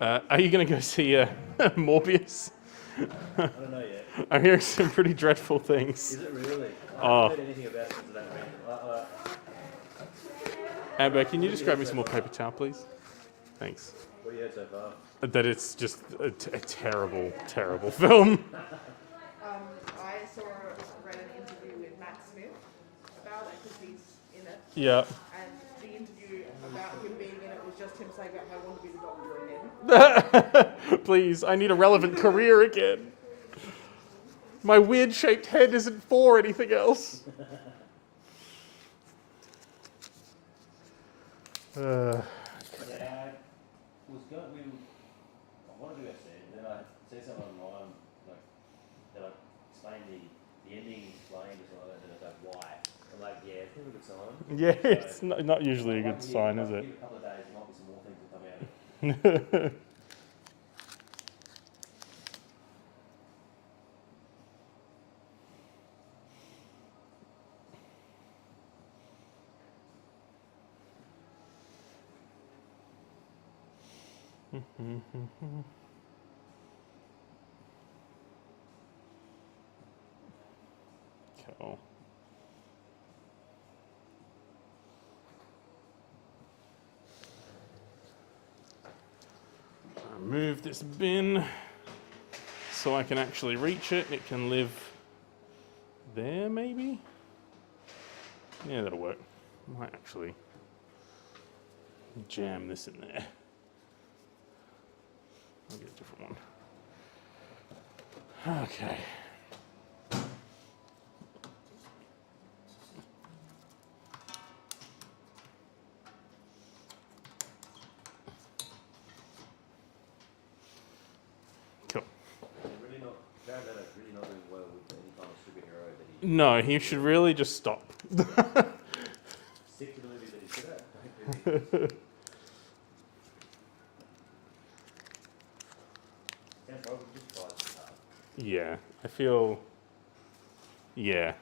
Are you going to go see Morbius? I don't know yet. I'm hearing some pretty dreadful things. Is it really? I Oh. haven't heard anything about it since I don't read it. Amber, can you just grab me some more paper towel, please? Thanks. What have you heard so far? That it's just a terrible, terrible film. I read an interview with Matt Smith about it because he's in it. Yeah. And the interview about him being in it was just him saying that I want to be the Doctor again. Please, I need a relevant career again. My weird-shaped head isn't for anything else. Yeah, I want to do that scene, then I see something online, like, that I explain the ending explained or something like that, and it's like, why? I'm like, yeah, it's never a good sign. Yeah, it's not usually a good sign, is it? Give it a couple of days, there might be some more things that come out. Cool. I'll move this bin so I can actually reach it. It can live there, maybe? Yeah, that'll work. Might actually jam this in there. I'll get a different one. Okay. Cool. Really not doing well with any kind of superhero that he No, he should really just stop. stick to the movies that he's good at. Don't really. Sounds probably just tries too hard. Yeah, I feel. Yeah,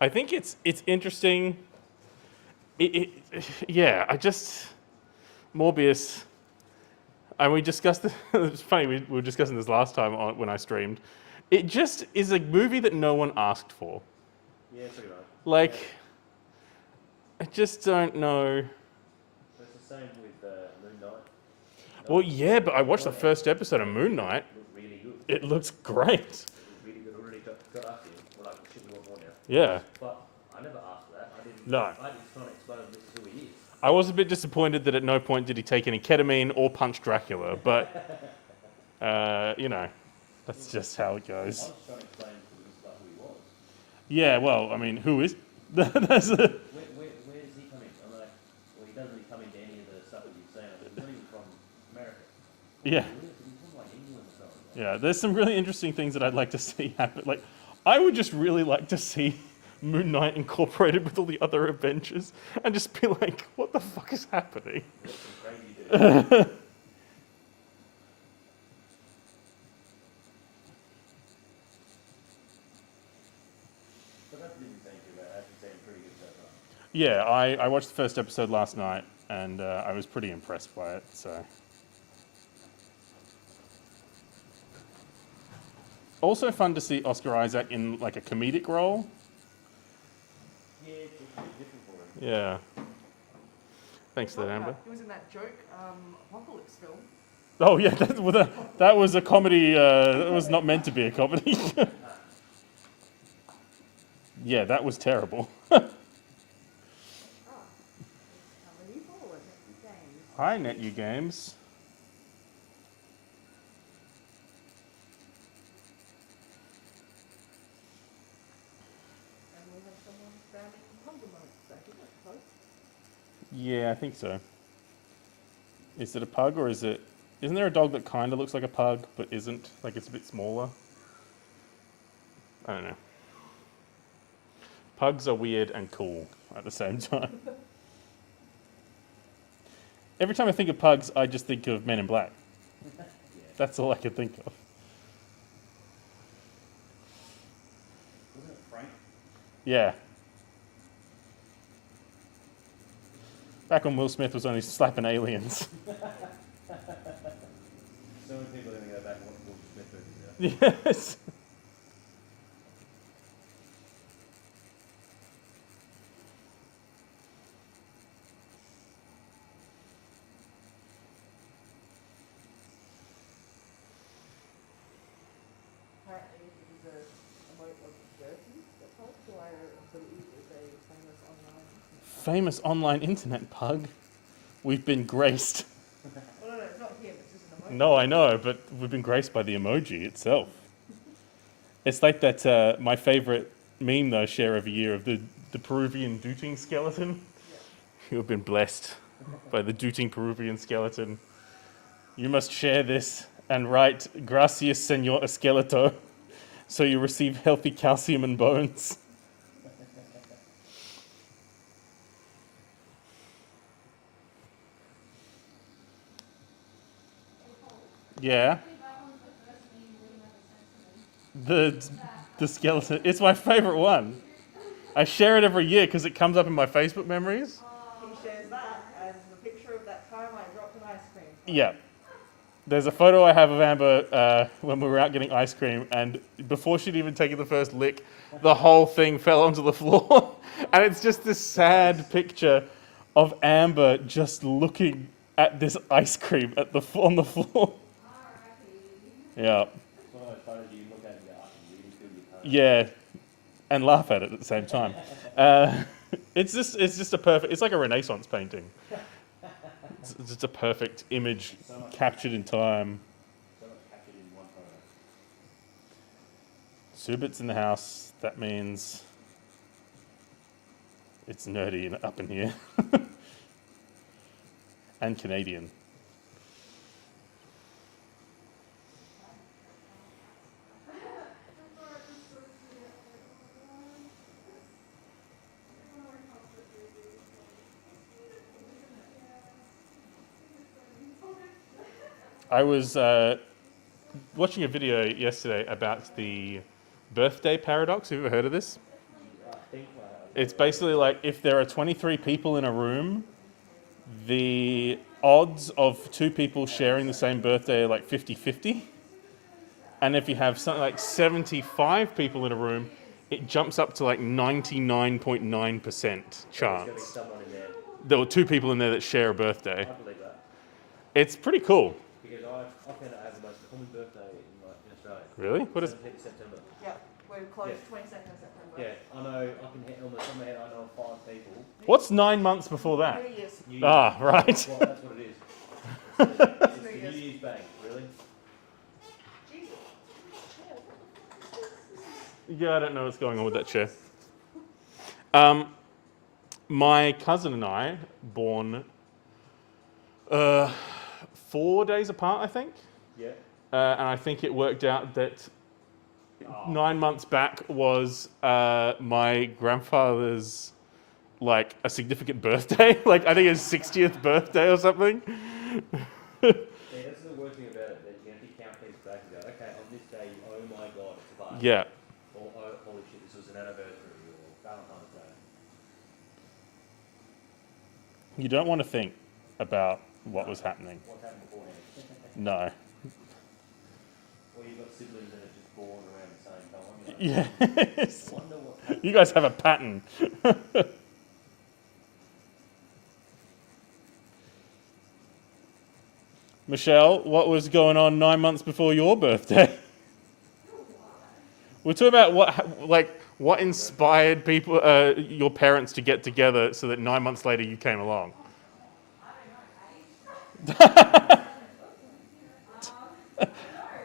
I think it's interesting. Yeah, Morbius. And we discussed it. It's funny we were discussing this last time when I streamed. It just is a movie that no one asked for. Yeah, pretty much. Like, I just don't know. It's the same with Moon Knight. Well, yeah, but I watched the first episode of Moon Knight. It looked really good. It looks great. It was really good. Already got after him. We're like, shit, we want more now. Yeah. But I never asked for that. I didn't. No. I just trying to explain this is who he is. I was a bit disappointed that at no point did he take any ketamine or punch Dracula, but, you know, that's just how it I goes. was trying to explain to him about who he was. Yeah, well, I mean, who is? That's a, Where does he come in? I'm like, well, he doesn't really come into any of the stuff that you've seen. He's not even from America. yeah, He's from like England or something. yeah. There's some really interesting things that I'd like to see happen. Like, I would just really like to see Moon Knight incorporated with all the other Avengers and just be like, what the fuck is happening? Some crazy dude. But that's the thing too, man. That's saying pretty good so far. Yeah, I watched the first episode last night and I was pretty impressed by it, so. Also fun to see Oscar Isaac in like a comedic role. Yeah, it's a bit different for him. Yeah. Thanks for that, Amber. He was in that joke Apocalypse film. Oh yeah, that was a comedy. It was not meant to be a comedy. Yeah, that was terrible. Hi, NetU Games. And we have someone standing hunger monks back in that post. Yeah, I think so. Is it a pug or is it? Isn't there a dog that kind of looks like a pug but isn't? Like it's a bit smaller. I don't know. Pugs are weird and cool at the same time. Every time I think of pugs, I just think of Men in Black. Yeah. That's all I can think of. Wasn't it Frank? Yeah. Back when Will Smith was only slapping aliens. Yes. Apparently, it is a emote of dirty, the pug, who I believe is a famous online internet. Famous online internet pug. We've been graced. Well, no, it's not him, it's just an emote. No, I know, but we've been graced by the emoji itself. It's like that, my favorite meme though, I share every year of the Peruvian dooting skeleton. Yeah. You have been blessed by the dooting Peruvian skeleton. You must share this and write, "Gracias, Señor Esqueleto," so you receive healthy calcium and bones. Yeah. The skeleton. It's my favorite one. I share it every year because it comes up in my Facebook memories. He shares that and the picture of that time I dropped an ice cream. Yeah. There's a photo I have of Amber when we were out getting ice cream, and before she'd even taken the first lick, the whole thing fell onto the floor. And it's just this sad picture of Amber just looking at this ice cream on the floor. Yeah. It's one of those photos you look at and go, I can really feel your pain. Yeah, and laugh at it at the same time. It's just a perfect. It's like a Renaissance painting. It's just a perfect image captured in time. So much captured in one photo. Subit's in the house. That means it's nerdy and up in here, and Canadian. I was watching a video yesterday about the birthday paradox. Have you ever heard of this? I think It's basically like if there are 23 people in a room, the odds of two people sharing the same birthday are like 50-50. And if you have something like 75 people in a room, it jumps up to like 99.9% there's going to be chance. someone in there. There were two people in there that share a birthday. I believe that. It's pretty cool. Because I found I have the most common birthday in Australia. Really? What is? 17th September. Yeah, we're close Yeah. 22nd of September. Yeah, I know, I can hit on the top of my head, I know 5 people. What's 9 months before that? New Year's. New Year's. Ah, right. Well, that's what it is. It's the New New Year's. Year's bang, really? Jesus. Yeah, I don't know what's going on with that chair. My cousin and I, born 4 days apart, I think. Yeah. And I think it worked out that 9 months back was my grandfather's, like, a significant birthday. Like, I think his 60th birthday or something. Yeah, that's the worst thing about it, that you have to count things back and go, okay, on this day, oh my god, it's a birthday. Yeah. Or, oh, holy shit, this was an anniversary, or Valentine's Day. You don't want to think about what was happening. What happened beforehand? No. Or you've got siblings that are just born around the same time. You're like, Yes. I wonder what happened. You guys have a pattern. Michelle, what was going on 9 months before your birthday? We're talking about what inspired people, your parents, to get together so that 9 months later you came along.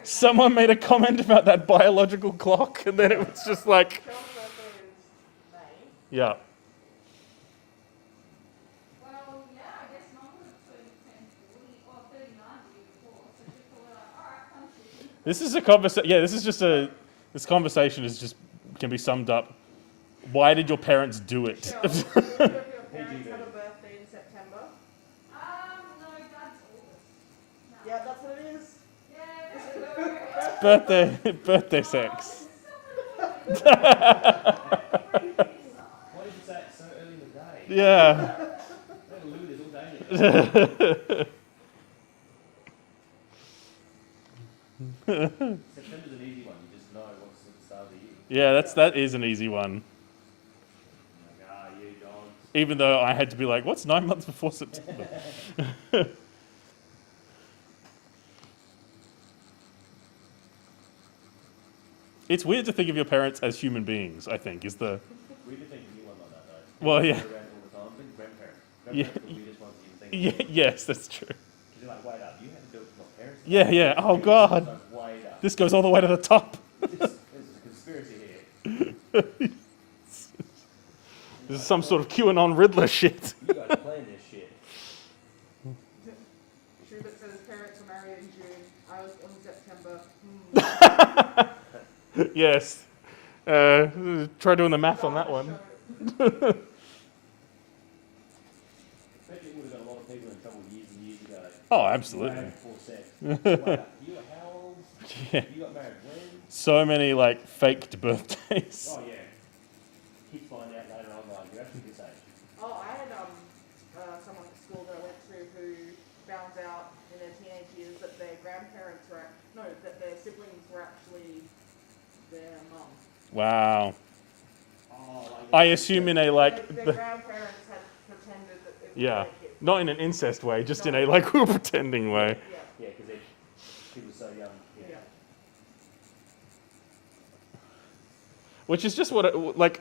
Someone made a comment about that biological clock, and then it was just like, John's birthday is May. yeah. Well, yeah, I guess Mum would have turned 40 or 39 the year before, so just thought, alright, come shooting. This is a conversation. Yeah, this conversation is just can be summed up. Why did your parents do it? Sure. Do your parents have a birthday in September? No, Dad's August. No. Yeah, that's what it is. Yeah, birthday sex. Why did you say it so early in the day? Yeah. They're looters all day. September's an easy Yeah, that is an easy one. Like, ah, you don't. Even though I had to be like, what's 9 months before September? It's weird to think of your parents as human beings, I think, is the... We did think you one like that though. Well, People yeah. go around all the time. Think grandparents. Yeah. Grandparents are the weirdest ones you can think Yeah, of. yes, that's true. Because you're like, wait up, you had to do it to my parents. Yeah, yeah. Oh, Like, God. wait up. This goes all the way to the top. This is a conspiracy here. This is some sort of QAnon Riddler shit. You guys planned this shit. Schubert said his parents were married in June. I was in September. Yes. Try doing the math on that one. I bet it would have got a lot of people in trouble years and years ago. Oh, absolutely. Married before sex. Wait up, you were how old? Yeah. You got married when? So many, like, faked birthdays. Oh yeah. Kids find out later on, like, you're actually this age. Oh, I had someone at school that I went to who found out in their teenage years that their grandparents were that their siblings were actually their mum. Wow. Oh, like, I assume in a, like... Their grandparents had pretended that it was Yeah. their kids. Not in an incest way, just in a, like, we're pretending way. Yeah. yeah, because she was so young. Yeah. Which is just what, like,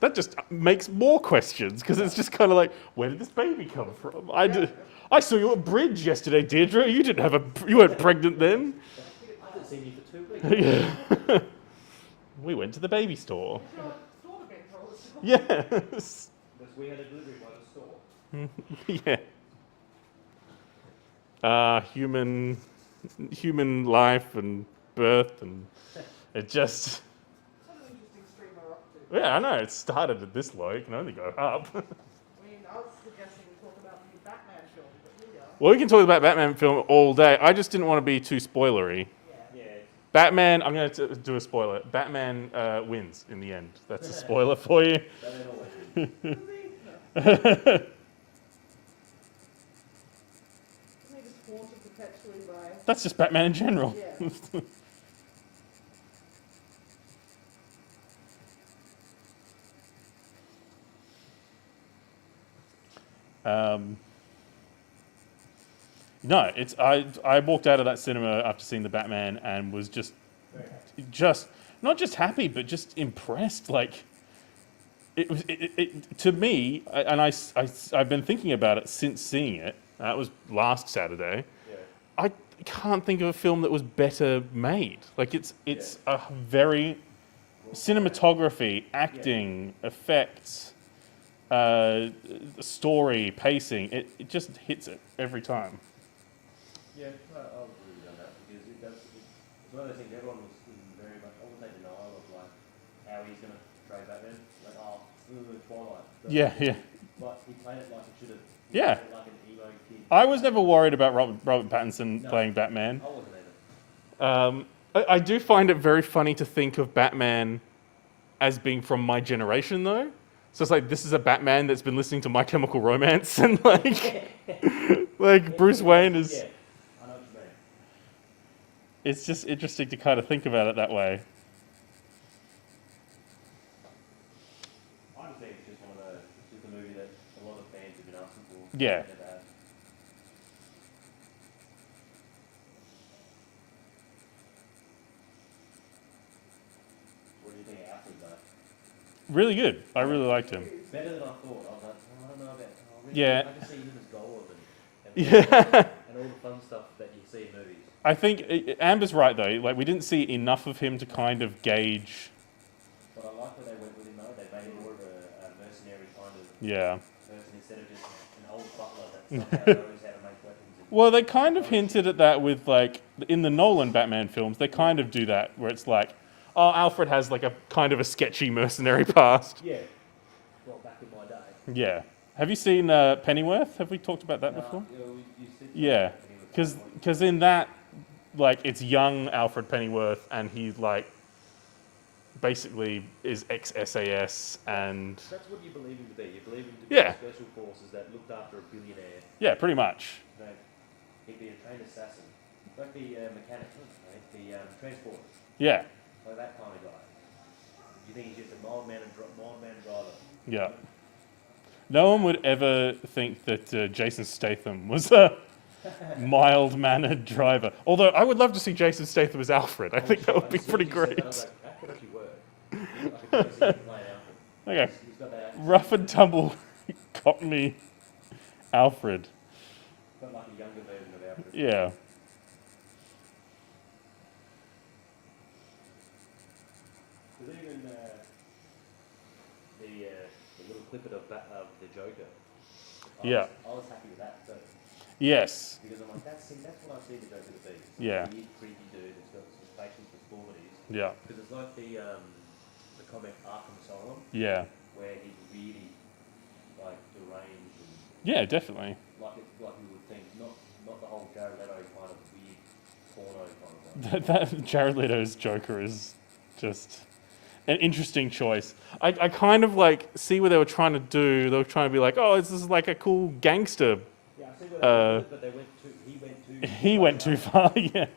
that just makes more questions, because it's just kind of like, where did this baby come from? I saw you at Bridge yesterday, Deirdre. You weren't pregnant then. I haven't seen you for 2 weeks. Yeah. We went to the baby store. Is your daughter being told? Yes. Because we had a delivery by the store. Yeah. Human life and birth, and it just... What an interesting stream we're up to. Yeah, I know. It started at this low. It can only go up. I mean, I was suggesting we talk about the Batman film, but here we are. Well, we can talk about Batman film all day. I just didn't want to be too spoilery. Yeah. Batman, I'm going to do a spoiler. Batman wins in the end. That's a spoiler for you. Batman always wins. Isn't he just haunted perpetually by... That's just Batman in general. Yeah. No, it's I walked out of that cinema after seeing the Batman and was just not just happy, but just impressed. Like it was to me, and I've been thinking about it since seeing it. That was last Saturday. Yeah. I can't think of a film that was better made. Like it's a very cinematography, acting, effects, story, pacing. It just hits it every time. Yeah, I'll agree with you on that because it's one of those things everyone was in very much, I wouldn't say denial of like how he's going to portray Batman. Like, Twilight. Yeah. But he played it like it should have. Yeah. Played it like an emo kid. I was never worried about Robert Pattinson No. playing Batman. I wasn't either. I do find it very funny to think of Batman as being from my generation, though. So it's like, this is a Batman that's been listening to My Chemical Romance, and like Bruce Wayne is... Yeah, I know what you mean. It's just interesting to kind of think about it that way. I just think it's just one of those, it's just a movie that a lot of fans have been asking for. Yeah. And, what do you think of Alfred though? Really good. I really liked him. Better than I thought. I was like, I don't know about. Yeah. I just see him as gold and Yeah. and all the fun stuff that you see in movies. I think Amber's right, though. Like, we didn't see enough of him to kind of gauge... But I like where they went with him though. They made him more of a mercenary kind of Yeah. person instead of just an old butler that somehow knows how to make weapons. Well, they kind of hinted at that with, like, in the Nolan Batman films, they kind of do that, where it's like, oh, Alfred has, like, a kind of a sketchy mercenary past. Yeah. Well, back in my day. Yeah. Have you seen Pennyworth? Have we talked about that before? You said Yeah. Because in that, like, it's young Alfred Pennyworth, and he's, like, basically is ex-SAS, and... That's what you believe him to be. You believe him to be Yeah. special forces that looked after a billionaire. Yeah, pretty much. You know, he'd be a trained assassin. Like the mechanic, the transporter. Yeah. Like that kind of guy. think he's just a mild man driver. Yeah. No one would ever think that Jason Statham was a mild-mannered driver. Although I would love to see Jason Statham as Alfred. I think that would be pretty great. I was like, that could actually work. I could see him playing Alfred. Okay. He's got that Rough and tumble Cockney Alfred. got like a younger version of Alfred. Yeah. There's even the little clip of the Joker. Yeah. I was happy with that too. Yes. Because I'm like, that's what I see the Joker to be. Yeah. A weird, creepy dude that's got some facial deformities. Yeah. Because it's like the comic Arkham Asylum, Yeah. where he's really like deranged and Yeah, definitely. like you would think, not the whole Jared Leto kind of weird porno kind of one. That Jared Leto's Joker is just an interesting choice. I kind of like see what they were trying to do. They were trying to be like, oh, this is like a cool gangster. Yeah, I see what they did, but He went too far. Yeah. He tried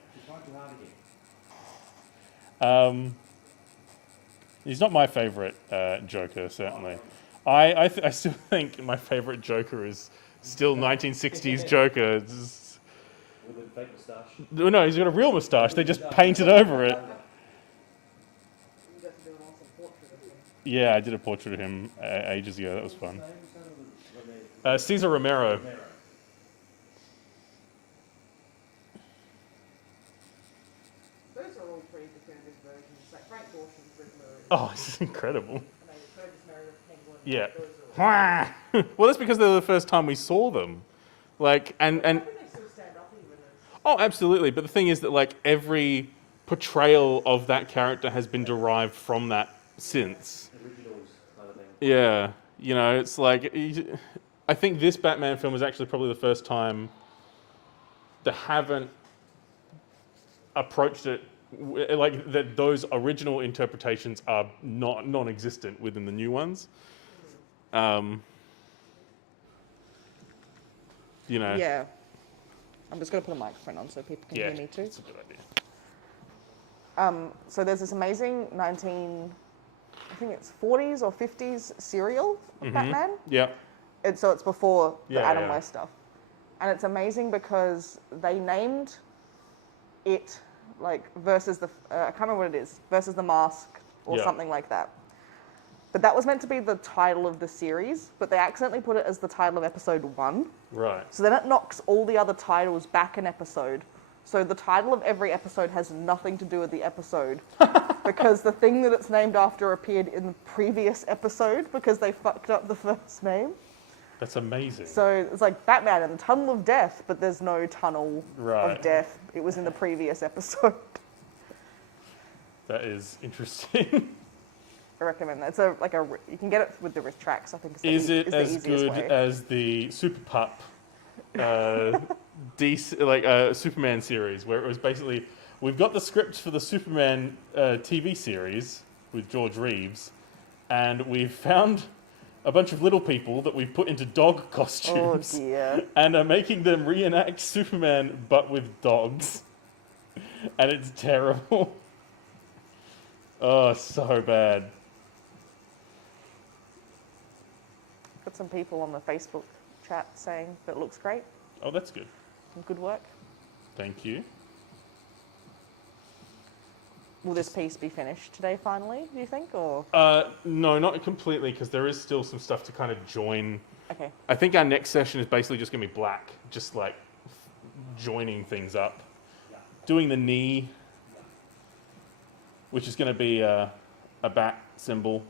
too hard again. He's not my favorite Joker, certainly. I still think my favorite Joker is still 1960s Joker. It's just- With a fake moustache. no, he's got a real moustache. They just painted over it. You got to do an awesome portrait of him. Yeah, I did a portrait of him ages ago. That was fun. Cesar Romero. Those are all pretty definitive versions. Like Frank Gorshin's Riddler. Oh, it's incredible. And they Curtis Meredith Penguin. Yeah. Those are all. Well, that's because they were the first time we saw them. Like, and I think they still stand up even as. oh, absolutely. But the thing is that like every portrayal of that character has been derived from that since. Originals kind of thing. Yeah, you know, it's like I think this Batman film is actually probably the first time they haven't approached it like that. Those original interpretations are not non-existent within the new ones. You know. Yeah. I'm just going to put a microphone on so people can Yeah, hear me too. it's a good idea. So there's this amazing I think it's 40s or 50s serial of Batman. Yeah. So it's before the Yeah, Adam yeah. West stuff. And it's amazing because they named it like versus the, I can't remember what it is, versus the Mask or Yeah. something like that. But that was meant to be the title of the series, but they accidentally put it as the title of episode 1. Right. So then it knocks all the other titles back an episode. So the title of every episode has nothing to do with the episode because the thing that it's named after appeared in the previous episode because they fucked up the first name. That's amazing. So it's like Batman and the Tunnel of Death, but there's no Tunnel Right. of Death. It was in the previous episode. That is interesting. I recommend that. You can get it with the wrist tracks. I think Is the it the as easiest good way. as the Super Pup Superman series, where it was basically we've got the script for the Superman TV series with George Reeves, and we've found a bunch of little people that we've put into dog Oh costumes dear. and are making them reenact Superman but with dogs, and it's terrible. Oh, so bad. Got some people on the Facebook chat saying that it looks great. Oh, that's good. Good work. Thank you. Will this piece be finished today finally, do you think? Or No, not completely, because there is still some stuff to kind of join. okay. I think our next session is basically just going to be black, just like joining things up. Doing the knee, which is going to be a bat symbol,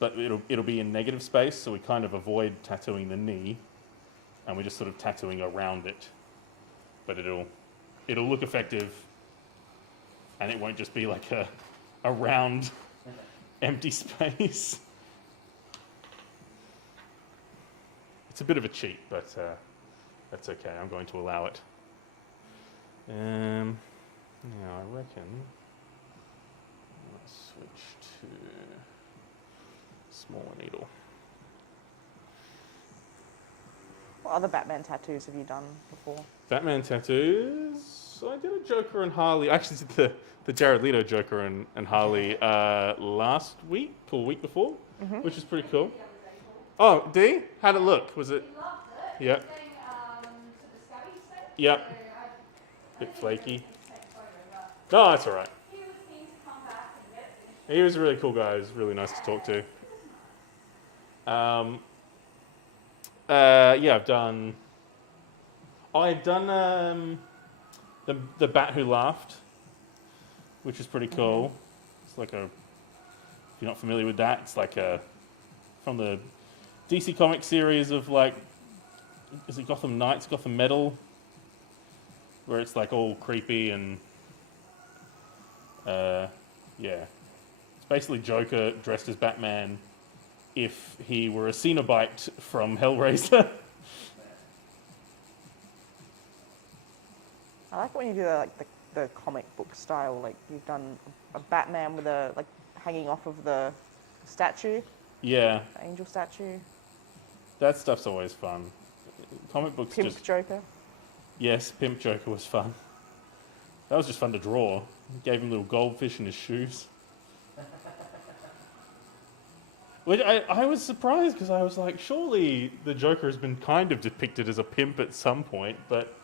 but it'll be in negative space, so we kind of avoid tattooing the knee, and we're just sort of tattooing around it. But it'll look effective, and it won't just be like a round, empty space. It's a bit of a cheat, but that's okay. I'm going to allow it. Now I reckon let's switch to smaller needle. What other Batman tattoos have you done before? Batman tattoos. So I did a Joker and Harley. I actually did the Jared Leto Joker and Harley last week or week before, which is pretty cool. Oh, D? How'd it look? Was it? He loved it. Yeah. He's getting to the study stage. Yep. So I Bit didn't flaky. get to take a photo, but No, that's all right. he was keen to come back and get it finished. He was a really cool guy. He was really nice to talk to. Yeah, I've done the Bat Who Laughed, which is pretty cool. It's like if you're not familiar with that, it's like from the DC Comics series of like, is it Gotham Knights, Gotham Metal, where it's like all creepy and yeah, it's basically Joker dressed as Batman if he were a Cenobite from Hellraiser. I like when you do the comic book style. Like you've done a Batman with a like hanging off of the statue, Yeah, the angel statue. that stuff's always fun. Comic books Pimp just... Joker. Yes, Pimp Joker was fun. That was just fun to draw. Gave him little goldfish in his shoes. Which I was surprised because I was like, surely the Joker has been kind of depicted as a pimp at some point, but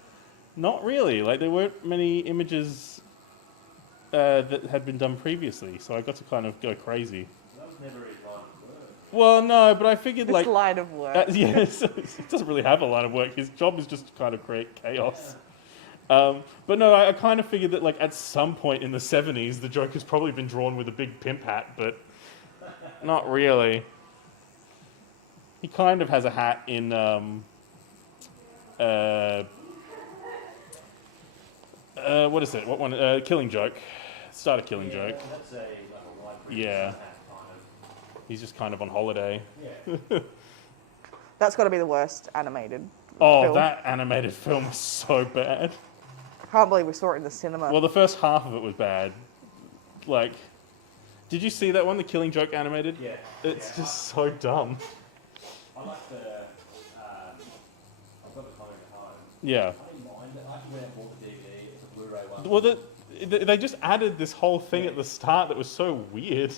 not really. Like there weren't many images that had been done previously, so I got to kind of go crazy. That was never his line of work. Well, no, but I figured This like... line of work. yes, he doesn't really have a line of work. His job is just to kind of create chaos. But no, I kind of figured that like at some point in the 70s, the Joker's probably been drawn with a big pimp hat, but not really. He kind of has a hat in what is it? What one? Killing Joke. Start a Killing Joke. That's like a wide Yeah. hat kind He's just kind of on holiday. of. Yeah. That's got to be the worst animated. Oh, film. that animated film was so bad. I can't believe we saw it in the cinema. Well, the first half of it was bad. Like, did you see that one, the Killing Joke animated? Yeah. It's just so dumb. I like the. I've got the comic at home. Yeah. I didn't mind it. I actually went and bought the DVD. It's a Blu-ray one. Well, they just added this whole thing at the start that was so weird.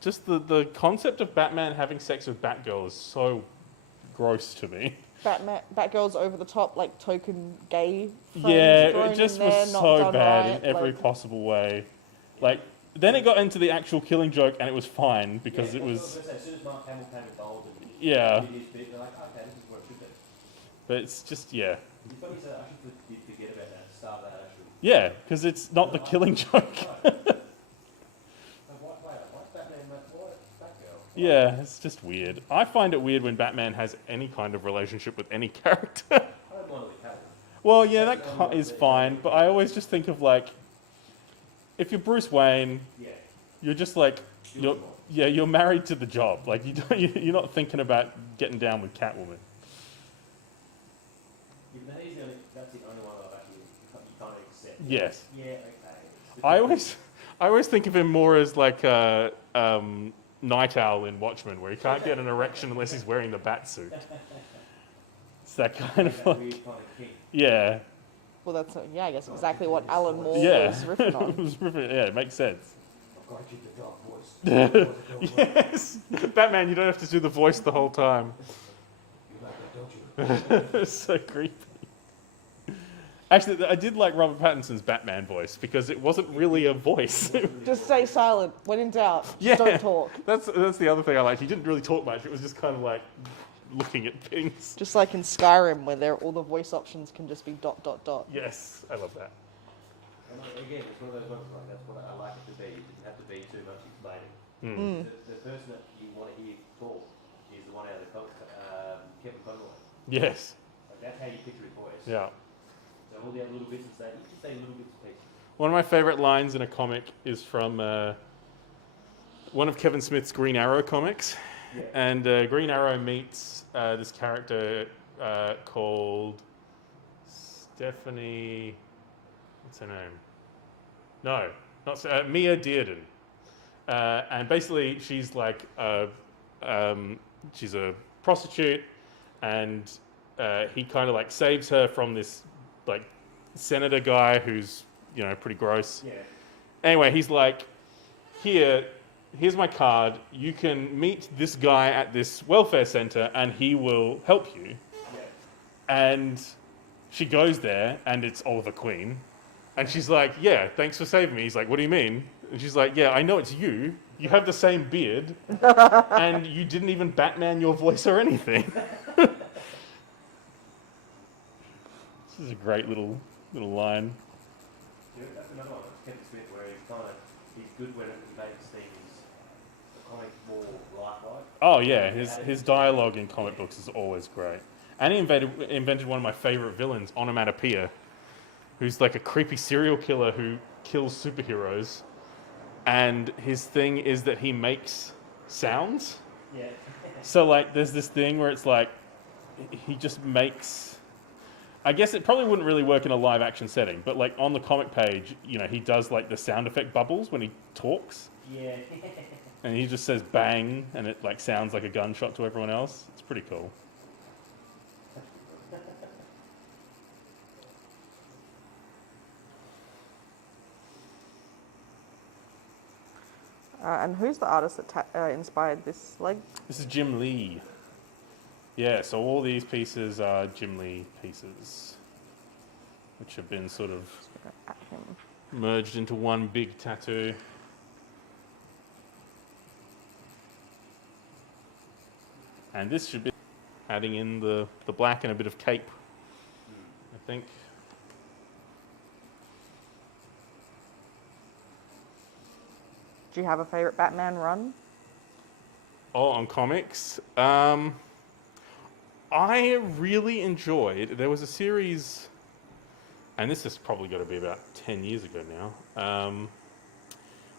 Just the concept of Batman having sex with Batgirl is so gross to me. Batgirl's over the top, like token gay. friends Yeah, thrown it just in there, was not so done bad right, in every like- possible way. Like, then it got into the actual Killing Joke and it was fine because Yeah, it I was... gonna say, as soon as Mark Hamill came involved and Yeah. did his bit, they're like, okay, this is what it should be. But it's just, yeah. It's funny you say that. I should forget about that. Start that actually. Yeah, because it's not the Killing Joke. Why's Batman Batgirl? Yeah, it's just weird. I find it weird when Batman has any kind of relationship with any character. I don't mind the character. Well, yeah, that is fine, but I always just think of like, if you're Bruce Wayne, Yeah. you're just like, you're married to the job. Like you're not thinking about getting down with Catwoman. Even though that's the only one I've actually you kind of accept. Yes. Yeah, okay. I always think of him more as like a Night Owl in Watchmen, where he can't get an erection unless he's wearing the bat suit. It's that kind of That like, weird kind of kink. yeah, Well, that's I guess exactly what Alan Moore yeah. was riffing on. It was riffing- yeah, it makes sense. I've got to keep the dark voice. Yes, Batman, you don't have to do the voice the whole time. You like that, don't you? It's so creepy. Actually, I did like Robert Pattinson's Batman voice because it wasn't really a voice. Just stay silent. When in doubt, just Yeah. don't talk. That's the other thing I liked. He didn't really talk much. It was just kind of like looking at things. Just like in Skyrim, where all the voice options can just be ... Yes, I love that. And again, it's one of those ones like that's what I like it to be. It doesn't have to be too much explaining. Mm. The person that you want to hear talk is the one out of the Kevin Conroy. Yes. Like that's how you picture his voice. Yeah. So all the other little bits and say, you can say little bits and pieces. One of my favorite lines in a comic is from one of Kevin Smith's Green Arrow comics. Yeah. And Green Arrow meets this character called Stephanie. What's her name? No, not Mia Dearden. And basically, she's like she's a prostitute, and he kind of like saves her from this like senator guy who's, pretty gross. Yeah. Anyway, he's like, here's my card. You can meet this guy at this welfare center and he will help you. Yeah. And she goes there and it's Oliver Queen. And she's like, yeah, thanks for saving me. He's like, what do you mean? And she's like, yeah, I know it's you. You have the same beard. And you didn't even Batman your voice or anything. This is a great little line. Yeah, that's another one. Kevin Smith, where he's good when it makes things the comic more lifelike. Oh yeah, his dialogue in comic books is always great. And he invented one of my favorite villains, Onomatopoeia, who's like a creepy serial killer who kills superheroes. And his thing is that he makes sounds. Yeah. So like there's this thing where it's like he just makes, I guess it probably wouldn't really work in a live action setting, but like on the comic page, he does like the sound effect bubbles when he talks. Yeah. And he just says bang and it like sounds like a gunshot to everyone else. It's pretty cool. And who's the artist that inspired this leg? This is Jim Lee. Yeah, so all these pieces are Jim Lee pieces, which have been sort of At him. merged into one big tattoo. And this should be adding in the black and a bit of cape, I think. Do you have a favorite Batman run? Oh, on comics? I really enjoyed, there was a series, and this has probably got to be about 10 years ago now,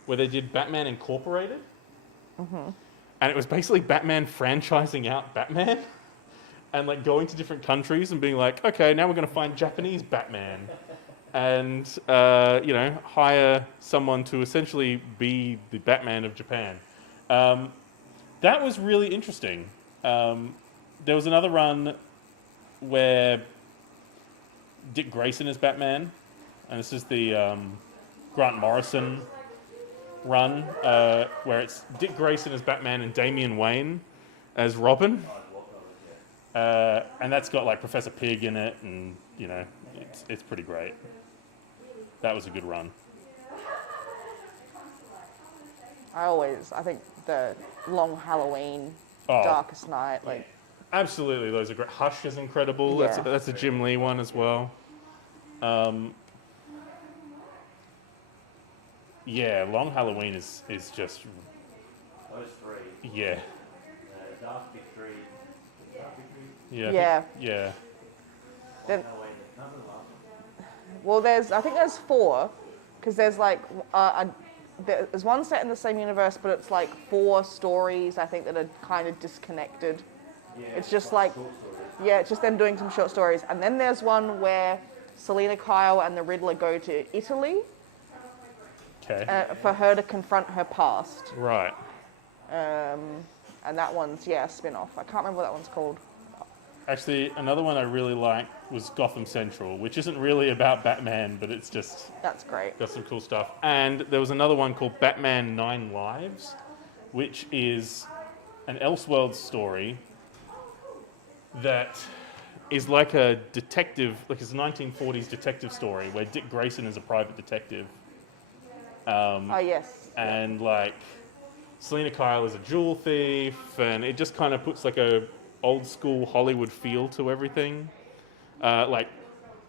where they did Batman Incorporated. Mm-hmm. And it was basically Batman franchising out Batman and like going to different countries and being like, okay, now we're going to find Japanese Batman. And, hire someone to essentially be the Batman of Japan. That was really interesting. There was another run where Dick Grayson is Batman, and this is the Grant Morrison run, where it's Dick Grayson as Batman and Damian Wayne as Robin. And that's got like Professor Pig in it, and it's pretty great. That was a good run. I think the Long Halloween, Darkest Night, like. Absolutely, those are great. Hush is incredible. Yeah. That's a Jim Lee one as well. Yeah, Long Halloween is just Those three. yeah. Dark Victory. Yeah. Then, well, I think there's 4, because there's like there's one set in the same universe, but it's like 4 stories I think that are kind of disconnected. Yeah, It's just like, short stories. yeah, it's just them doing some short stories, and then there's one where Selena Kyle and the Riddler go to Italy Okay. for her to confront her past, Right. and that one's a spin-off. I can't remember what that one's called. Actually, another one I really liked was Gotham Central, which isn't really about Batman, but it's just That's great. got some cool stuff. And there was another one called Batman 9 Lives, which is an Elseworlds story that is like a detective, like it's a 1940s detective story where Dick Grayson is a private detective. Oh yes. And like Selena Kyle is a jewel thief, and it just kind of puts like a old school Hollywood feel to everything. Like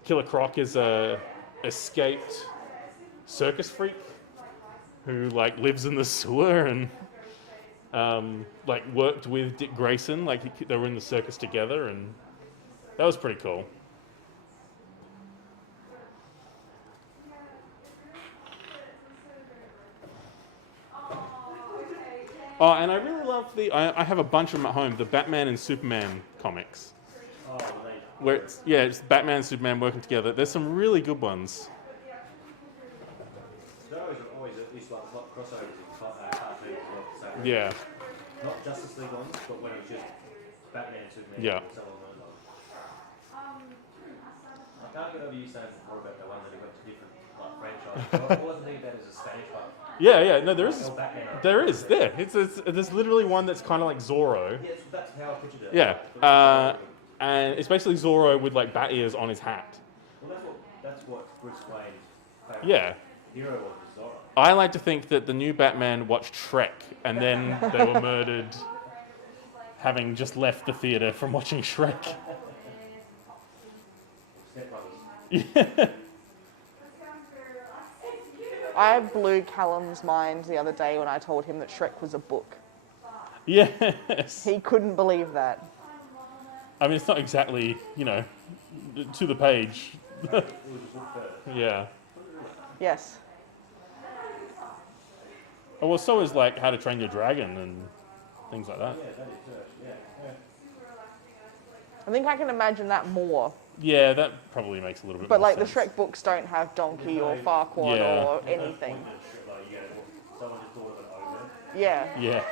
Killer Croc is a escaped circus freak who like lives in the sewer and like worked with Dick Grayson. Like they were in the circus together, and that was pretty cool. Oh, and I really love I have a bunch of them at home, the Batman and Superman comics. Oh, Where it's Batman and Superman working together. There's some really good ones. there are always at least like crossovers in cartoons as well. So Yeah. not Justice League ones, but when it was just Batman and Superman. Yeah. And so on and on. can't get over you saying before about the one that went to different franchises. All I think about is a Spanish one. Yeah. No, there Like is. El Batman. There is. There. There's literally one that's kind of like Zorro. Yes, that's how I pictured it. Yeah. Well, And it's basically Zorro with like bat ears on his hat. that's what Bruce Wayne's favourite Yeah. hero was Zorro. I like to think that the new Batman watched Shrek and then they were murdered having just left the theatre from watching Shrek. Step Brothers. Yeah. I blew Callum's mind the other day when I told him that Shrek was a book. Yes. He couldn't believe that. I mean, it's not exactly, to the page. It was a book first. Yeah. Yes. Oh, well, so is like How to Train Your Dragon and things like that. Yeah, that is yeah. I think I can imagine that more. Yeah, that probably makes a little bit But more like sense. the Shrek books don't have Donkey or Farquaad Yeah. or anything. Someone just thought of it over. Yeah. Yeah.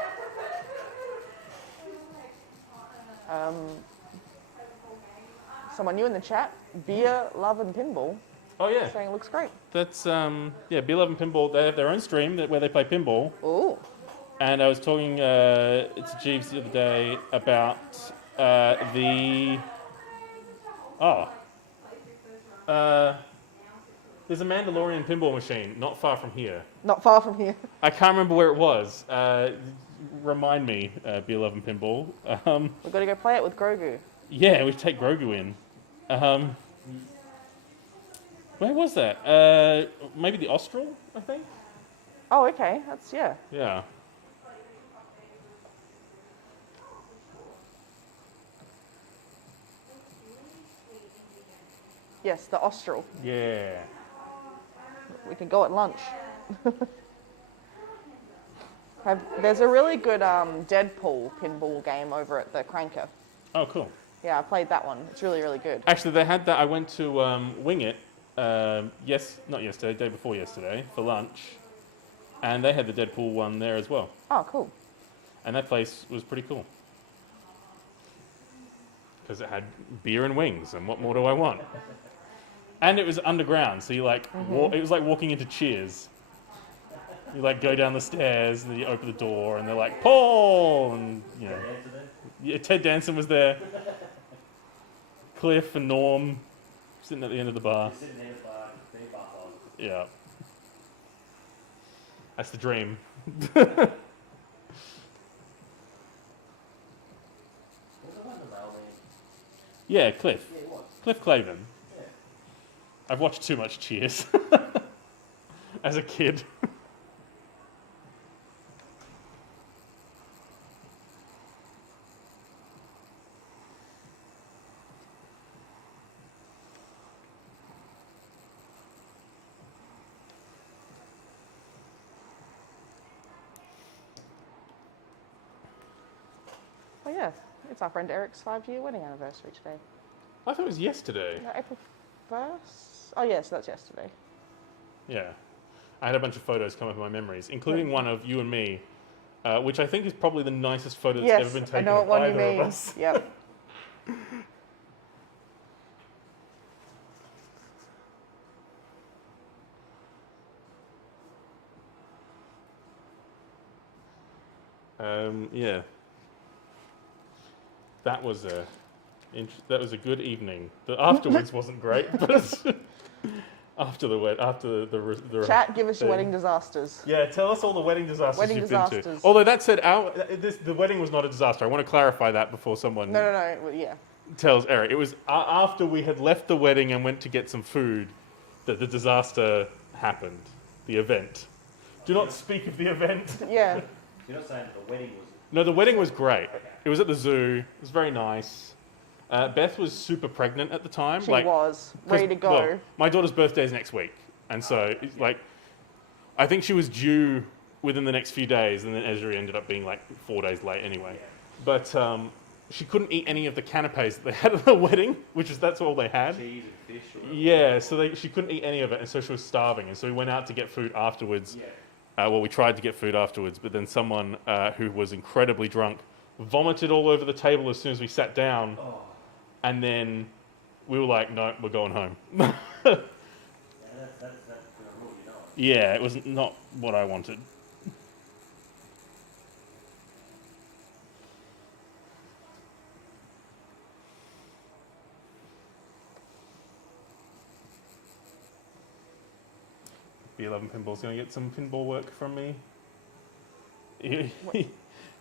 Someone new in the chat, Beer, Love and Pinball, Oh, yeah. saying it looks great. That's, Beer Love and Pinball, they have their own stream where they play pinball. Ooh. And I was talking to Jeeves the other day about there's a Mandalorian pinball machine not far from here. Not far from here. I can't remember where it was. Remind me, Beer Love and Pinball. We've got to go play it with Grogu. Yeah, we should take Grogu in. Where was that? Maybe the Austral, I think? Oh, okay. That's, yeah. Yeah. Yes, the Austral. Yeah. We can go at lunch. There's a really good Deadpool pinball game over at the Cranker. Oh, cool. Yeah, I played that one. It's really, really good. Actually, they had that. I went to Wing It, not yesterday, day before yesterday, for lunch. And they had the Deadpool one there as well. Oh, cool. And that place was pretty cool. Because it had beer and wings, and what more do I want? And it was underground, so you like, it was like walking into Cheers. You like go down the stairs, and then you open the door, and they're like, Paul! And, yeah, Ted Danson was there. Cliff and Norm sitting at the end of the bar. Sitting there in the bar, being buff on. Yeah. That's the dream. What was the one the mailman? Yeah, Cliff. Yeah, it was. Cliff Clavin. Yeah. I've watched too much Cheers as a kid. Oh, yeah. It's our friend Eric's 5-year wedding anniversary today. I thought it was yesterday. No, April 1st? Oh, yes, that's yesterday. Yeah. I had a bunch of photos come up in my memories, including one of you and me, which I think is probably the nicest photo that's ever been Yes, I taken know what of one you either of mean. us. Yep. Yeah. That was a good evening. The afterwards wasn't great, but after the Chat, give us your thing. wedding disasters. Yeah, tell us all the wedding disasters Wedding you've been disasters. to. Although that said, the wedding was not a disaster. I want to clarify that before someone No. Well, yeah. tells Eric. It was after we had left the wedding and went to get some food that the disaster happened. The event. Do not speak of the event. Yeah. You're not saying the wedding was. No, the wedding was great. Okay. It was at the zoo. It was very nice. Beth was super pregnant at the time. She was 'cause, ready to go. well, my daughter's birthday is next week, and so it's like, I think she was due within the next few days, and then Esri ended up being like 4 days late anyway. But she couldn't eat any of the canapes that they had at the wedding, that's all they had. Cheese and fish or Yeah, so she couldn't eat any of it, and so she was starving, and so we went out to get food afterwards. Yeah. We tried to get food afterwards, but then someone who was incredibly drunk vomited all over the table as soon as we sat down, Oh. and then we were like, no, we're going home. Yeah, that's gonna rule you know. Yeah, it was not what I wanted. B11 Pinball's going to get some pinball work from me. He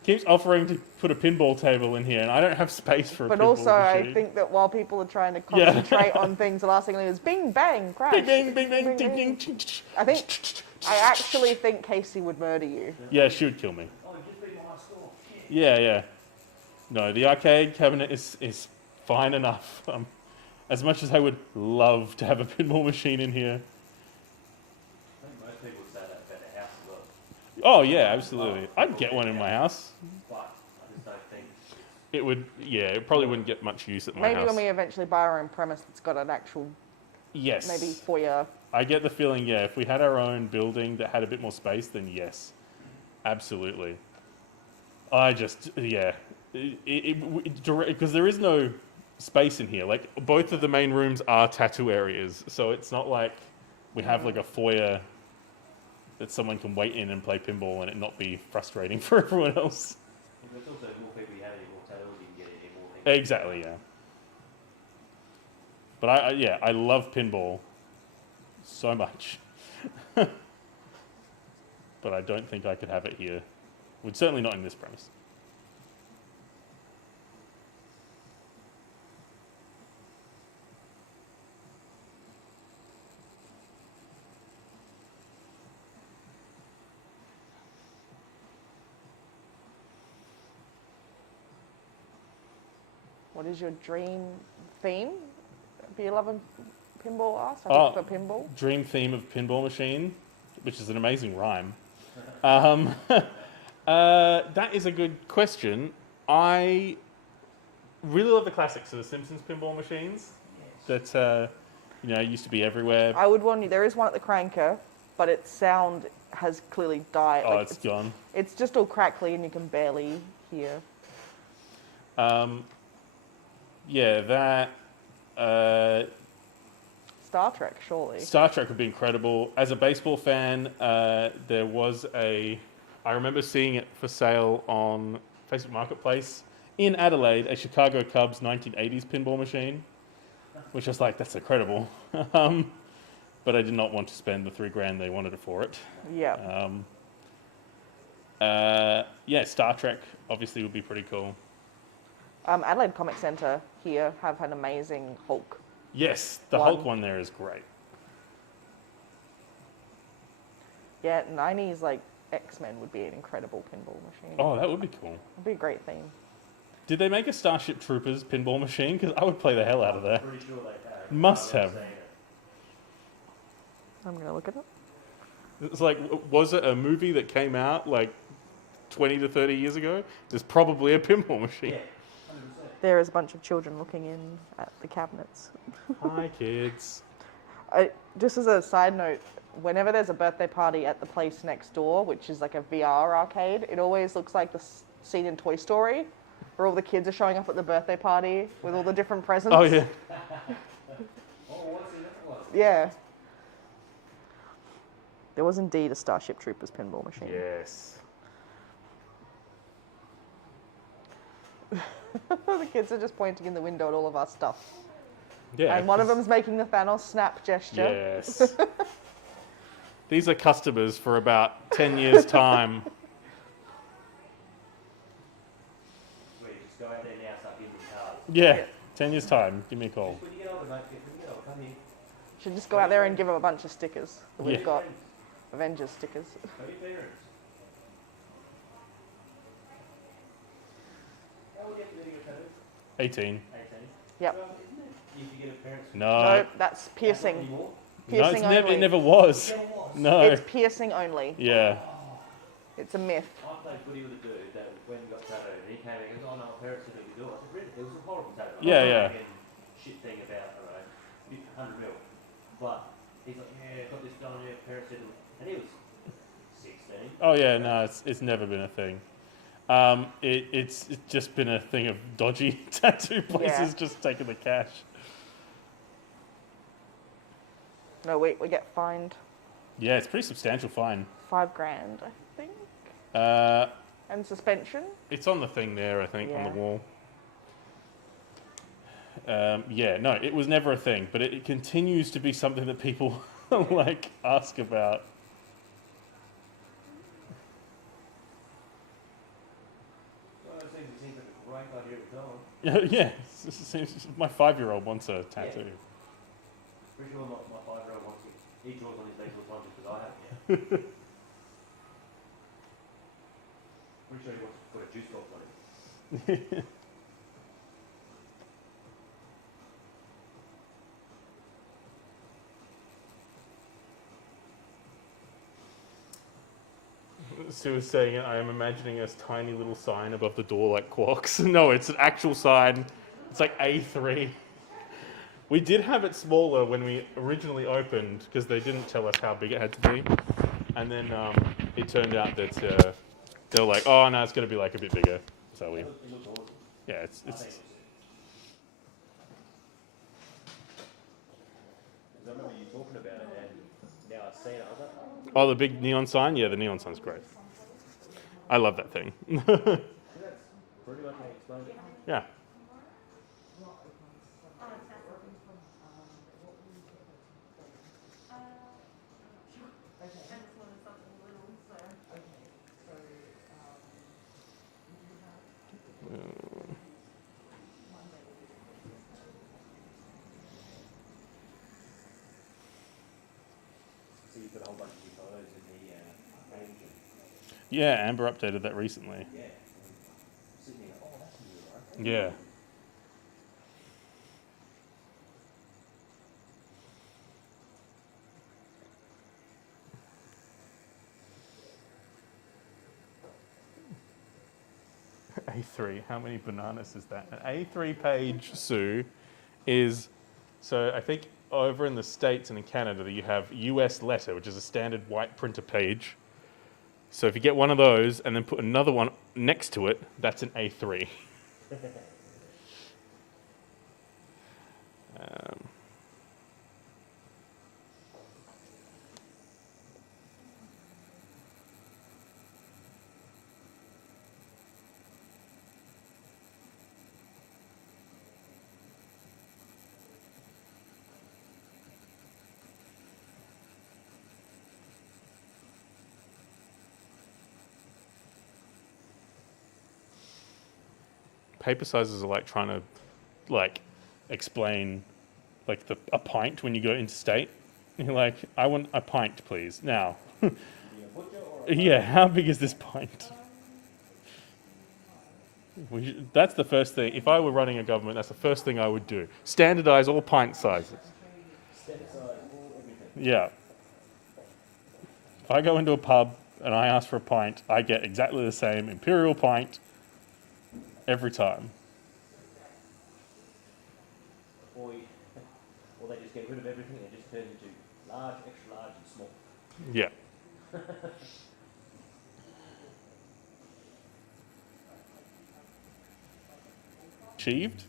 keeps offering to put a pinball table in here, and I don't have space for a But pinball also, I machine. think that while people are trying to Yeah. concentrate on things, the last thing they do is bing, bang, crash. Bing, bing, bing, bing, Bing, ding, bing. ding. I actually think Casey would murder you. Yeah, she would kill me. Oh, just be my store. Yeah, yeah. No, the arcade cabinet is fine enough. As much as I would love to have a pinball machine in here. I think most people would say that about their house as well. Oh yeah, absolutely. I'd get one in my house. But I just don't think It would, yeah, it probably wouldn't get much use at my Maybe house. when we eventually buy our own premise that's got an actual, Yes. maybe foyer. I get the feeling, yeah, if we had our own building that had a bit more space, then yes. Absolutely. I just, yeah. Because there is no space in here. Like, both of the main rooms are tattoo areas, so it's not like we have like a foyer that someone can wait in and play pinball and it not be frustrating for everyone else. there's also more people you have, any more tattoos you can get in, more things. Exactly, yeah. But I love pinball so much. But I don't think I could have it here. Well, certainly not in this premise. What is your dream theme? B11 Pinball asked. I Oh. think for pinball. Dream theme of pinball machine, which is an amazing rhyme. That is a good question. I really love the classics of the Simpsons pinball machines that used to be everywhere. I would want you. There is one at the Cranker, but its sound has clearly died. Oh, Like, it's gone. It's just all crackly and you can barely hear. Yeah, that. Star Trek, surely. Star Trek would be incredible. As a baseball fan, there was I remember seeing it for sale on Facebook Marketplace in Adelaide, a Chicago Cubs 1980s pinball machine, which I was like, that's incredible. But I did not want to spend the $3,000 they wanted for it. Yeah. Yeah, Star Trek obviously would be pretty cool. Adelaide Comic Centre here have an amazing Hulk. Yes, the One. Hulk one there is great. Yeah, 90s like X-Men would be an incredible pinball machine. Oh, that would be cool. It'd be a great theme. Did they make a Starship Troopers pinball machine? Because I would play the hell out of that. I'm pretty sure they have. Must I remember have. seeing it. I'm going to look it up. It's like, was it a movie that came out like 20 to 30 years ago? There's probably a pinball machine. Yeah, 100%. There is a bunch of children looking in at the cabinets. Hi, kids. Just as a side note, whenever there's a birthday party at the place next door, which is like a VR arcade, it always looks like the scene in Toy Story, where all the kids are showing up at the birthday party with all the different presents. Oh, yeah. Oh, what's the other one? Yeah. There was indeed a Starship Troopers pinball machine. Yes. The kids are just pointing in the window at all of our stuff. Yeah. And one of them's making the Thanos snap gesture. Yes. These are customers for about 10 years' time. Where you just go out there now, start giving them cards. Yeah, 10 years' time. Give me a call. When you get older, mate, when you get older, come here. Should just go out there and give them a bunch of stickers that we've Yeah. got. Avengers stickers. Come your parents. How old do you have to be to get a tattoo? 18. 18. Yep. Well, isn't it? You can get a parent's. No. No, that's Not piercing. anymore. No, Piercing it's only. it never was. Never was. No. It's piercing only. Yeah. It's a myth. I played footy with a dude that when he got tattooed, and he came and goes, "Oh no, my parents said we could do it." I said, "Really?" It was a horrible tattoo. I'm Yeah, not yeah. making Shit thing about, I don't know, 100 mil. But he's like, "Yeah, got this done. Yeah, parents said," and he was 16. Oh, yeah, no, it's never been a thing. It's just been a thing of dodgy tattoo places Yeah. just taking the cash. No, we get fined Yeah, it's pretty substantial fine. $5,000, I think, Uh, and suspension. it's on the thing there, I think, on the Yeah. wall. Yeah, no, it was never a thing, but it continues to be something that people like ask about. One of those things that seems like a great idea at the time. Yeah, my 5-year-old wants a tattoo. Pretty sure my 5-year-old wants it. He draws on his legs all the time just because I have it. Pretty sure he wants to put a juice box on it. Sue was saying it. I am imagining a tiny little sign above the door like Quarks. No, it's an actual sign. It's like A3. We did have it smaller when we originally opened because they didn't tell us how big it had to be. And then it turned out that they were like, oh, no, it's going to be like a bit bigger. So we, It looks awesome. yeah, I think it's. Because I remember you talking about it, and now I've seen it. I was like, oh, oh, the big neon sign? Yeah, the neon sign's great. I love that thing. that's pretty much how you explained it. Yeah. So you've got a whole bunch of new photos in the page. And, Yeah, Amber updated that recently. yeah. Sitting there, oh, that's new, right? Yeah. A3, how many bananas is that? An A3 page, Sue, is, so I think over in the States and in Canada you have US letter, which is a standard white printer page. So if you get one of those and then put another one next to it, that's an A3. Paper sizes are like trying to like explain like a pint when you go interstate. You're like, I want a pint, please. Now, You a butcher or a yeah, how big is this pint? That's the first thing. If I were running a government, that's the first thing I would do. Standardize all pint sizes. step aside, all everything? Yeah. If I go into a pub and I ask for a pint, I get exactly the same imperial pint every time. Or, or they just get rid of everything and just turn into large, extra large, and small. Yeah. Achieved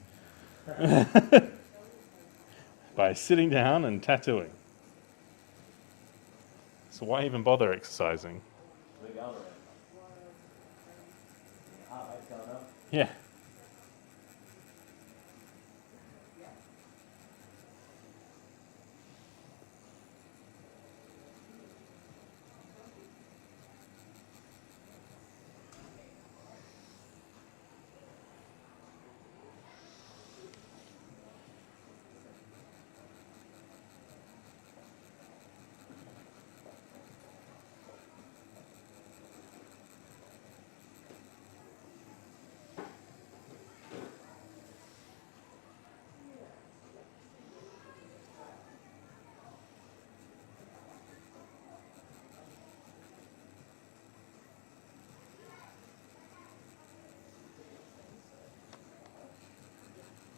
by sitting down and tattooing. So why even bother exercising? We're going around. Heart rate's going up. Yeah.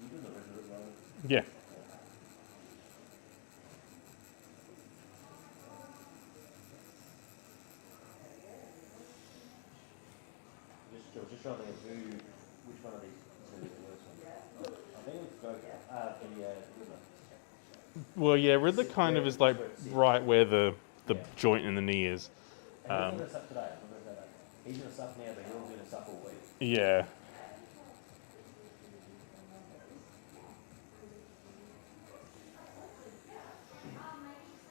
You do the rest of it, though. Yeah. I was just trying to think of which one of these is going to be the worst one. I think it's go the Well, yeah, Riddler kind of is like where it sits. right where the Yeah. joint in the knee is. And he's not going to suck today. I'm going to say that. He's going to suck now, but he's going to suck all week. Yeah.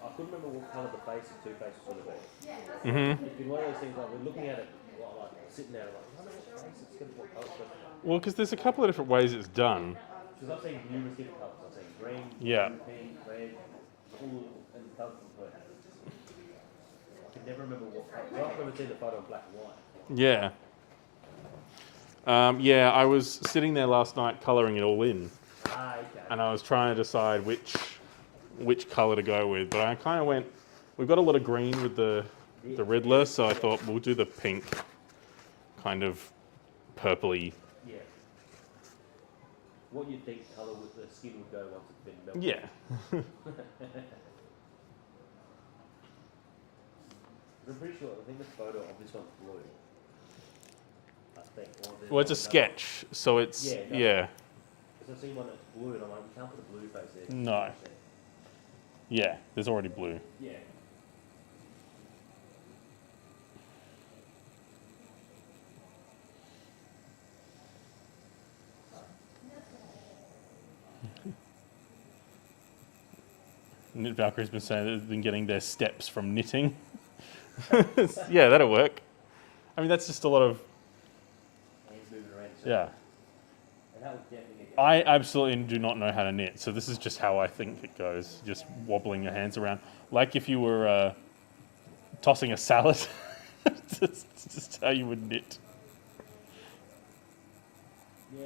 I couldn't remember what colour the face of Two-Face was going to be. Mhm. It's been one of those things like we're looking at it, like sitting there, like, I don't know what face it's going to be, what colour it's going to be. Well, because there's a couple of different ways it's done. Because I've seen numerous different colours. I've seen green, Yeah. blue, pink, red, all and colourful blue. I can never remember what colour. I remember seeing the photo in black and white. Yeah. Yeah, I was sitting there last night colouring it all in, Ah, okay. and I was trying to decide which colour to go with. But I kind of went, we've got a lot of green with the Riddler, so I thought we'll do the pink, kind of purpley. Yeah. What you think colour with the skin would go once it's been melted? Yeah. I'm pretty sure. I think the photo of this one's blue. I think. Or there's Well, it's a another- sketch, so it's Yeah, no. yeah. Because I've seen one that's blue, and I'm like, you can't put a blue face there. No. Yeah, there's already blue. Yeah. Knit Valkyrie's been saying that they've been getting their steps from knitting. Yeah, that'll work. I mean, that's just a lot of Hands moving around. yeah. And that would definitely get. I absolutely do not know how to knit, so this is just how I think it goes. Just wobbling your hands around, like if you were tossing a salad. It's just how you would knit. Yeah.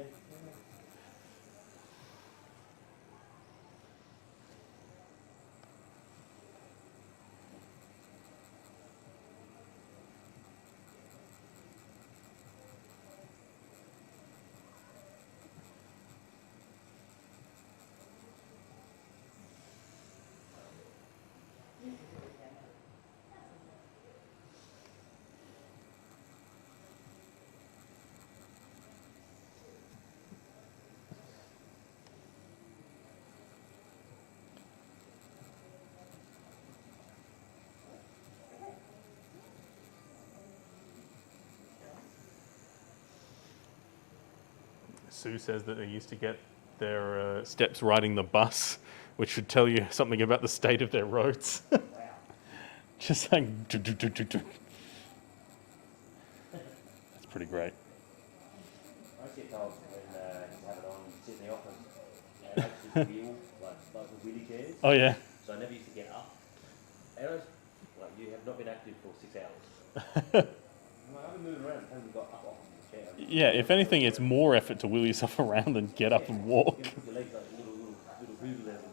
Sue says that they used to get their steps riding the bus, which should tell you something about the state of their roads. Wow. Just like It's pretty great. I used to get told when you have it on, you sit in the office, and I used to wheel, like the wheelie chairs, Oh yeah. so I never used to get up. And I was, like, you have not been active for 6 hours. I'm like, I've been moving around, haven't got up off the chair. Yeah, if anything, it's more effort to wheel yourself around than get up and walk. You put your legs like little hoover levels.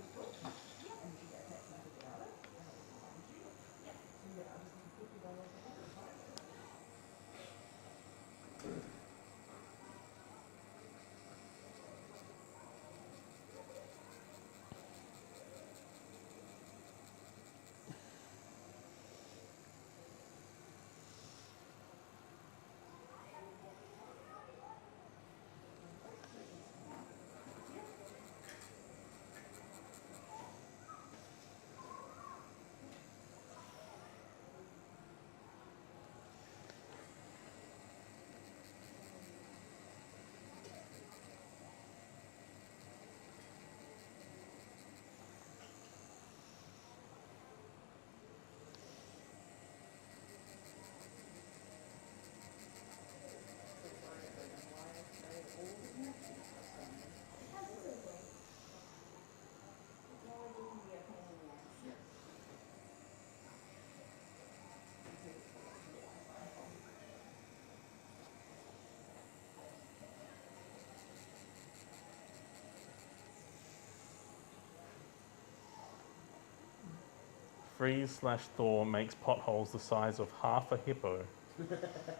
Freeze/thaw makes potholes the size of half a hippo.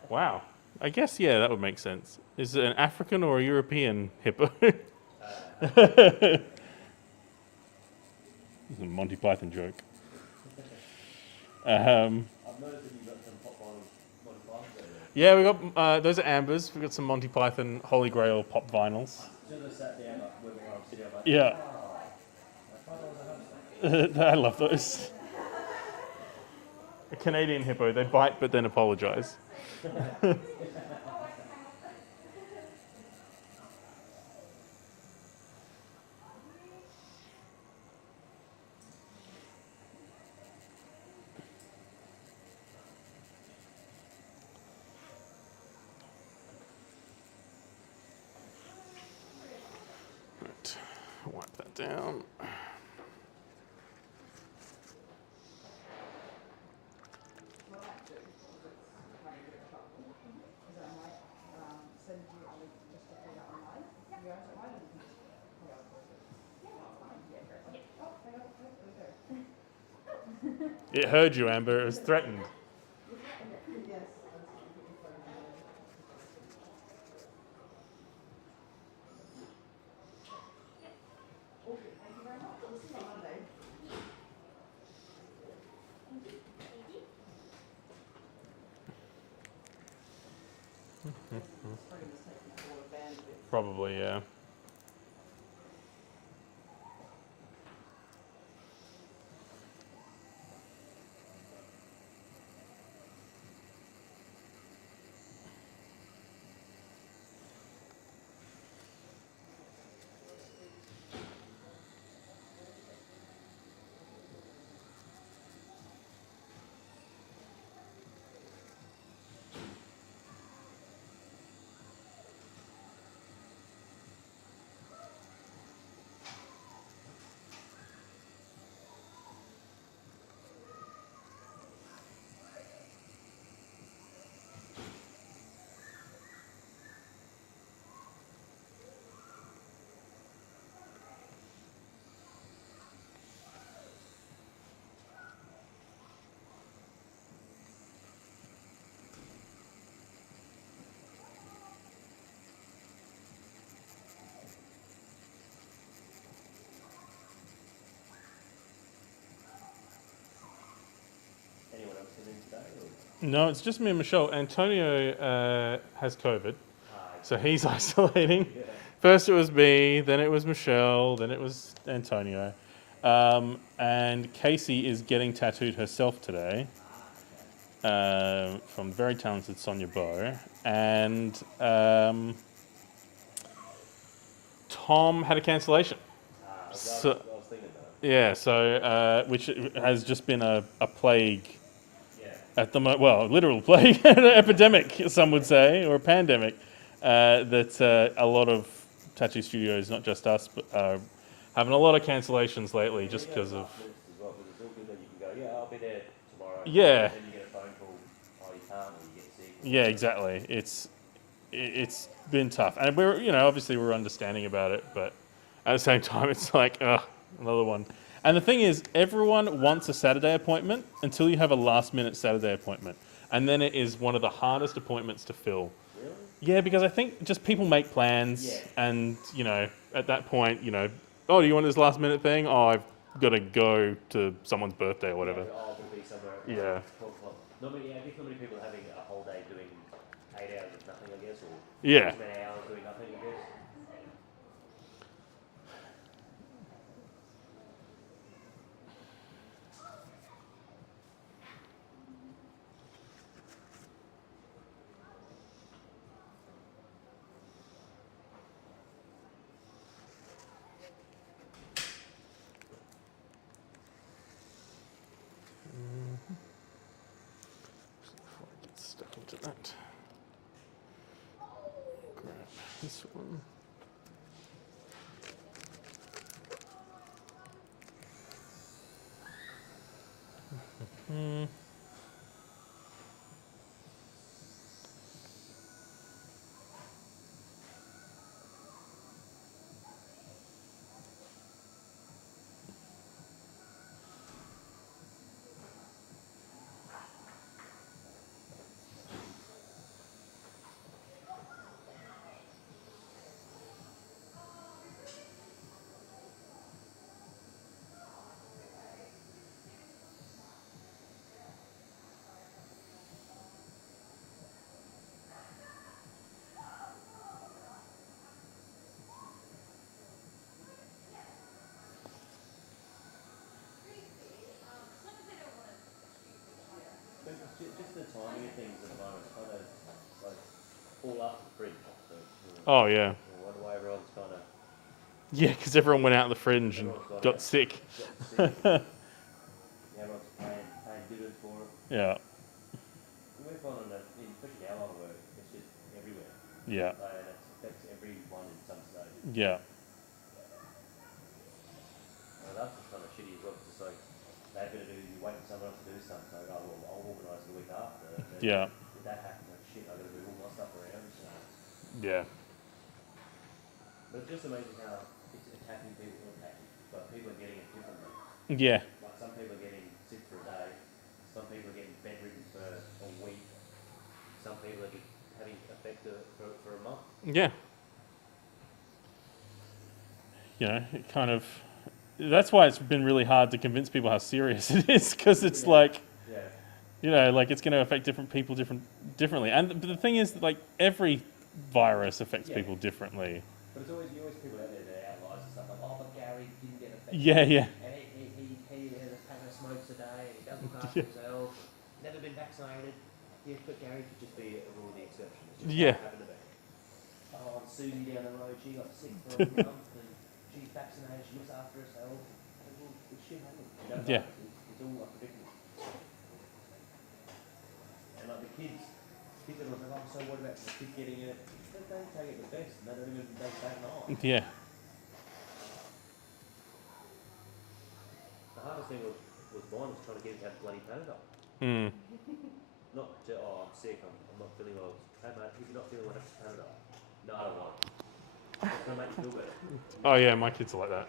Wow. I guess, yeah, that would make sense. Is it an African or a European hippo? It's a Monty Python joke. I've noticed that you've got some pop vinyl vinyls there. Yeah, we got those are Ambers. We've got some Monty Python Holy Grail pop vinyls. As soon as I sat down, like, when I was sitting, I was like, Yeah. oh, like $5 a house. I love those. A Canadian hippo, they bite but then apologise. Right, wipe that down. What I might do, because it's having a bit of trouble, is I might send you a link just to put that online. You guys don't mind, and you can just put out the Yeah, that's fine. Yeah, great. Oh, hang on, there we go. It heard you, Amber. It was threatened. Yes, that's fine. Put your phone down. Okay, thank you very much. We'll see you on Monday. Screen is taking up all the bandwidth. Probably, yeah. Anyone else come in today? Or? No, it's just me and Michelle. Antonio has COVID, so he's isolating. Yeah. First it was me, then it was Michelle, then it was Antonio. And Casey is getting tattooed herself today from very talented Sonia Bow. And Tom had a cancellation. I was So- thinking that. Yeah, so which has just been a plague Yeah. at the moment. Well, a literal plague, an epidemic, some would say, or a pandemic. That a lot of tattoo studios, not just us, but having a lot of cancellations lately just because of. As well, because it's all good that you can go, yeah, I'll be there tomorrow. Yeah. And then you get a phone call, oh, you can't, or you get sick. Yeah, exactly. It's been tough, and we're obviously we're understanding about it, but at the same time, it's like another one. And the thing is, everyone wants a Saturday appointment until you have a last-minute Saturday appointment, and then it is one of the hardest appointments to fill. Really? Yeah, because I think just people make plans, Yeah. and at that point, oh, do you want this last-minute thing? Oh, I've got to go to someone's birthday or whatever. Yeah, oh, it'll be somewhere. At Yeah. 12 o'clock. Normally, I guess not many people are having a whole day doing 8 hours of nothing, I guess, or Yeah. 6 hours doing nothing, I guess. Before I get stuck into that. Grab Oh, yeah. I wonder why everyone's kind of Yeah, because everyone went out in the fringe and Everyone's got sick. sick. Everyone's paying dividends for it. Yeah, We're finding that, especially our line of work, it's just everywhere. yeah, And it affects everyone in some stage. yeah, And that's just kind of shitty as well. It's just like they're going to do, you wait for someone else to do something. So, oh, well, I'll organise the week after. And then yeah, if that happens, like, shit, I've got to move all my stuff around. So. yeah, But it's just amazing how it's attacking people, not attacking, but people are getting it differently. yeah, Like some people are getting sick for a day, some people are getting bedridden for a week, some people are just having effect for a month. yeah. You know, it kind of. That's why it's been really hard to convince people how serious it is, because it's Yeah. like, Yeah. you know, like it's going to affect different people differently. And but the thing is, like, every virus affects Yeah. people differently. But it's always, you always people out there that are outliers and stuff like, oh, but Gary didn't get affected. Yeah, yeah, And he has a pack of smokes a day, and he doesn't look after himself, never been vaccinated. Yes, but Gary could just be a rule of the exception. It's just Yeah. what happened to me. Oh, and Susie down the road, she got sick for a month, and she's vaccinated, she looks after herself. Well, it's shit happens. You don't know. Yeah. It's all unpredictable. And like the kids are like, oh, so what about the kid getting it? They don't take it the best, and they don't even they bat an eye. yeah, The hardest thing was mine was trying to get him to have bloody Panadol. mm. Not to, oh, I'm sick, I'm not feeling well. Hey mate, if you're not feeling well, have some Panadol. No, I don't want it. It's going to make you feel better. Oh yeah, my kids are like that.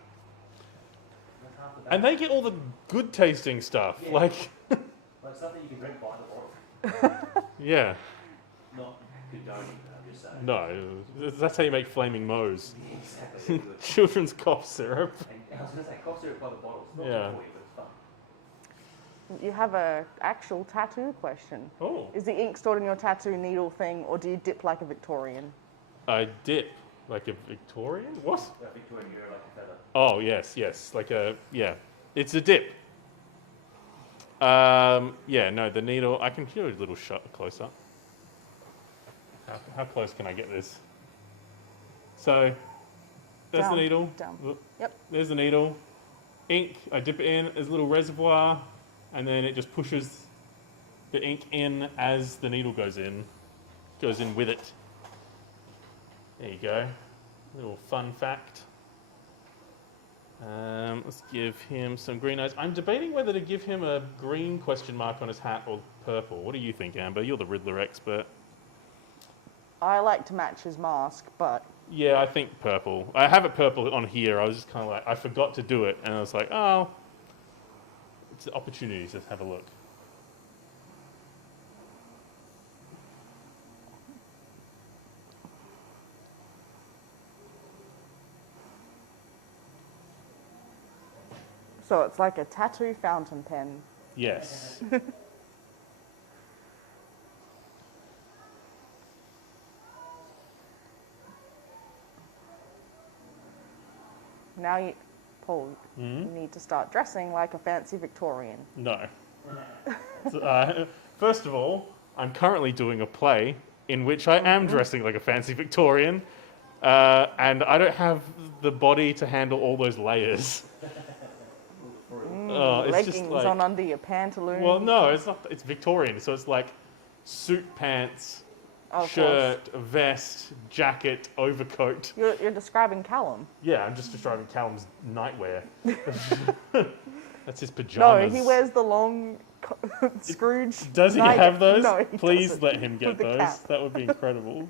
Like half the And they get all the good tasting stuff. Yeah. Like, like stuff that you can drink by the bottle. yeah, Not condoning, I'm just saying. no, that's how you make flaming moes. Exactly. Good. Children's cough syrup. And I was going to say, cough syrup by the bottle. It's not Yeah. good for you, but it's fun. You have a actual tattoo question. Oh, Is the ink stored in your tattoo needle thing, or do you dip like a Victorian? I dip like a Victorian. What? Victorian era, like a feather. Oh yes, yes, like a It's a dip. Yeah, no, the needle. I can do a little shot close up. How close can I get this? So, there's Down, the needle. down. Look, Yep. there's the needle. Ink. I dip it in. There's a little reservoir, and then it just pushes the ink in as the needle goes in. Goes in with it. There you go. Little fun fact. Let's give him some green eyes. I'm debating whether to give him a green question mark on his hat or purple. What do you think, Amber? You're the Riddler expert. I like to match his mask, but Yeah, I think purple. I have it purple on here. I was just kind of like, I forgot to do it. And I was like, oh, it's an opportunity to have a look. so it's like a tattoo fountain pen. Yes. Now you, Paul, Hmm? you need to start dressing like a fancy Victorian. No. So, first of all, I'm currently doing a play in which I am dressing like a fancy Victorian, and I don't have the body to handle all those layers. Oh, it's Leggings just like, on under your pantaloon. well, no, it's not. It's Victorian, so it's like suit pants, Oh, of shirt, vest, jacket, overcoat. You're describing Callum. Yeah, I'm just describing Callum's nightwear. That's his No, pajamas. he wears the long Scrooge. Does he night- have those? No, he Please doesn't. let him get With the those. cap. That would be incredible.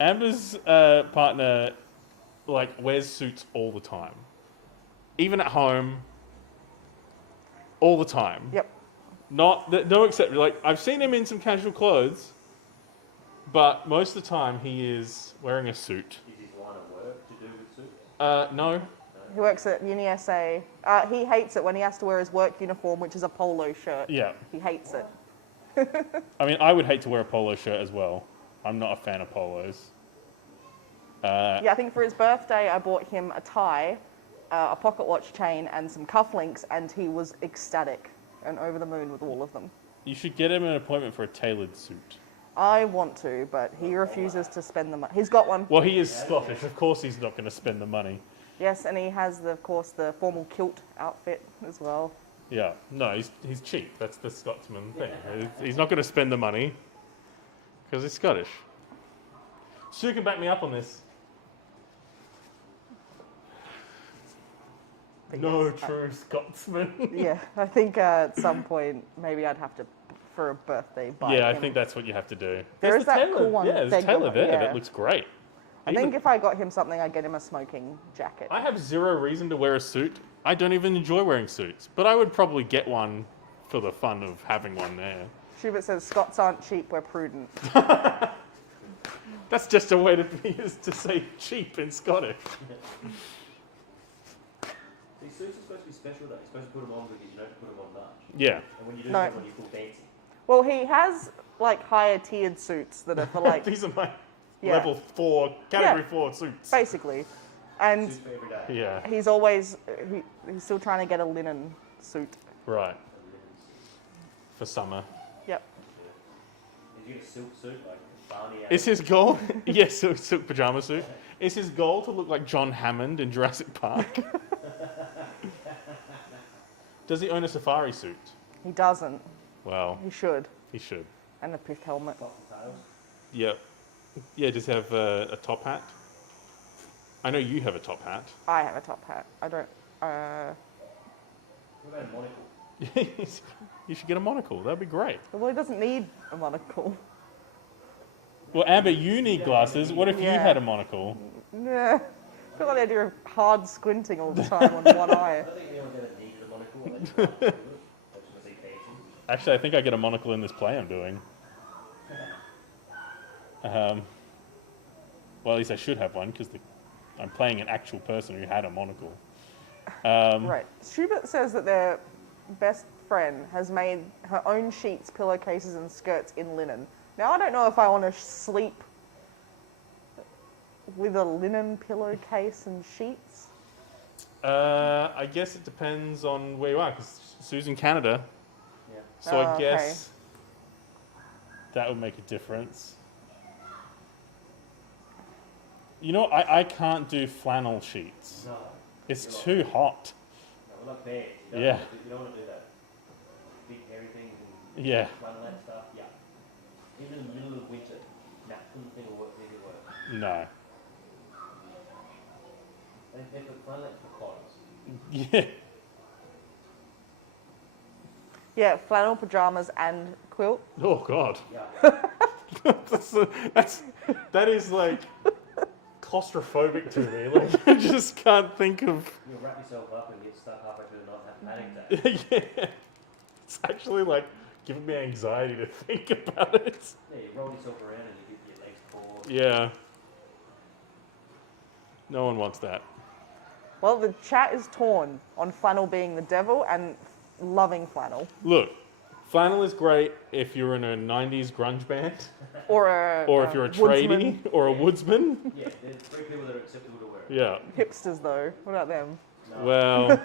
Amber's partner like wears suits all the time, even at home. All the time. Yep. No exception. Like I've seen him in some casual clothes, but most of the time he is wearing a suit. Is his line of work to do with suits? No. He works at UniSA. He hates it when he has to wear his work uniform, which is a polo shirt. Yeah. He hates it. I mean, I would hate to wear a polo shirt as well. I'm not a fan of polos. Yeah, I think for his birthday, I bought him a tie, a pocket watch chain, and some cufflinks, and he was ecstatic and over the moon with all of them. You should get him an appointment for a tailored suit. I want to, but he refuses to spend the money. He's got one. Well, he is Scottish. Of course, he's not going to spend the money. Yes, and he has, of course, the formal kilt outfit as well. Yeah. No, he's cheap. That's the Scotsman thing. He's not going to spend the money because he's Scottish. Sue can back me up on this. But No yes, true Scotsman. Yeah, I think at some point maybe I'd have to, for a birthday, buy Yeah, I him. think that's what you have to do. There There's is the that tailor. cool one, Yeah, there's a big tailor one, there. yeah. That looks great. I think if I got him something, I'd get him a smoking jacket. I have zero reason to wear a suit. I don't even enjoy wearing suits, but I would probably get one for the fun of having one there. Schubert says, Scots aren't cheap, we're prudent. That's just a way to say cheap in Scottish. These suits are supposed to be special though. You're supposed to put them on because you don't put them on much. Yeah. And when you do No. put them on, you feel fancy. Well, he has, like, higher tiered suits that are for, like, These are my Yeah. level 4, category Yeah. 4 suits. basically. And Suits for every day. Yeah, he's always, he's still trying to get a linen suit. right. For summer. Yep. Did you get a silk suit like Barney? Is his goal? Yes, silk pajama suit. Is his goal to look like John Hammond in Jurassic Park? Does he own a safari suit? He doesn't. Well, He should. he should. And a pith helmet. Top and tails? Yep. Yeah, does he have a top hat? I know you have a top hat. I have a top hat. I don't, What about a monocle? You should get a monocle. That'd be great. well, he doesn't need a monocle. Well, Amber, you need glasses. What if you Yeah. had a monocle? Yeah. I feel like the idea of hard squinting all the time on one eye. I don't think anyone's ever needed a monocle. They just can't do it. They just want to see fancy. Actually, I think I get a monocle in this play I'm doing. Well, at least I should have one because I'm playing an actual person who had a monocle. Right. Schubert says that their best friend has made her own sheets, pillowcases, and skirts in linen. Now, I don't know if I want to sleep with a linen pillowcase and sheets. I guess it depends on where you are because Sue's in Canada, Yeah. so Oh, I okay. guess that would make a difference. You know, I can't do flannel sheets. No. It's You're too hot. No, we're like bears. You Yeah. don't want to do that. Big hairy things and Yeah. running that stuff. Yeah. Even in the middle of winter. Nah, couldn't think of what think it work. No. They put flannel for clothes. Yeah. Yeah, flannel pajamas and quilt. Oh God. Yeah. that is like claustrophobic to me. Like I just can't think of. You'll wrap yourself up and get stuck halfway through the night and have panic attack. Yeah. It's actually like giving me anxiety to think about it. Yeah, you roll yourself around and you get your legs caught. Yeah. No one wants that. Well, the chat is torn on flannel being the devil and loving flannel. Look, flannel is great if you're in a 90s grunge band, Or or if you're a tradie, or a woodsman. Yeah, there's 3 people that are acceptable to wear it. Yeah. Hipsters, though. What about them? No. Well,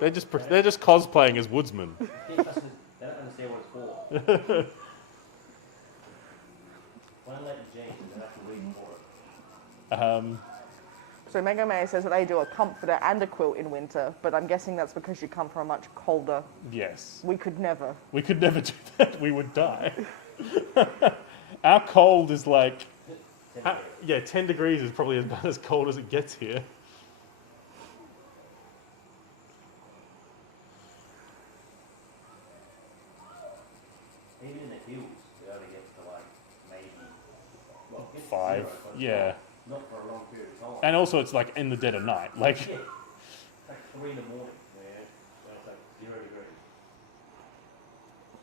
they're just cosplaying as woodsmen. Yeah, that's just- they don't understand what it's for. Flannel and jeans, there's an actual reason for it. So Mega May says that they do a comforter and a quilt in winter, but I'm guessing that's because you come from a much colder. Yes. We could never. We could never do that. We would die. Our cold is like, 10 degrees is probably about as cold as it gets here. Even in the hills, it only gets to like maybe well, it gets to 5, 0 close to yeah. that. Not for a long period of time. And also it's like in the dead of night. Like, Yeah. Like 3 in the morning, man. When it's like 0 degrees.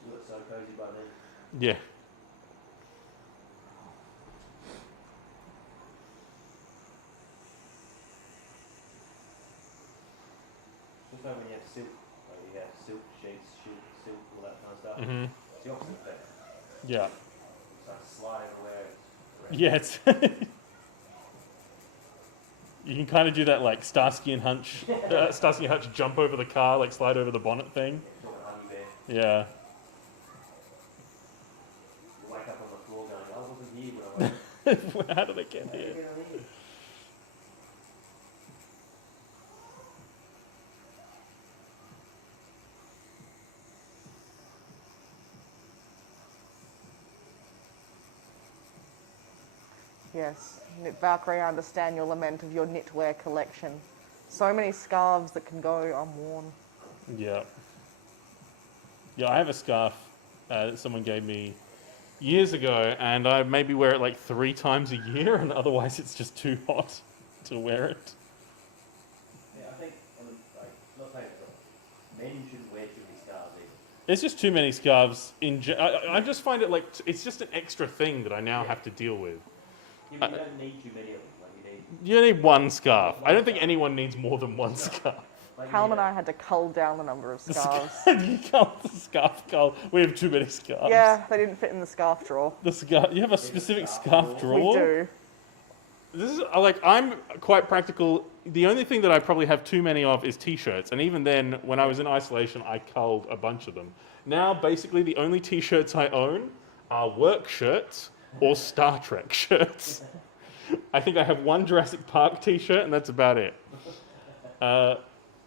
You look so cozy by then. yeah. Just like when you have silk, like you have silk sheets, silk, all that kind of stuff. Hmm. It's the opposite effect. Yeah. It's like slide everywhere. It's Yeah, it's you can kind of do that like Starsky and Hutch, Starsky and Hutch jump over the car, like slide over the bonnet thing. Talking honey bear. Yeah. You wake up on the floor going, How did I get here? Yes, Valkyrie, I understand your lament of your knitwear collection. So many scarves that can go unworn. Yeah. Yeah, I have a scarf that someone gave me years ago, and I maybe wear it like 3 times a year, and otherwise it's just too hot to wear it. Yeah, I think, not saying it's men shouldn't wear too many scarves either. There's just too many scarves. I just find it like it's just an extra thing that I now have to deal with. Yeah, but you don't need too many of them. Like You need one scarf. I don't think anyone needs more than one scarf. Callum and I had to cull down the number of scarves. You can't the scarf cull. We have too many scarves. Yeah, they didn't fit in the scarf drawer. The scarf. You have a specific scarf drawer. We do. This is like I'm quite practical. The only thing that I probably have too many of is t-shirts, and even then, when I was in isolation, I culled a bunch of them. Now, basically, the only t-shirts I own are work shirts or Star Trek shirts. I think I have one Jurassic Park t-shirt, and that's about it.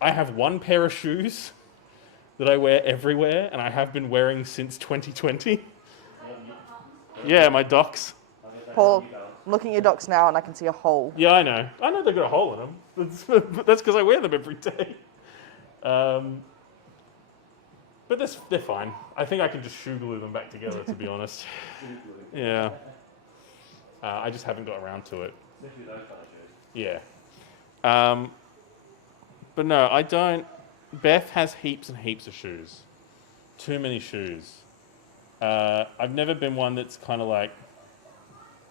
I have one pair of shoes that I wear everywhere, and I have been wearing since 2020. Yeah, my docs. Paul, I'm looking at your docs now and I can see a hole. Yeah, I know. I know they've got a hole in them. That's because I wear them every day. But they're fine. I think I can just shoe glue them back together, to be honest. Yeah. I just haven't got around to it. Especially those kind of shoes. Yeah. But no, I don't. Beth has heaps and heaps of shoes. Too many shoes. I've never been one that's kind of like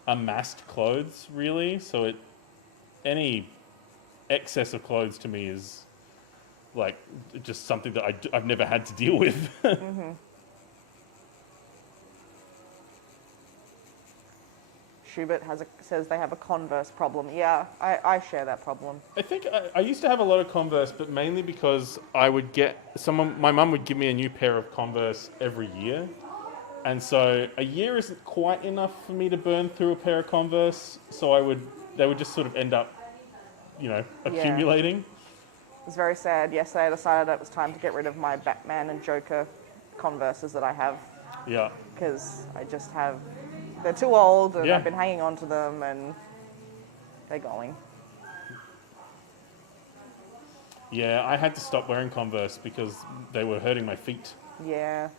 amassed clothes, really. So any excess of clothes to me is like just something that I've never had to deal with. Mm-hmm. Schubert says they have a Converse problem. Yeah, I share that problem. I think I used to have a lot of Converse, but mainly because I would my mum would give me a new pair of Converse every year. And so a year isn't quite enough for me to burn through a pair of Converse. So they would just sort of end up, accumulating. It was very sad. Yesterday I decided it was time to get rid of my Batman and Joker Converses that I have. Yeah. Because they're too old and Yeah. I've been hanging on to them and they're going. Yeah, I had to stop wearing Converse because they were hurting my feet. Yeah.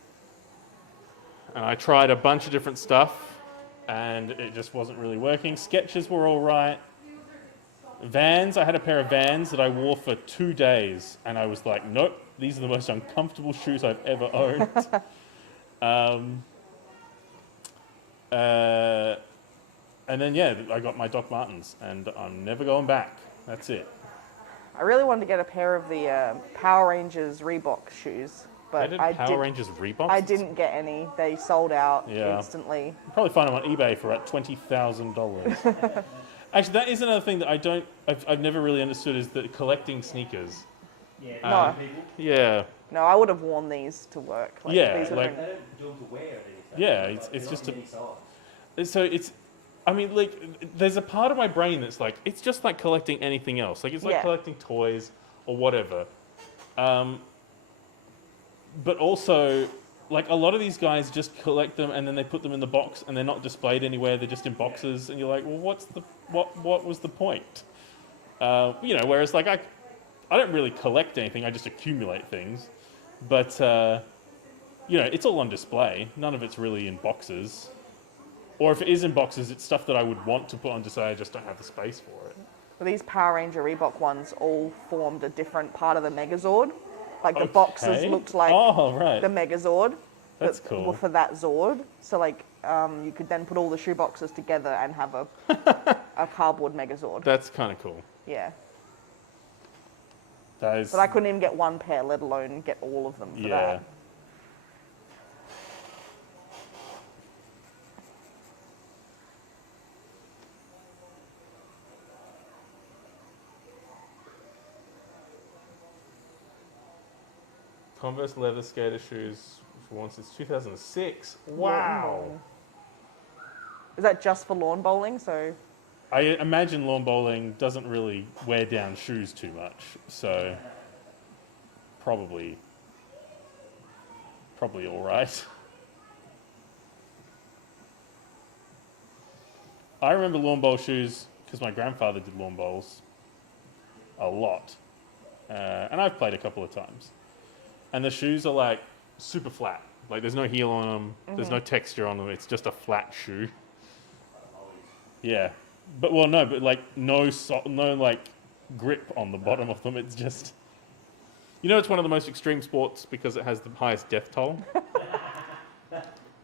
And I tried a bunch of different stuff and it just wasn't really working. Skechers were all right. Vans, I had a pair of Vans that I wore for 2 days and I was like, nope, these are the most uncomfortable shoes I've ever owned. And then, I got my Doc Martens and I'm never going back. That's it. I really wanted to get a pair of the Power Rangers Reebok shoes, but Power Rangers Reebok? I didn't get any. They sold out Yeah. instantly. You probably find them on eBay for about $20,000. Actually, that is another thing that I've never really understood is that collecting sneakers. Yeah, No. people. Yeah. No, I would have worn these to work. Yeah, these would have like- been- They don't do them to wear these days. Yeah, Like, it's they're just not a- any size. So there's a part of my brain that's like, it's just like collecting anything else. Like, it's like Yeah. collecting toys or whatever. But also, like, a lot of these guys just collect them and then they put them in the box and they're not displayed anywhere. They're just in boxes, and you're like, well, what was the point? Whereas like I don't really collect anything. I just accumulate things. But it's all on display. None of it's really in boxes. Or if it is in boxes, it's stuff that I would want to put on display. I just don't have the space for it. Well, these Power Ranger Reebok ones all formed a different part of the Megazord. Like the boxes Okay. looked like Oh, right. the Megazord. That's that cool. were for that Zord. So like you could then put all the shoe boxes together and have a cardboard Megazord. That's kind of cool. Yeah. That is, But I couldn't even get one pair, let alone get all of them for that. Converse leather skater shoes for one since 2006. Wow. Is that just for lawn bowling? So I imagine lawn bowling doesn't really wear down shoes too much, so probably all right. I remember lawn bowl shoes because my grandfather did lawn bowls a lot, and I've played a couple of times. And the shoes are like super flat. Like there's no heel on them. There's no texture on them. It's just a flat shoe. Yeah, but like no like grip on the bottom of them. It's just, it's one of the most extreme sports because it has the highest death toll.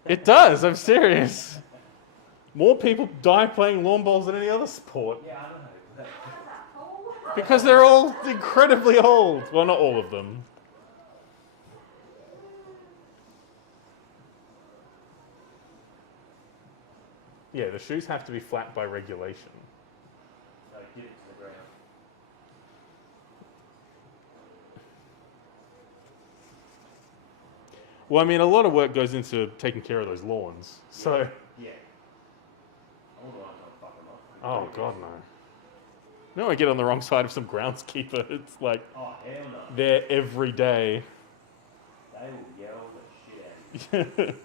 It does. I'm serious. More people die playing lawn bowls than any other sport. Yeah, I don't know. Because they're all incredibly old. Well, not all of them. Yeah, the shoes have to be flat by regulation. No, give it to the ground. Well, I mean, a lot of work goes into taking care of those lawns. So, Yeah. I wouldn't want to fuck them up. oh god, no. No, I get on the wrong side of some groundskeeper. It's like Oh, hell no. they're every day. They will yell the shit out of you.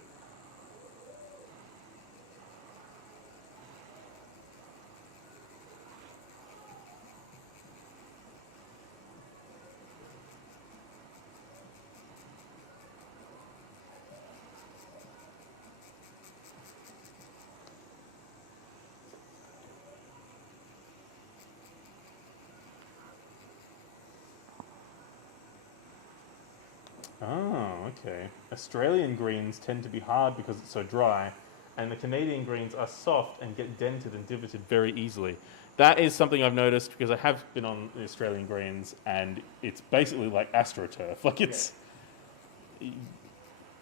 Oh, okay. Australian greens tend to be hard because it's so dry, and the Canadian greens are soft and get dented and divoted very easily. That is something I've noticed because I have been on the Australian greens, and it's basically like AstroTurf. Like it's,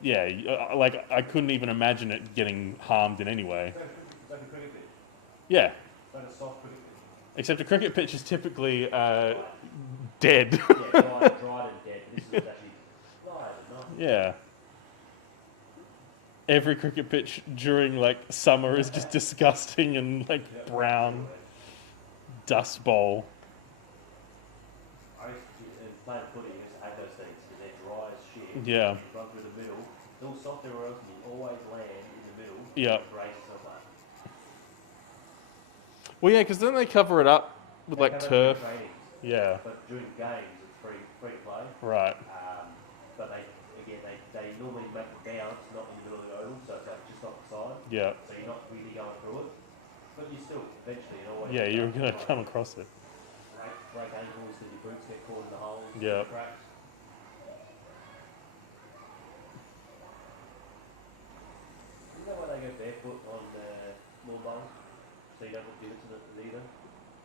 like I couldn't even imagine it getting harmed in any way. It's like a cricket pitch. Yeah, It's like a soft cricket pitch. except a cricket pitch is typically dead. Yeah, dried and dead. This is actually live and nice. Yeah. Every cricket pitch during like summer is just disgusting and like brown dust bowl. I used to, in playing footy, I used to hate those things because they're dry as shit. Yeah. You run through the middle, it's all soft everywhere else, and you always land in the middle. Yeah. And brace yourself up. Well, yeah, because then they cover it up with They like come out turf. through trainings, Yeah. but during games, it's free to play. Right. But they normally make it bounce, not in the middle of the oval, so it's like just off the side. Yeah. So you're not really going through it. But you still, eventually, you always... Yeah, you're gonna come across it. Break ankles, then your boots get caught in the holes, Yeah. cracks. Isn't that why they go barefoot on lawn bowls? So you don't give it to them either?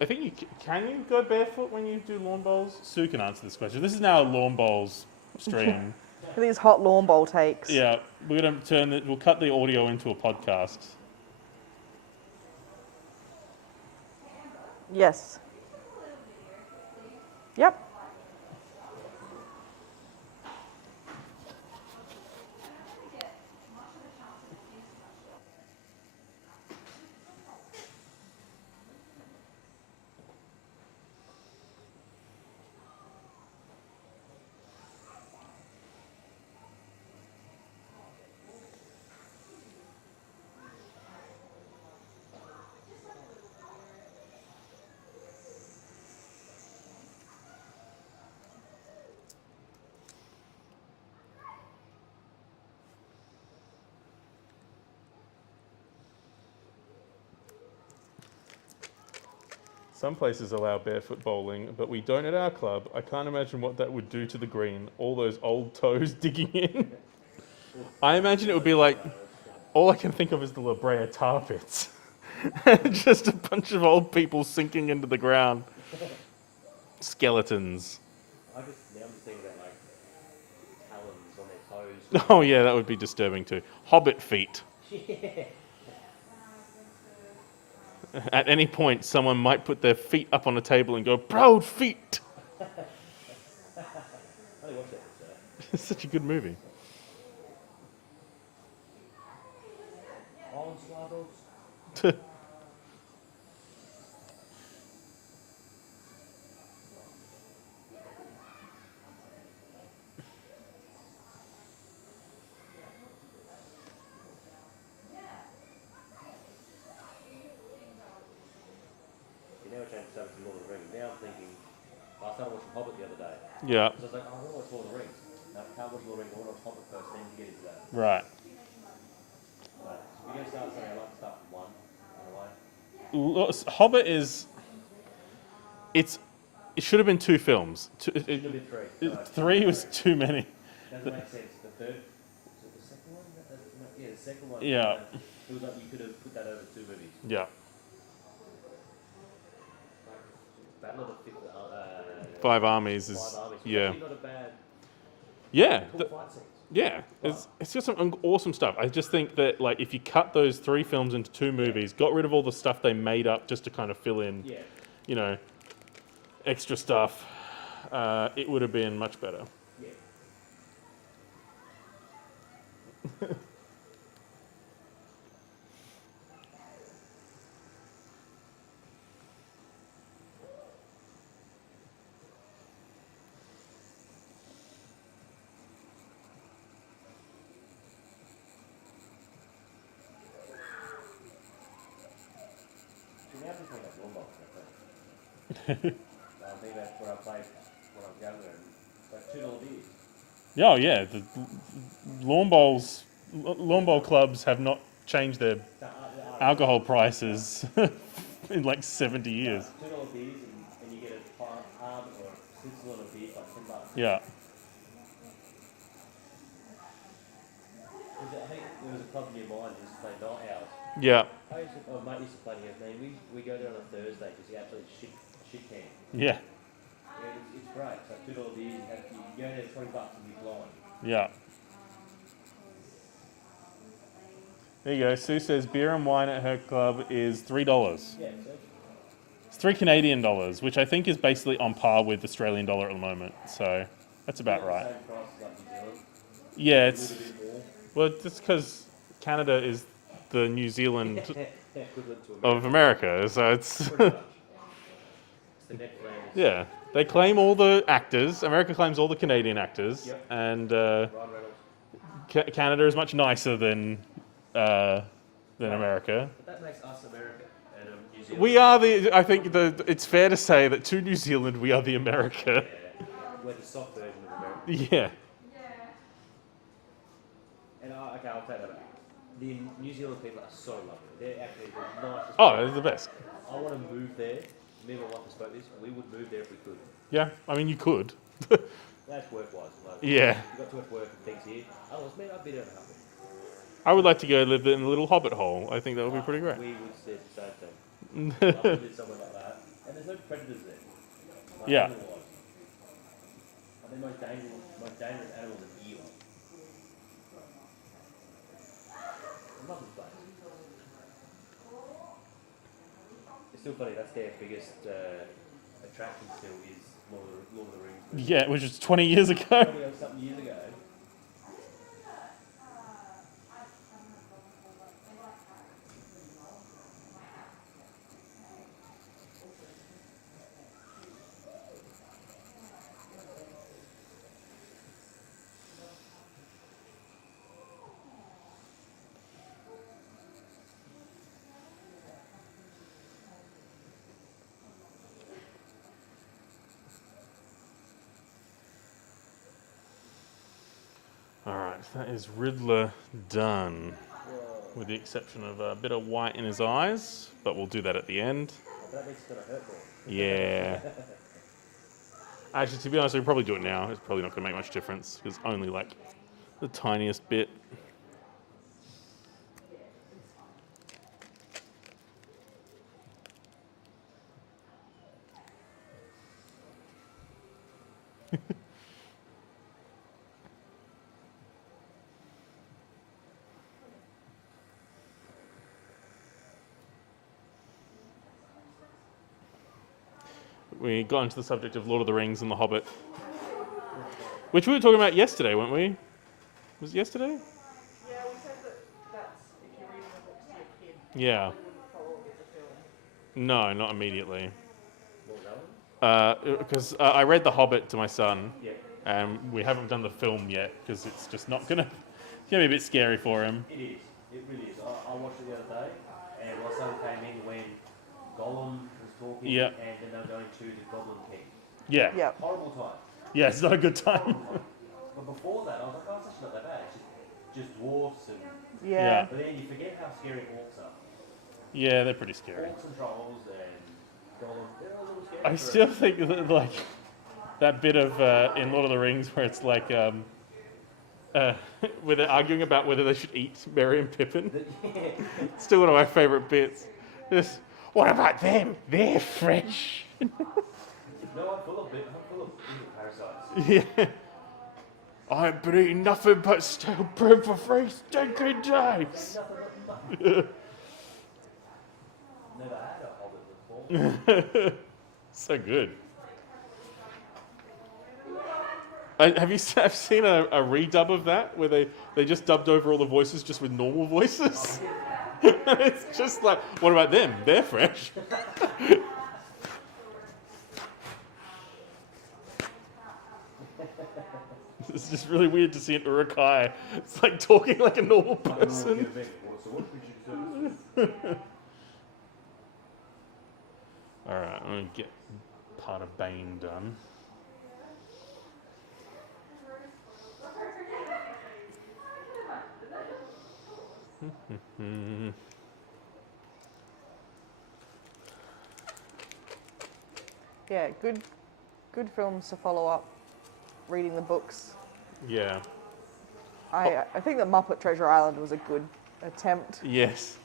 I think can you go barefoot when you do lawn bowls? Sue can answer this question. This is now a lawn bowls stream. for these hot lawn bowl takes. Yeah, we're gonna we'll cut the audio into a podcast. Yes. Yep. Some places allow barefoot bowling, but we don't at our club. I can't imagine what that would do to the green. All those old toes digging in. I imagine it would be like, all I can think of is the La Brea tar pits. Just a bunch of old people sinking into the ground. Skeletons. Now I'm just thinking about like talons on their toes. Oh yeah, that would be disturbing too. Hobbit feet. At any point, someone might put their feet up on a table and go, "Proud feet." I only watched that today. It's such a good movie. You never change the subject to Lord of the Rings. Now I'm thinking, I started watching Hobbit the other day. Yeah. So I was like, oh, I want to watch Lord of the Rings. No, I can't watch Lord of the Rings. I want to watch Hobbit first, then get into that. Right. But if you're going to start something, I like to start from one, in a way. Hobbit is. It should have been 2 films. Should have been three. No, 3 was too many. doesn't make sense. The third, was it the second one? Yeah, the second one. Yeah. It was like you could have put that over 2 movies. Yeah. Battle of the Fifth, 5 Armies is. 5 Armies. Yeah. Actually not a bad, Yeah. cool fight scenes. Yeah, it's just some awesome stuff. I just think that like if you cut those 3 films into 2 movies, got rid of all the stuff they made up just to kind of fill in, Yeah. you know, extra stuff, it would have been much better. Yeah. See, now I'm just thinking of Lawnmower, I think. I think that's what I played when I was younger, and like $2 beers. Oh yeah, the lawn bowl clubs have not changed their alcohol prices in like 70 years. $2 beers, and you get a palm or a Switzerland of beer for like $10. Yeah, I think there was a club near mine that used to play night owls. yeah, Mate used to play against me. We go there on a Thursday because he absolutely shit can. yeah, Yeah, it's great. So $2 beers, you go there $20 and you're blind. yeah. There you go. Sue says beer and wine at her club is $3. Yeah, so It's $3 Canadian, which I think is basically on par with Australian dollar at the moment. So that's about right. same price as like New Zealand. Yeah, A it's little bit more. well, just because Canada is the New Zealand Equivalent to of America, so it's Pretty much. It's the net land. yeah. They claim all the actors. America claims all the Canadian actors, Yep. and Ryan Reynolds. Canada is much nicer than America. But that makes us America and New Zealand. We are the. I think it's fair to say that to New Zealand we are the America. Yeah, we're the soft version of America. Yeah. And okay, I'll take that back. The New Zealand people are so lovely. They're actually the nicest. Oh, they're the best. I want to move there. Me and my wife have spoke this. We would move there if we could. Yeah. I mean, you could. That's work-wise. Like, Yeah. You've got too much work and things here. Otherwise, me, I'd be there in a heartbeat. I would like to go live in a little hobbit hole. I think that would be pretty great. We would say the same thing. I'd live somewhere like that. And there's no predators there. Like, Yeah. animal-wise. I think most dangerous animals are eel. I love this place. It's still funny, that's their biggest attraction still is Lord of the Rings. Yeah, which was 20 years ago. 20 or something years ago. Alright, that is Riddler done. With the exception of a bit of white in his eyes, but we'll do that at the end. That means it's going to hurt more. Yeah. Actually, to be honest, we can probably do it now. It's probably not going to make much difference. It's only like the tiniest bit. We got into the subject of Lord of the Rings and The Hobbit, which we were talking about yesterday, weren't we? Was it yesterday? Yeah, we said that that's if you're reading a book to your kid, Yeah. you would No, not immediately. What was that one? Because I read The Hobbit to my son, Yeah. and we haven't done the film yet because it's just not gonna. It's gonna be a bit scary for him. It is. It really is. I watched it the other day, and my son came in when Gollum was talking, Yeah. and then they were going to the Goblin King. Yeah. Yep. Horrible time. Yeah, it's not a good time. Horrible time. But before that, I was like, oh, it's actually not that bad. It's just dwarfs and. Yeah. Yeah. But then you forget how scary orcs are. Yeah, they're pretty scary. Orcs and trolls and Gollum, they're all a little scary. I still think that, like that bit of in Lord of the Rings where it's like where they're arguing about whether they should eat Merry and Pippin. Yeah. Still one of my favourite bits. Just, what about them? They're fresh. No, I'm full of parasites. Yeah. I've been eating nothing but stale bread for 3 stinking days. Never had a hobbit before. So good. Have you seen a redub of that where they just dubbed over all the voices just with normal voices? It's just like, what about them? They're fresh. It's just really weird to see an Urukai. It's like talking like a normal person. Alright, I'm gonna get part of Bane done. Yeah, good films to follow up reading the books. Yeah. I think that Muppet Treasure Island was a good attempt. Yes.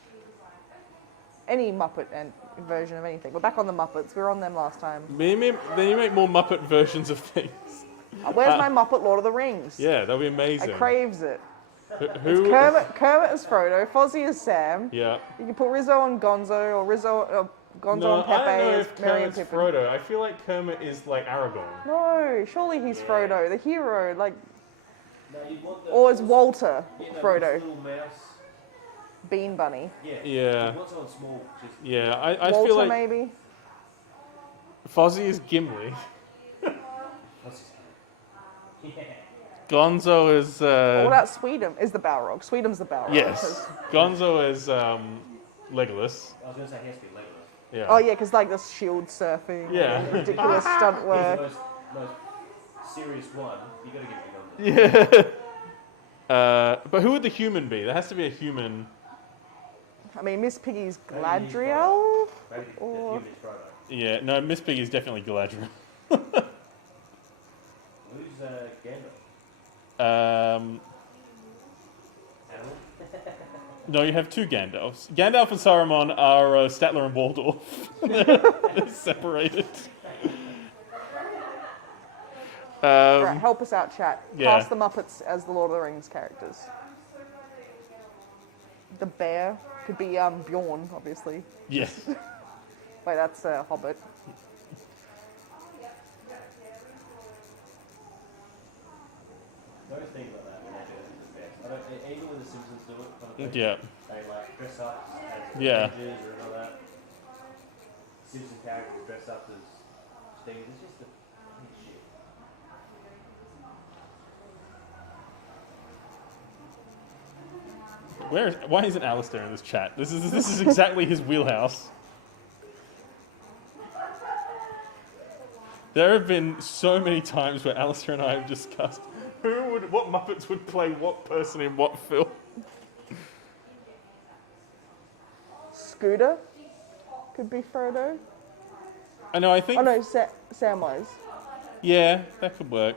Any Muppet and version of anything. We're back on the Muppets. We were on them last time. Then you make more Muppet versions of things. Where's my Muppet Lord of the Rings? Yeah, that'd be I amazing. craves it. Who? Kermit as Frodo, Fozzie as Sam. Yeah. You can put Rizzo and Gonzo, or Gonzo No, and I don't know Pepe if as Merry and Kermit's Pippin. Frodo. I feel like Kermit is like Aragorn. No, surely he's Frodo, the hero, like, No, you want the, or as Walter yeah, no, Frodo, little mouse. Bean Bunny. Yeah. Yeah. You want someone small, just Yeah, I Walter feel like maybe. Fozzie is Gimli. what's his name? Yeah. Gonzo is What about Sweetums? Is the Balrog? Sweetums the Balrog. yes. Gonzo is Legolas. I was going to say he has to be Legolas. Yeah. Oh yeah, because like the shield surfing. Yeah. and ridiculous stunt He's the work. most serious one. You got to give it to him. Yeah. But who would the human be? There has to be a human. I mean, Miss Piggy's Maybe he's Gladriel. Maybe Or- the human is Frodo. Yeah, no, Miss Piggy is definitely Galadriel. Who's Gandalf? Um, Animal? no, you have two Gandalfs. Gandalf and Saruman are Statler and Waldorf. They're separated. Right, help us out, chat. yeah. Cast the Muppets as the Lord of the Rings characters. The bear could be Bjorn, obviously. Yes. Wait, that's Hobbit. Those things like that when they do it is the best. I don't, even when the Simpsons do it, kind of thing, Yeah. they like dress up as Yeah. Avengers or anything like that. Simpson characters dress up as things. It's just the shit. Why isn't Alistair in this chat? This is exactly his wheelhouse. There have been so many times where Alistair and I have discussed what Muppets would play what person in what film. Scooter could be Frodo. I know, I think... Oh no, Samwise. Yeah, that could work.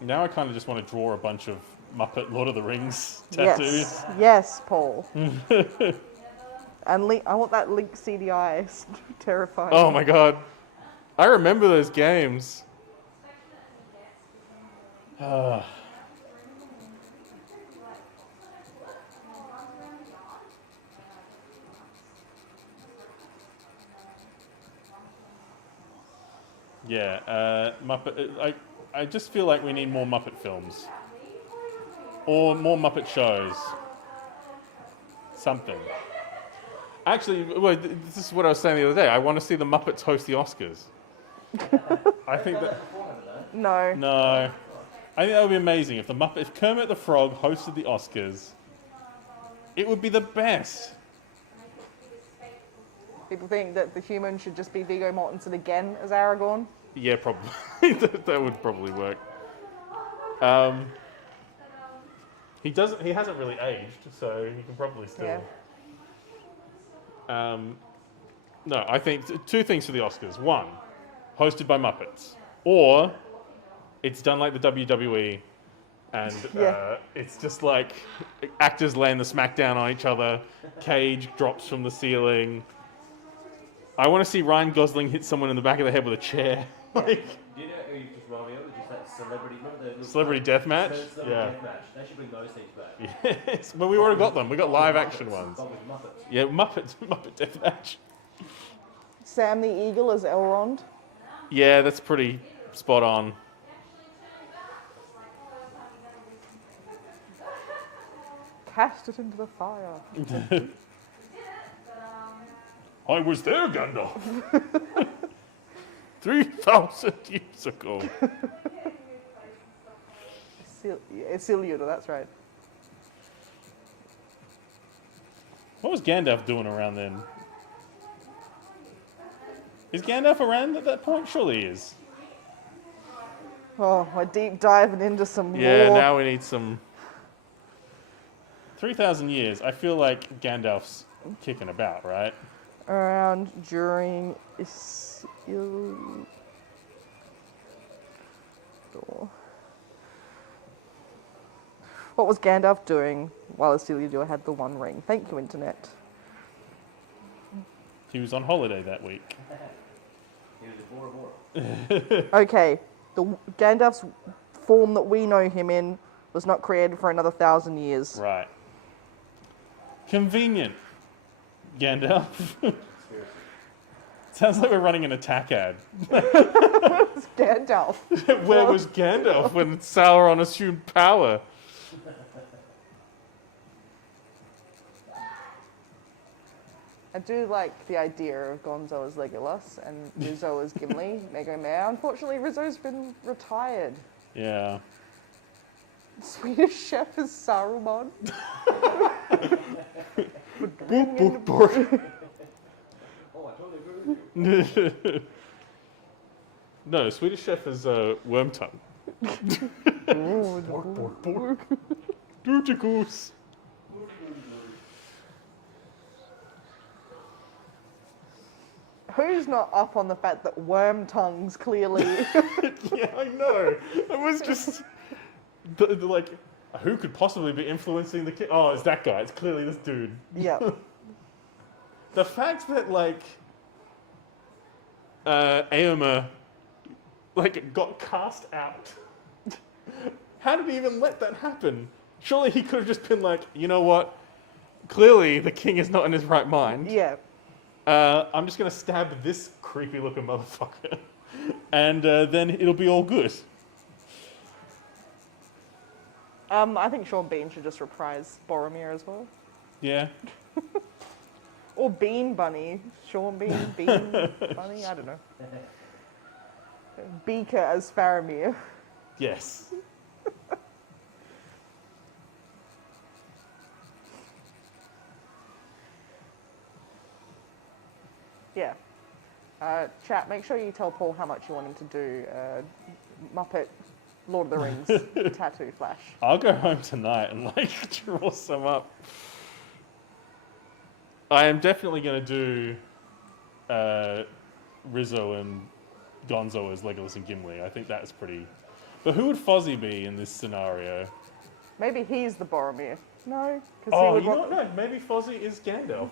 Now I kind of just want to draw a bunch of Muppet Lord of the Rings tattoos. Yes, yes, Paul. And I want that Link CDI. It's terrifying. Oh my god. I remember those games. Ah. Yeah, Muppet. I just feel like we need more Muppet films. Or more Muppet shows. Something. Actually, well, this is what I was saying the other day. I want to see the Muppets host the Oscars. I think that... No. No. I think that would be amazing if Kermit the Frog hosted the Oscars. It would be the best. People think that the human should just be Viggo Mortensen again as Aragorn. Yeah, probably. That would probably work. He hasn't really aged, so he can probably still. Yeah. No, I think two things for the Oscars. One, hosted by Muppets, or it's done like the WWE, and it's just like actors laying the smack down on each other. Cage drops from the ceiling. I want to see Ryan Gosling hit someone in the back of the head with a chair. Like, Do you know who you just remind me of? Just that celebrity, remember the little Celebrity Deathmatch? Celebrity Yeah. Deathmatch. They should bring those things back. Yes, but we already got them. We got live action ones. But with Muppets. Yeah, Muppet Deathmatch. Sam the Eagle as Elrond. Yeah, that's pretty spot on. Cast it into the fire. I was there, Gandalf. 3,000 years ago. Isildur, that's right. What was Gandalf doing around then? Is Gandalf around at that point? Surely he is. Oh, we're deep diving into some Yeah, lore. now we need some... 3,000 years. I feel like Gandalf's kicking about, right? Around during Isildur. What was Gandalf doing while Isildur had the One Ring? Thank you, Internet. He was on holiday that week. He was a Bora Bora. Okay, Gandalf's form that we know him in was not created for another 1,000 years. Right. Convenient. Gandalf. Sounds like we're running an attack ad. It's Gandalf. Where was Gandalf when Sauron assumed power? I do like the idea of Gonzo as Legolas and Rizzo as Gimli, Mego Mayor. Unfortunately, Rizzo's been retired. Yeah. Swedish Chef is Saruman. Boop, boop, boop. Oh, I totally agree with you. No, Swedish Chef is Wormtongue. Bork, bork, bork. Dirty goose. Who's not up on the fact that Wormtongue's clearly... Yeah, I know. It was just like, who could possibly be influencing the kid? Oh, it's that guy. It's clearly this dude. Yeah. The fact that like Aomer like got cast out. How did he even let that happen? Surely he could have just been like, you know what? Clearly the king is not in his right mind. Yeah. I'm just gonna stab this creepy looking motherfucker, and then it'll be all good. I think Sean Bean should just reprise Boromir as well. Yeah. Or Bean Bunny. Sean Bean, Bean Bunny, I don't know. Beaker as Faramir. Yes. Yeah. Chat, make sure you tell Paul how much you want him to do Muppet Lord of the Rings tattoo flash. I'll go home tonight and like draw some up. I am definitely going to do Rizzo and Gonzo as Legolas and Gimli. I think that's pretty... But who would Fozzie be in this scenario? Maybe he's the Boromir. No? Oh, you know what? No, maybe Fozzie is Gandalf.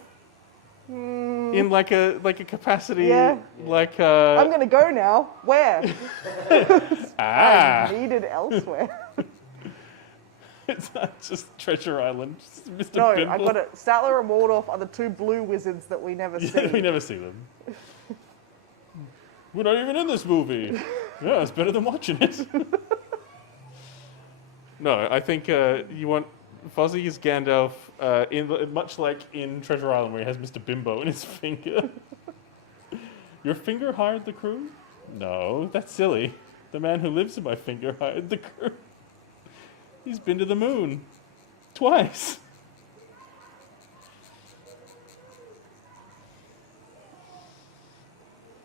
In like a capacity, Yeah. like I'm going to go now. Where? I'm needed elsewhere. It's not just Treasure Island, just Mr. No, Bimble. I got it. Statler and Waldorf are the two blue wizards that we never see. Yeah, we never see them. We're not even in this movie. Yeah, it's better than watching it. No, I think you want Fozzie as Gandalf, much like in Treasure Island where he has Mr. Bimbo in his finger. Your finger hired the crew? No, that's silly. The man who lives in my finger hired the crew. He's been to the moon. Twice.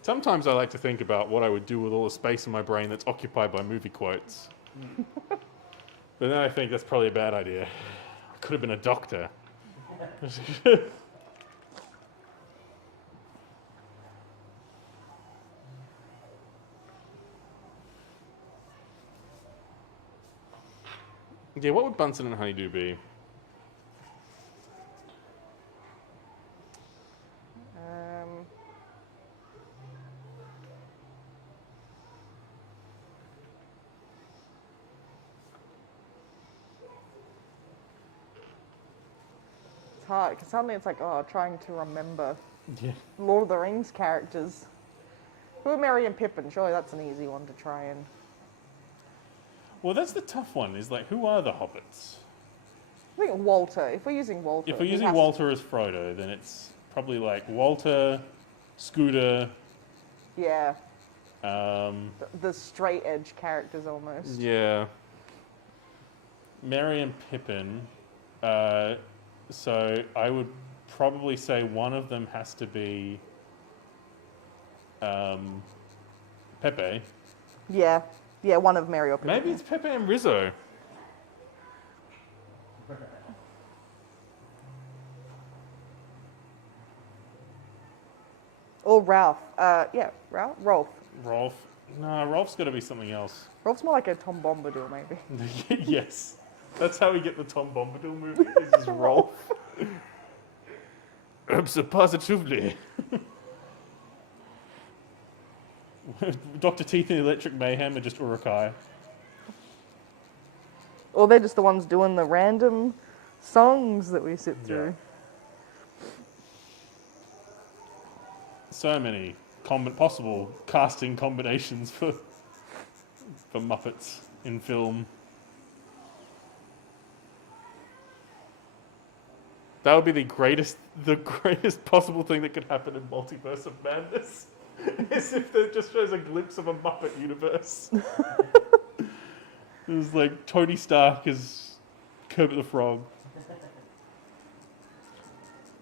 Sometimes I like to think about what I would do with all the space in my brain that's occupied by movie quotes. But then I think that's probably a bad idea. I could have been a doctor. Yeah, what would Bunsen and Honeydew be? It's hard because suddenly it's like, oh, trying to remember Yeah. Lord of the Rings characters. Who are Merry and Pippin? Surely that's an easy one to try and. Well, that's the tough one, is like, who are the hobbits? I think Walter. If we're using Walter. If we're he using has to- Walter as Frodo, then it's probably like Walter, Scooter, Yeah, um, the straight edge characters almost. yeah, Merry and Pippin. So I would probably say one of them has to be Pepe. Yeah, yeah, one of Merry or Pippin. Maybe it's Pepe and Rizzo. Or Ralph. Yeah, Rolf. Rolf. No, Rolf's got to be something else. Rolf's more like a Tom Bombadil, maybe. Yes. That's how we get the Tom Bombadil movie, is just Rolf. Positively. Dr. Teeth and Electric Mayhem are just Urukai. Or they're just the ones doing the random songs that we sit through. So many possible casting combinations for Muppets in film. That would be the greatest possible thing that could happen in Multiverse of Madness. Is if it just shows a glimpse of a Muppet universe. It was like Tony Stark as Kermit the Frog.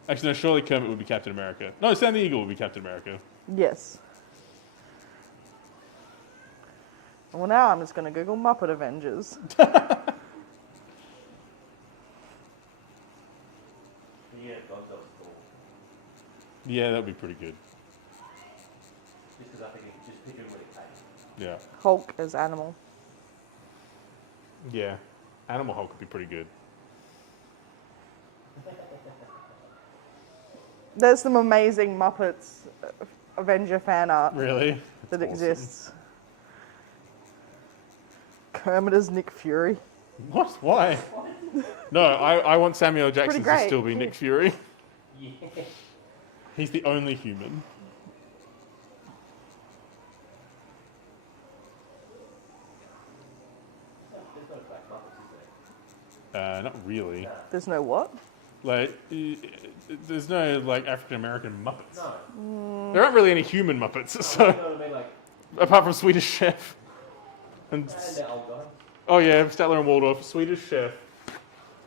Actually, no, surely Kermit would be Captain America. No, Sam the Eagle would be Captain America. Yes. Well, now I'm just going to Google Muppet Avengers. Yeah, Gonzo's cool. Yeah, that would be pretty good. Just because I think it just picture what it takes. Yeah. Hulk as animal. Yeah. Animal Hulk would be pretty good. There's some amazing Muppets Avenger fan art Really? that That's awesome. exists. Kermit as Nick Fury. What? Why? No, I want Samuel Jackson to great. still be Nick Fury. Yeah. He's the only human. There's no black Muppets, is there? Not really. There's no what? Like, there's no like African American Muppets. No. There aren't really any human Muppets, so You know what I mean? Like, apart from Swedish Chef. And the old guy. oh yeah, Statler and Waldorf, Swedish Chef.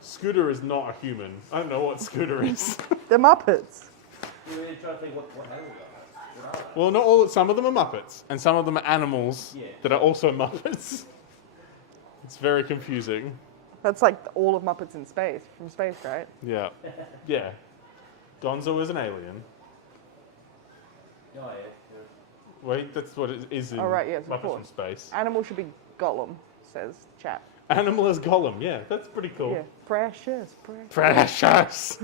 Scooter is not a human. I don't know what Scooter is. The Muppets. You're really trying to think what animals are. What are they? Well, not all. Some of them are Muppets, and some of them are animals Yeah. that are also Muppets. It's very confusing. That's like all of Muppets in space, from space, right? Yeah, yeah. Gonzo is an alien. Oh, yeah. Wait, that's what it is in Oh, right, yes, of Muppets from course. Space. Animal should be Gollum, says chat. Animal as Gollum. Yeah, that's pretty cool. Yeah. Precious, precious. Precious.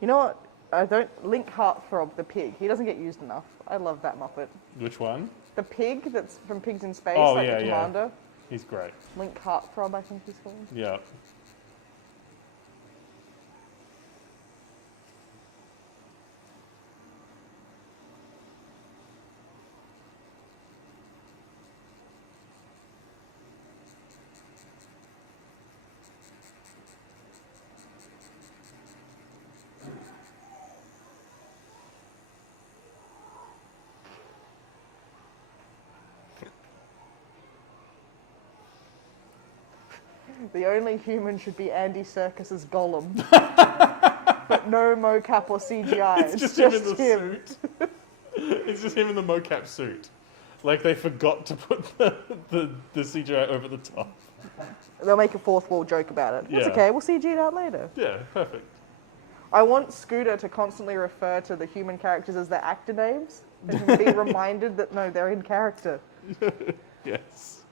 You know what? I don't link Heartthrob the pig. He doesn't get used enough. I love that Muppet. Which one? The pig that's from Pigs in Space, Oh, like yeah, the yeah. commander. He's great. Link Heartthrob, I think he's called. Yeah. The only human should be Andy Serkis's Gollum. But no mocap or CGI. It's just him in the suit. It's just him in the mocap suit. Like they forgot to put the CGI over the top. They'll make a fourth wall joke about it. That's Yeah. okay, we'll CG it out later. Yeah, perfect. I want Scooter to constantly refer to the human characters as their actor names and be reminded that no, they're in character. Yes.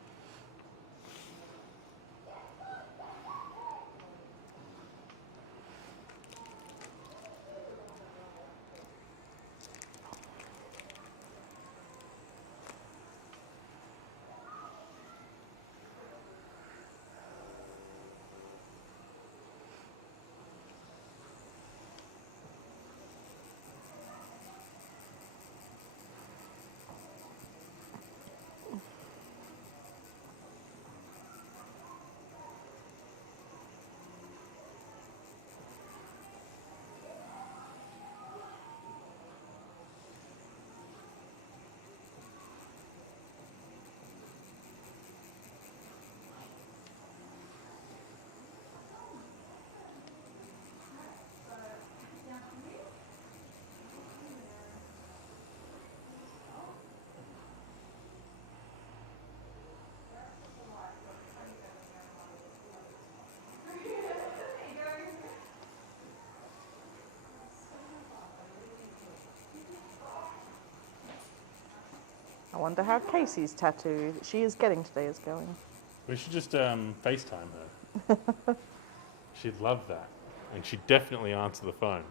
I wonder how Casey's tattoo that she is getting today is going. We should just FaceTime her. She'd love that. And she'd definitely answer the phone.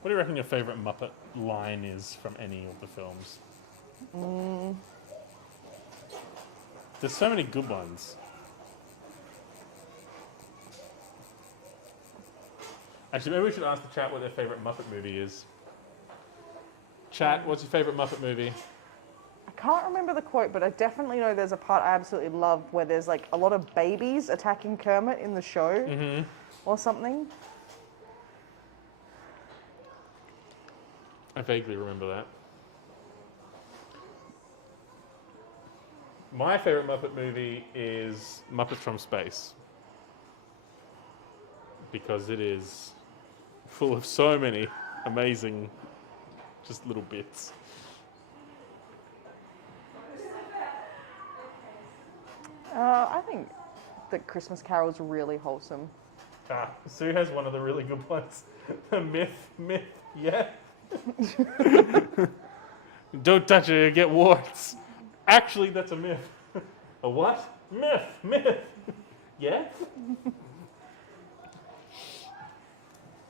What do you reckon your favourite Muppet line is from any of the films? There's so many good ones. Actually, maybe we should ask the chat what their favourite Muppet movie is. Chat, what's your favourite Muppet movie? I can't remember the quote, but I definitely know there's a part I absolutely love where there's like a lot of babies attacking Kermit in the show or something. I vaguely remember that. My favourite Muppet movie is Muppets from Space. Because it is full of so many amazing, just little bits. I think that Christmas Carol is really wholesome. Sue has one of the really good ones. The myth, yeah. Don't touch it, you get warts. Actually, that's a myth. A what? Myth. Yeah?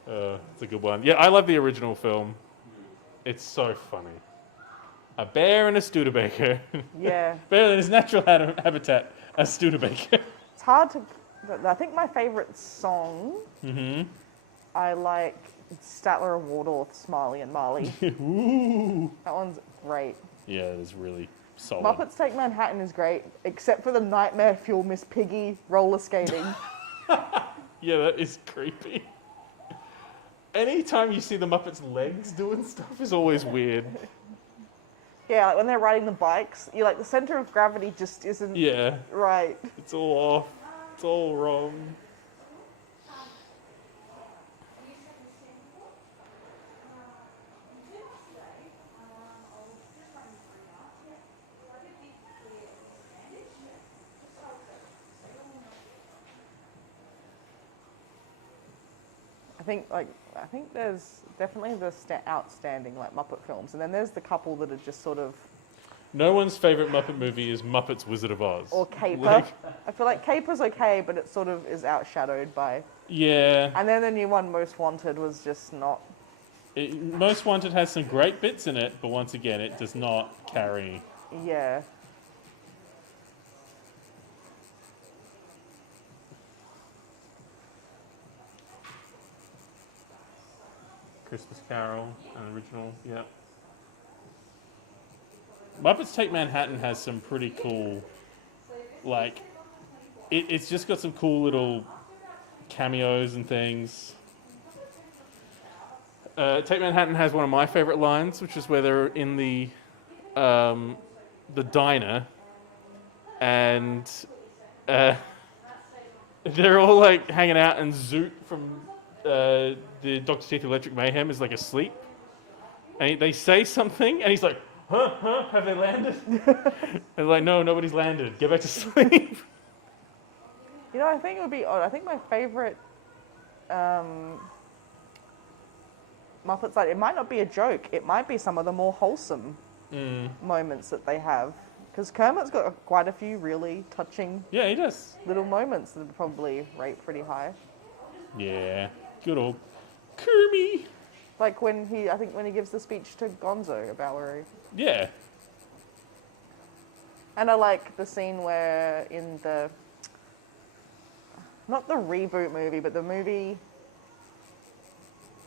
It's a good one. Yeah, I love the original film. It's so funny. A bear and a Studebaker. Yeah. Bear in his natural habitat, a Studebaker. It's hard to... I think my favourite song, I like Statler and Waldorf, Smiley and Marley. Ooh. That one's great. Yeah, it is really solid. Muppets Take Manhattan is great, except for the Nightmare Fuel Miss Piggy roller skating. Yeah, that is creepy. Anytime you see the Muppets' legs doing stuff is always weird. Yeah, like when they're riding the bikes, you're like, the centre of gravity just isn't Yeah, right. it's all off. It's all wrong. I think there's definitely the outstanding like Muppet films, and then there's the couple that are just sort of No one's favorite Muppet movie is Muppets Wizard of Oz. or Caper. Like, I feel like Caper's okay, but it sort of is outshadowed by. yeah. And then the new one, Most Wanted, was just not. Most Wanted has some great bits in it, but once again, it does not carry. Yeah. Christmas Carol, an original, yeah. Muppets Take Manhattan has some pretty cool, like, it's just got some cool little cameos and things. Take Manhattan has one of my favorite lines, which is where they're in the diner, and they're all like hanging out, and Zoot from the Dr. Teeth Electric Mayhem is like asleep, and they say something, and he's like, huh, have they landed? And like, no, nobody's landed. Get back to sleep. You know, I think it would be odd. I think my favorite Muppets, like, it might not be a joke. It might be some of the more wholesome moments that they have. Because Kermit's got quite a few really touching Yeah, he does. little moments that would probably rate pretty high. Yeah, good old Kermie. Like when he gives the speech to Gonzo about where he... Yeah. And I like the scene where in the... Not the reboot movie, but the movie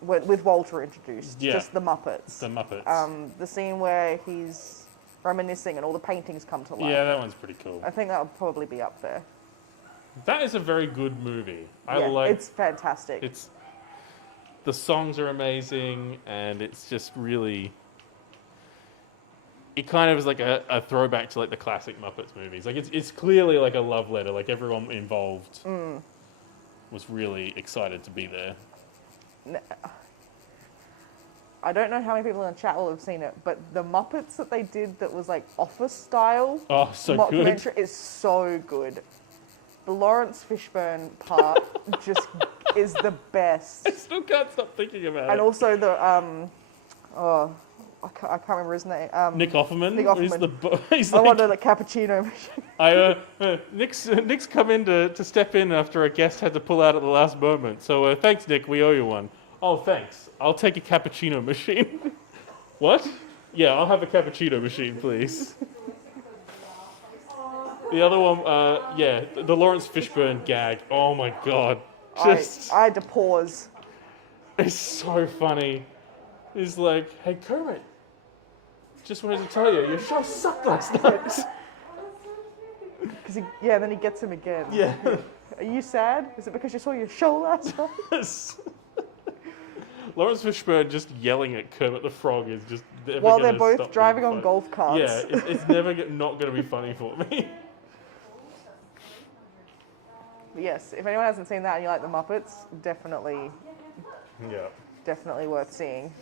with Walter introduced. Yeah. Just the Muppets. The Muppets. The scene where he's reminiscing and all the paintings come to life. Yeah, that one's pretty cool. I think that would probably be up there. That is a very good movie. I Yeah, like it's fantastic. it's the songs are amazing, and it's just really it kind of is like a throwback to like the classic Muppets movies. Like it's clearly like a love letter. Like everyone involved was really excited to be there. I don't know how many people in the chat will have seen it, but the Muppets that they did that was like Office style Oh, so good. mockumentary is so good. The Lawrence Fishburne part just is the best. I still can't stop thinking about And it. also the I can't remember his name. Nick Offerman. Nick Offerman. He's I like, wanted a cappuccino machine. Nick's come in to step in after a guest had to pull out at the last moment. So thanks, Nick. We owe you one. Oh, thanks. I'll take a cappuccino machine. What? Yeah, I'll have a cappuccino machine, please. The other one, the Lawrence Fishburne gag. Oh my god. Just, I had to pause. it's so funny. He's like, hey Kermit, just wanted to tell you, your show sucked last night. Because then he gets him again. Yeah. Are you sad? Is it because you saw your show last night? Lawrence Fishburne just yelling at Kermit the Frog is just never While gonna they're both stop driving being on funny. golf carts. Yeah, it's never not going to be funny for me. Yes, if anyone hasn't seen that and you like the Muppets, definitely worth seeing.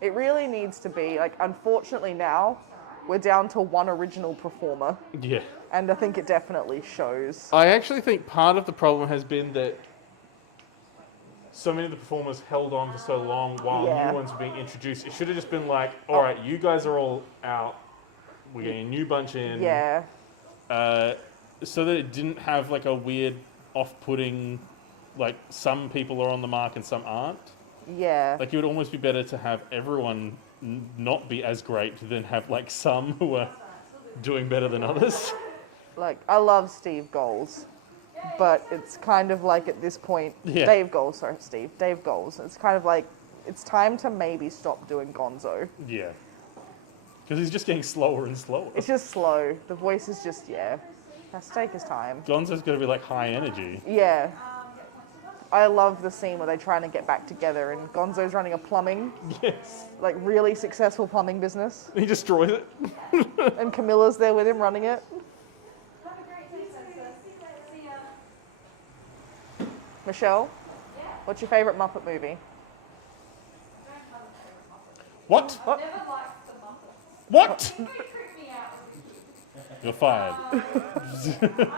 It really needs to be, like, unfortunately now, we're down to one original performer, Yeah. and I think it definitely shows. I actually think part of the problem has been that so many of the performers held on for so long while Yeah. new ones were being introduced. It should have just been like, all right, you guys are all out. We're getting a new bunch in. Yeah, So that it didn't have like a weird off-putting, like some people are on the mark and some aren't. yeah. Like it would almost be better to have everyone not be as great than have like some who are doing better than others. Like, I love Steve Goals, but it's kind of like at this point, Yeah. Dave Goals. It's kind of like, it's time to maybe stop doing Gonzo. Yeah. Because he's just getting slower and slower. It's just slow. The voice is just, has to take his time. Gonzo's going to be like high energy. Yeah. I love the scene where they're trying to get back together and Gonzo's running a plumbing, Yes. like really successful plumbing business. He destroys it. And Camilla's there with him running it. Have a great day, Spencer. See ya. Michelle, what's your favourite Muppet movie? What? Never liked the Muppets. What? They creeped me out as a kid. You're fired. I didn't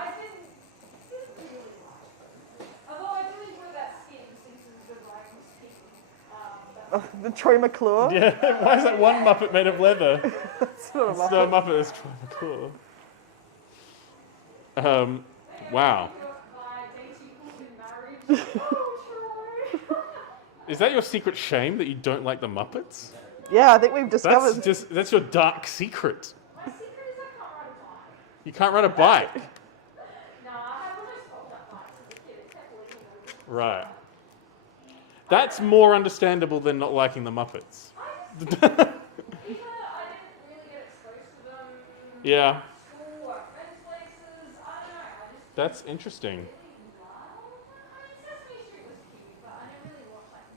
The Troy McClure? Yeah, why is that one Muppet made of leather? It's not a It's Muppet. not a Muppet, it's Troy McClure. Wow. By dating in marriage. Oh, Troy. Is that your secret shame that you don't like the Muppets? Yeah, I think we've discovered. That's your dark secret. My secret is I can't ride a bike. You can't ride a bike. Nah, I have almost stopped that bike as a kid. It kept leaving me. Right. That's more understandable than not liking the Muppets. Either I didn't really get exposed to them. Yeah, School or friends' places. I don't know. I just that's interesting. really love. I mean, Sesame Street was cute, but I didn't really watch like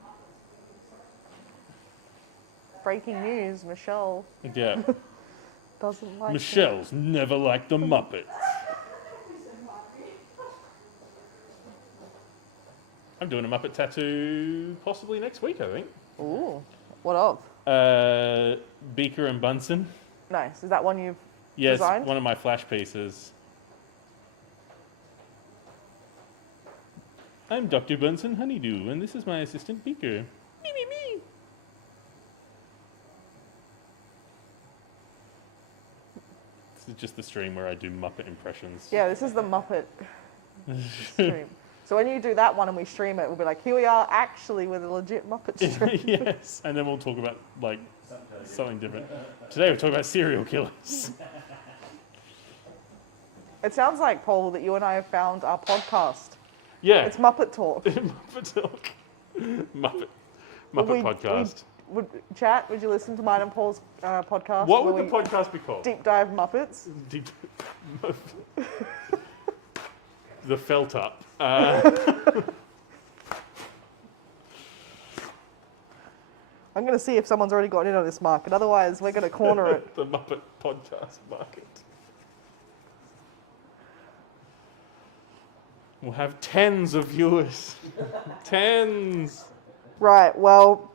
Muppets. Breaking news: Michelle Yeah. doesn't like. Michelle's never liked the Muppets. I'm doing a Muppet tattoo possibly next week, I think. Ooh, what of? Beaker and Bunsen. Nice. Is that one you've Yes, designed? one of my flash pieces. I'm Dr. Bunsen Honeydew, and this is my assistant Beaker. Me, me, me. This is just the stream where I do Muppet impressions. Yeah, this is the Muppet stream. So when you do that one and we stream it, we'll be like, here we are actually with a legit Muppet stream. Yes, and then we'll talk about like something different. Today we're talking about serial killers. It sounds like, Paul, that you and I have found our podcast. Yeah. It's Muppet Talk. Muppet Talk. Muppet We- podcast. Would you listen to mine and Paul's podcast? What where would the we podcast be called? Deep dive Muppets. Deep. The felt up. I'm going to see if someone's already got in on this market. Otherwise, we're going to corner it. The Muppet podcast market. We'll have tens of viewers. Tens. Right, well,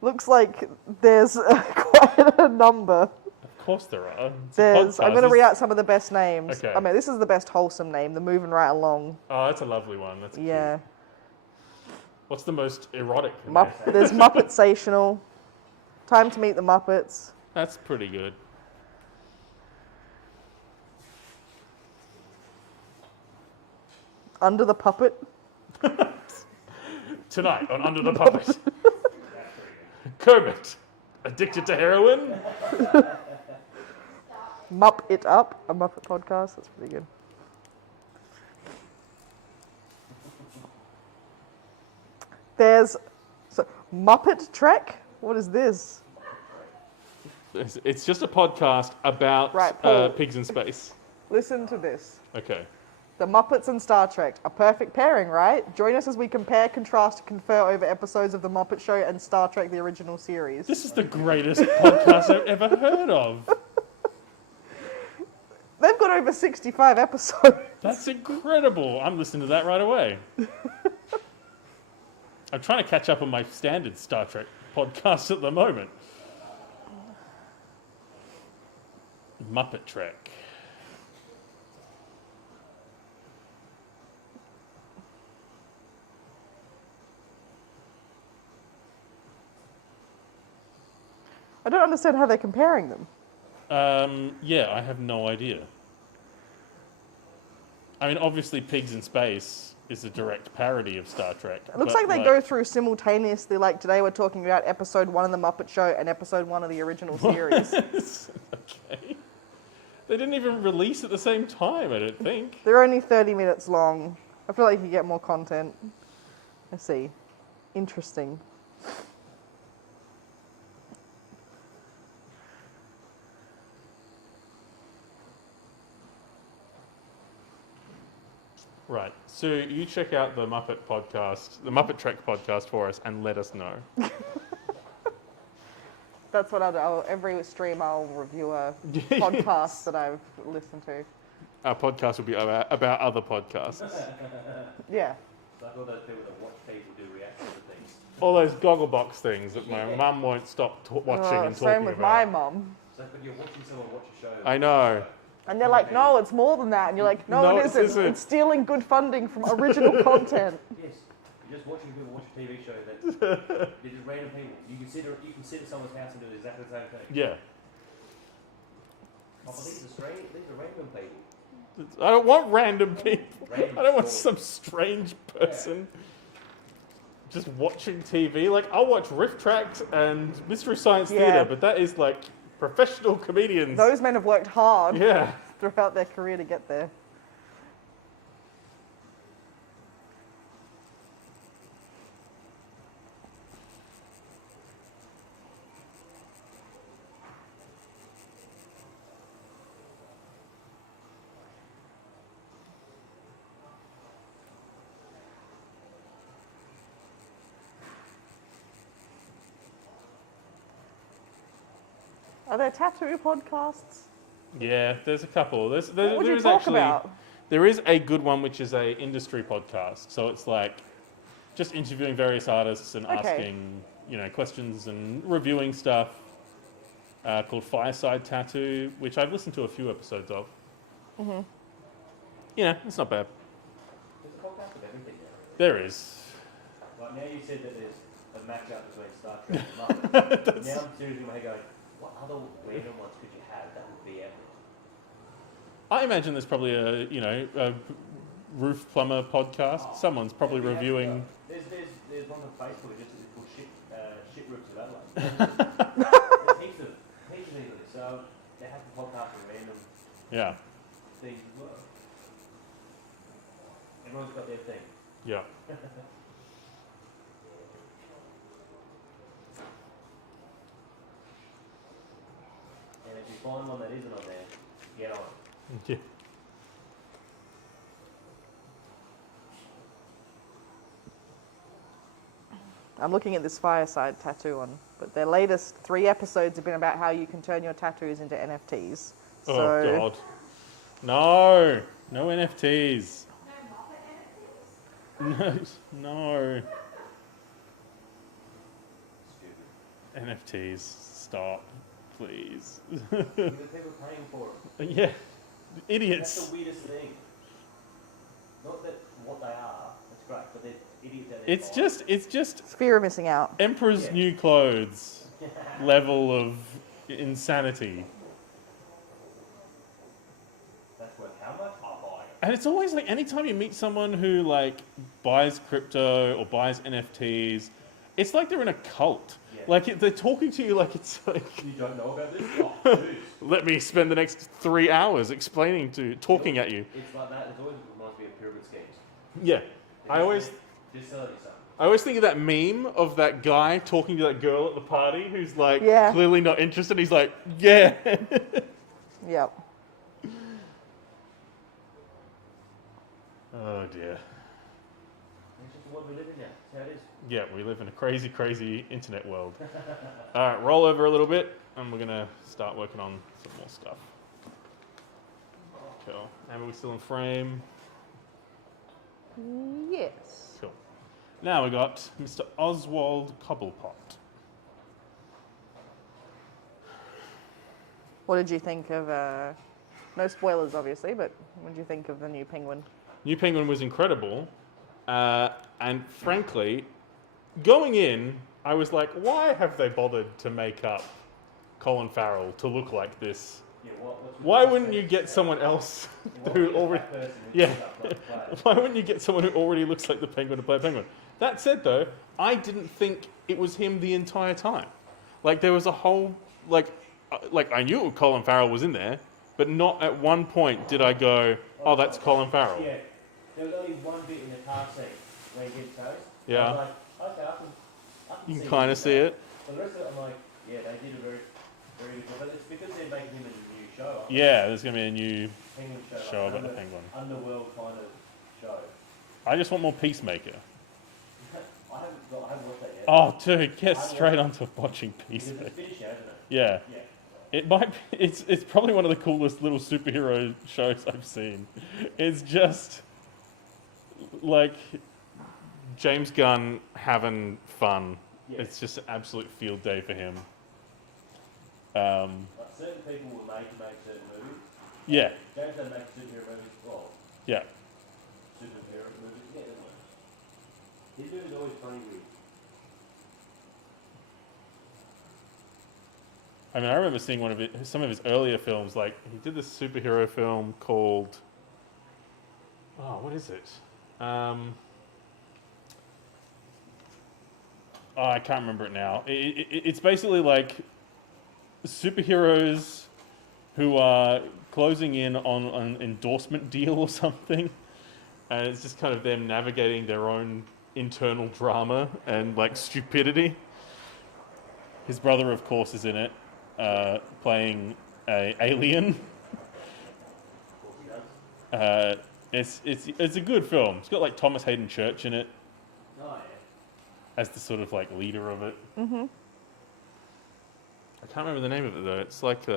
looks like there's quite a number. Of course there are. It's a I'm going to podcast. read out some of the best names. Okay. I mean, this is the best wholesome name, the Moving Right Along. Oh, that's a lovely one. That's Yeah. cute. What's the most erotic name? There's Muppetsational. Time to Meet the Muppets. That's pretty good. Under the Puppet. Tonight on Under the Puppet. Kermit, addicted to heroin? Mupp It Up, a Muppet podcast. That's pretty good. There's Muppet Trek. What is this? It's just a podcast about Right, Paul. pigs in space. Listen to this. Okay. The Muppets and Star Trek, a perfect pairing, right? Join us as we compare, contrast, and confer over episodes of The Muppet Show and Star Trek, the original series. This is the greatest podcast I've ever heard of. They've got over 65 episodes. That's incredible. I'm listening to that right away. I'm trying to catch up on my standard Star Trek podcast at the moment. Muppet Trek. I don't understand how they're comparing them. Yeah, I have no idea. I mean, obviously, Pigs in Space is a direct parody of Star Trek. It looks but, like they go through simultaneously. Like today, we're talking about episode 1 of The Muppet Show and episode 1 of the original series. Okay. They didn't even release at the same time, I don't think. They're only 30 minutes long. I feel like you get more content. Let's see. Interesting. Right. So you check out the Muppet podcast, the Muppet Trek podcast for us, and let us know. That's what I'll do. Every stream, I'll review a podcast that I've listened to. Our podcast will be about other podcasts. Yeah. Like all those people that watch people do reaction to things. All those Gogglebox things that my mum won't stop watching and talking Same with my about. mum. It's like when you're watching someone watch a show. I know. And they're like, no, it's more than that. And you're like, no, No, it it isn't. isn't. It's stealing good funding from original content. Yes. You're just watching people watch a TV show that they're just random people. You can sit at someone's house and do exactly the same thing. Yeah. Oh, but these are random people. I don't want random people. Random I don't want stories. some strange person just watching TV. Like, I'll watch Riff Tracks and Mystery Science Yeah. Theatre, but that is like professional comedians. Those men have worked hard Yeah. throughout their career to get there. Are there tattoo podcasts? Yeah, there's a couple. What would there you is talk actually about? there is a good one which is a industry podcast. So it's like just interviewing various artists and Okay. asking, questions and reviewing stuff. Called Fireside Tattoo, which I've listened to a few episodes of. Mm-hmm. It's not bad. There's a podcast of everything now. There is. Like now you said that there's a match up between Star Trek and Muppet. Now I'm seriously in my head going, what other random ones could you have that would be epic? I imagine there's probably a roof plumber podcast. Oh, Someone's probably yeah, we have, reviewing. There's one on Facebook just called shit roofs of Adelaide. There's heaps of these. So they have to podcast on random Yeah, things as well. Everyone's got their thing. yeah. And if you find one that isn't on there, get on it. Yeah. I'm looking at this Fireside Tattoo one, but their latest 3 episodes have been about how you can turn your tattoos into NFTs. So, Oh God. No NFTs. No Muppet NFTs? No. Stupid. NFTs. Stop, please. Because people are paying for it. Yeah. That's Idiots. the weirdest thing. Not that what they are, that's great, but they're idiots out there. It's just it's fear of missing out. Emperor's Yeah. New Clothes level of insanity. That's worth how much? I'll buy it. And it's always like anytime you meet someone who like buys crypto or buys NFTs, it's like they're in a cult. Yeah. Like they're talking to you like it's like, You don't know about this? Oh, dude. let me spend the next 3 hours talking at you. It's like that. It always reminds me of pyramid schemes. Yeah. They're I always just selling you something. I always think of that meme of that guy talking to that girl at the party who's like Yeah. clearly not interested. He's like, yeah. Yep. Oh dear. It's just the world we live in now. That's how it is. Yeah, we live in a crazy, crazy internet world. All right, roll over a little bit, and we're gonna start working on some more stuff. Cool. And we're still in frame. Yes. Cool. Now we got Mr. Oswald Cobblepot. What did you think of, no spoilers obviously, but what did you think of the new Penguin? New Penguin was incredible, and frankly, going in, I was like, why have they bothered to make up Colin Farrell to look like this? Yeah, what's with Why the wouldn't you person? get someone else Why who would you get already? that person who Yeah. looks like Flash? Why wouldn't you get someone who already looks like the Penguin to play Penguin? That said, though, I didn't think it was him the entire time. Like there was a whole like I knew Colin Farrell was in there, but not at one point did I go, "Oh, that's Colin Farrell." Yeah. There was only one bit in the car scene where he gets chased. Yeah. I was like, okay, I can You see can kind him of in see that. it. But the rest of it, I'm like, yeah, they did a very, very good job. But it's because they're making him a new show. aren't they? Yeah, there's gonna be a new Penguin show. show like about the under- Penguin. Underworld kind of show. I just want more Peacemaker. I haven't watched that yet. Oh, dude, get straight onto watching Because Peacemaker. it's finished now, isn't it? Yeah, Yeah. it might. It's probably one of the coolest little superhero shows I've seen. It's just like James Gunn having fun. Yeah. It's just an absolute field day for him. Like certain people were made to make certain movies. Yeah, James Gunn makes superhero movies as well. yeah. Superhero movies, yeah, doesn't His movie's always funny weird. I mean, I remember seeing some of his earlier films. Like he did this superhero film called, oh, what is it? Oh, I can't remember it now. It's basically like superheroes who are closing in on an endorsement deal or something, and it's just kind of them navigating their own internal drama and like stupidity. His brother, of course, is in it, playing a alien. Of course he does. It's a good film. It's got like Thomas Hayden Church in it Oh yeah. as the sort of like leader of it. Mm-hmm. I can't remember the name of it though. It's like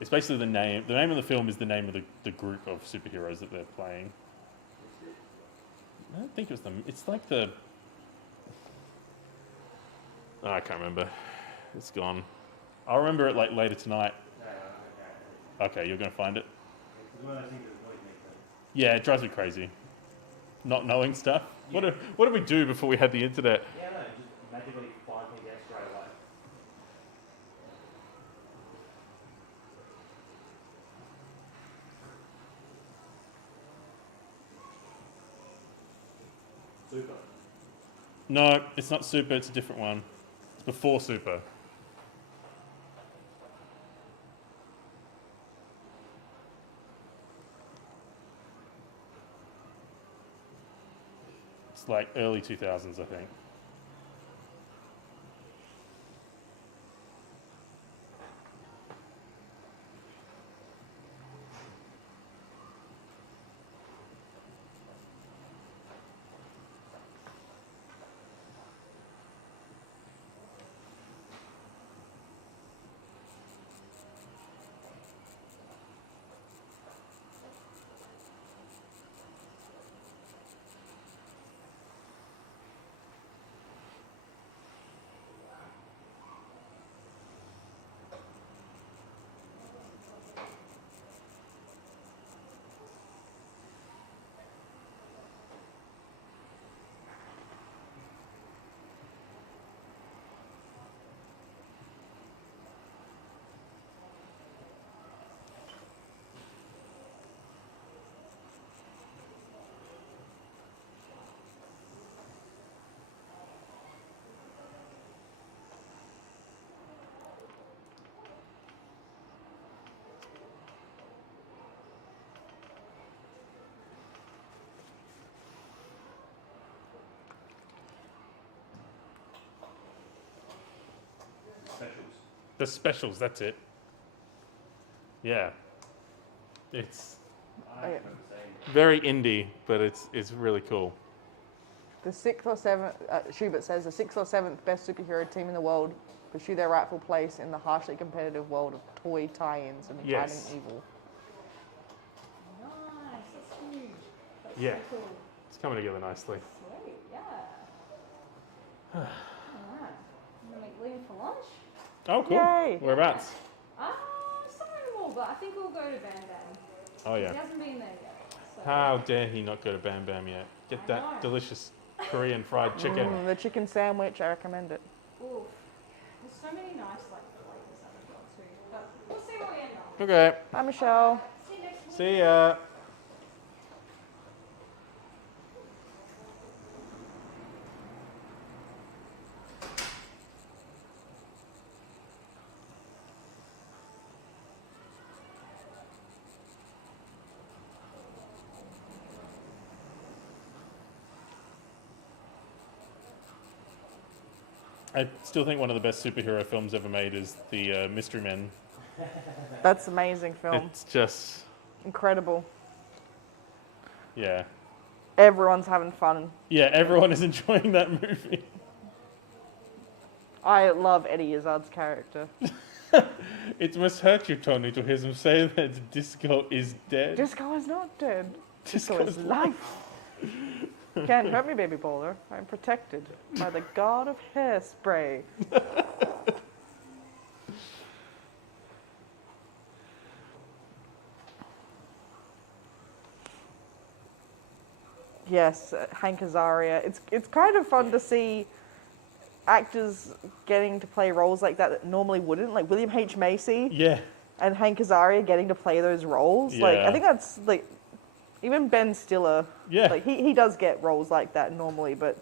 it's basically the name. The name of the film is the name of the group of superheroes that they're playing. I don't think it was them. It's like the. Oh, I can't remember. It's gone. I'll remember it like later tonight. Okay, you're gonna find it. It's one of those things that annoys me. Yeah, it drives me crazy. Not knowing stuff. What did we do before we had the internet? Yeah, no, just magically find things out straight away. Super. No, it's not Super. It's a different one. It's before Super. It's like early 2000s, I think. Specials. The specials, that's it. Yeah. It's I remember saying very indie, but it's really cool. The sixth or seventh, Schubert says, the sixth or seventh best superhero team in the world pursue their rightful place in the harshly competitive world of toy tie-ins and Yes. fighting evil. Nice, that's huge. That's Yeah. so cool. It's coming together nicely. Sweet, yeah. Alright. I'm gonna make leaving for lunch. Oh, cool. Yay. Whereabouts? Somewhere in the mall, but I think we'll go to Bam Bam. Oh, He yeah. hasn't been there yet. So. How dare he not go to Bam Bam yet? Get I that know. delicious Korean fried chicken. The chicken sandwich, I recommend it. Oof. There's so many nice like flavors that we've got too. But we'll see what we end up. Okay. Bye, Michelle. See you next week. See ya. I still think one of the best superhero films ever made is the Mystery Men. That's an amazing film. It's just, Incredible. yeah. Everyone's having fun. Yeah, everyone is enjoying that movie. I love Eddie Izzard's character. It must hurt you, Tony, to hear them say that Disco is dead. Disco is not dead. Disco Disco's is life. Can't hurt me, baby bowler. I'm protected by the god of hairspray. Yes, Hank Azaria. It's kind of fun to see actors getting to play roles like that normally wouldn't, like William H. Macy Yeah. and Hank Azaria getting to play those roles. Like, Yeah. I think that's, like, even Ben Stiller, Yeah. like, he does get roles like that normally, but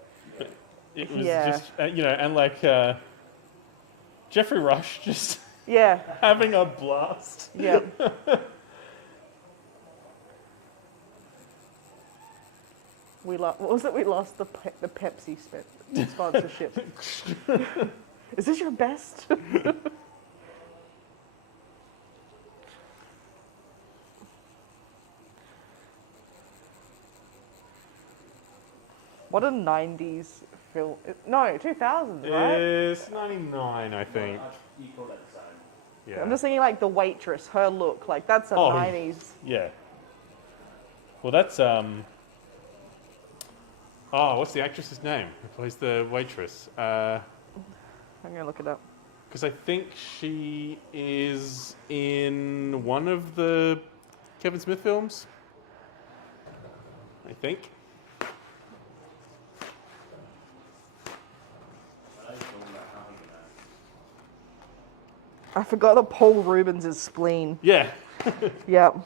It was Yeah. just, and like Jeffrey Rush just yeah, having a blast. yeah. What was it? We lost the Pepsi sponsorship. Is this your best? What a 90s film. No, 2000s, right? It's 99, I think. You call that the same. Yeah. I'm just thinking like The Waitress, her look, like that's a Oh, 90s. Yeah. Well, that's Oh, what's the actress's name who plays the waitress? I'm gonna look it up. Because I think she is in one of the Kevin Smith films. I think. I forgot that Paul Rubens is Spleen. Yeah. Yep.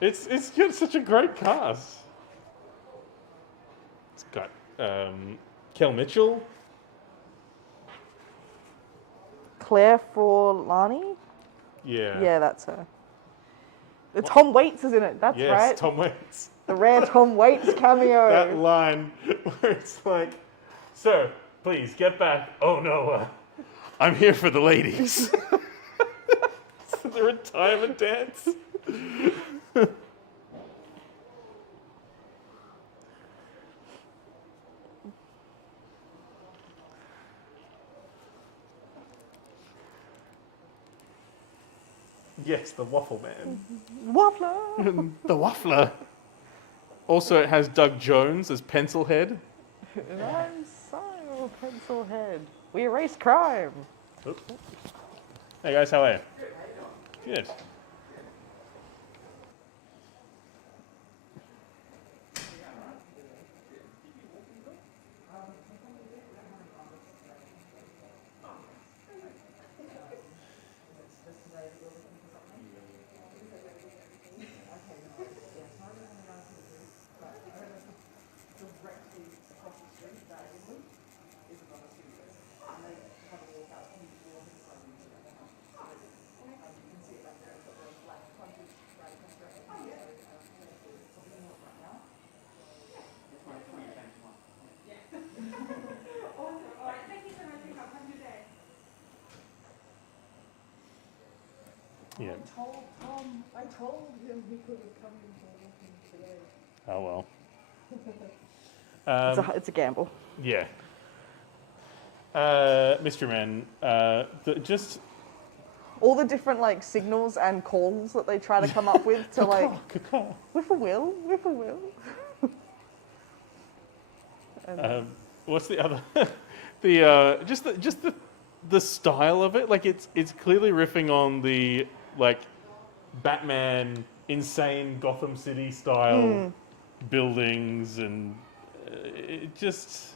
It's got such a great cast. It's got Kel Mitchell. Claire Forlani? Yeah. Yeah, that's her. Tom Waits is in it, that's Yes, right. Tom Waits. The rare Tom Waits cameo. That line where it's like, "Sir, please get back." "Oh no, I'm here for the ladies." It's the retirement dance. Yes, the Waffle Man. Waffler. The Waffler. Also, it has Doug Jones as Pencilhead. And I'm so Pencilhead. We erase crime. Oops. Hey guys, how are you? Good. Yeah. I told him he could have come in today. Oh well. It's a gamble. Yeah. Mystery Man. Just All the different like signals and calls that they try to come up with to like whippoorwill. And what's the other? The style of it. Like it's clearly riffing on the like Batman insane Gotham City style buildings and it just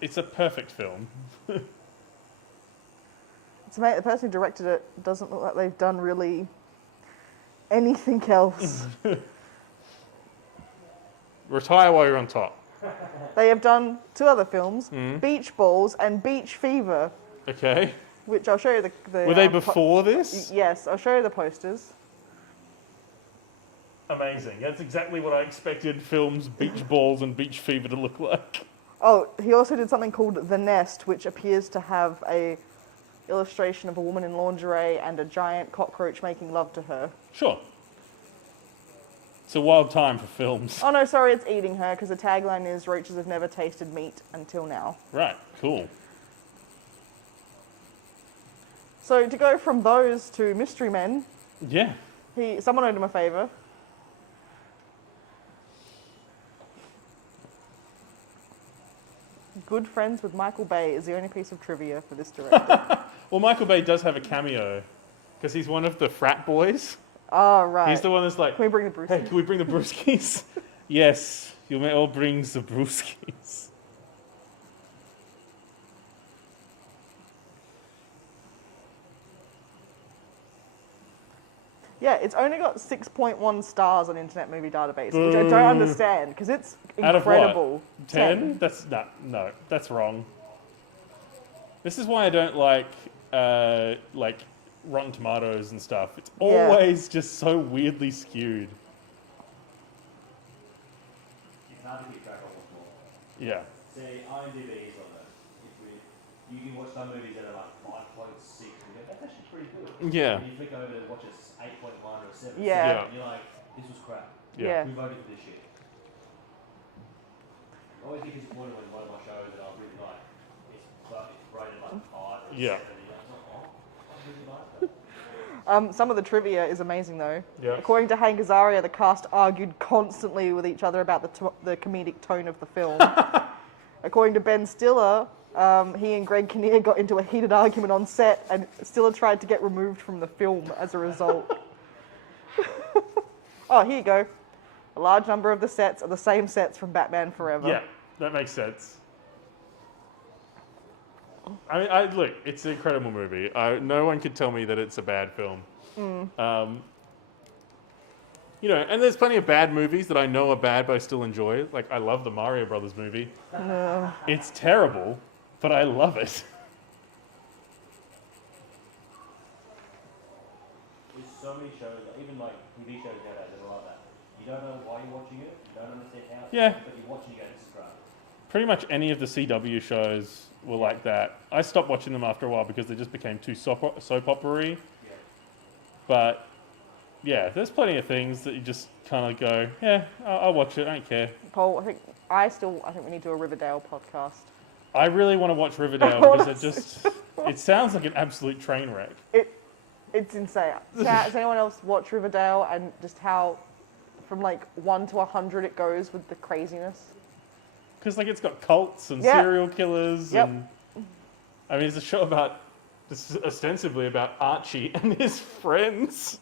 it's a perfect film. it's amazing. The person who directed it doesn't look like they've done really anything else. Retire while you're on top. They have done 2 other films, Beach Balls and Beach Fever, Okay. which I'll show you the Were they before this? Yes, I'll show you the posters. Amazing. That's exactly what I expected films Beach Balls and Beach Fever to look like. Oh, he also did something called The Nest, which appears to have a illustration of a woman in lingerie and a giant cockroach making love to her. Sure. It's a wild time for films. Oh no, sorry, it's eating her, because the tagline is roaches have never tasted meat until now. Right, cool. So to go from those to Mystery Men, Yeah. someone owed him a favour. Good friends with Michael Bay is the only piece of trivia for this director. Well, Michael Bay does have a cameo because he's one of the frat boys. Oh, right. He's the one that's like, Can we bring the hey, Brewskis? can we bring the brewskis? Yes, you may all bring the brewskis. Yeah, it's only got 6.1 stars on Internet Movie Database, which I don't understand because it's Out of what? incredible. 10? That's no, that's wrong. This is why I don't like Rotten Tomatoes and stuff. It's Yeah. always just so weirdly skewed. It's hard to keep track of what's more. Yeah. See, IMDb is on that. You can watch some movies that are like 5.6 and go, that's actually pretty good. Yeah. And you flick over to watch a 8.1 or a 7. Yeah. And you're like, this was crap. Yeah. We voted for this shit. I always get disappointed when one of my shows that I really like it's rated like 5 or a 7. Yeah. And you're like, oh, I really like that. Some of the trivia is amazing though. Yeah. According to Hank Azaria, the cast argued constantly with each other about the comedic tone of the film. According to Ben Stiller, he and Greg Kinnear got into a heated argument on set, and Stiller tried to get removed from the film as a result. Oh, here you go. A large number of the sets are the same sets from Batman Forever. Yeah, that makes sense. I mean, look, it's an incredible movie. No one could tell me that it's a bad film. You know, and there's plenty of bad movies that I know are bad, but I still enjoy. Like, I love the Mario Brothers movie. No. It's terrible, but I love it. There's so many shows, even like TV shows nowadays that are like that. You don't know why you're watching it, you don't understand how it's Yeah. done, but you're watching it and it's great. Pretty much any of the CW shows were like that. I stopped watching them after a while because they just became too soap opera-y. Yeah. But yeah, there's plenty of things that you just kind of go, yeah, I'll watch it. I don't care. Paul, I think we need to do a Riverdale podcast. I really want to watch Riverdale because it sounds like an absolute train wreck. It's insane. Has anyone else watched Riverdale and just how from like 1 to 100 it goes with the craziness? Because like it's got cults and Yeah. serial killers Yep. and I mean it's a show about this is ostensibly about Archie and his friends.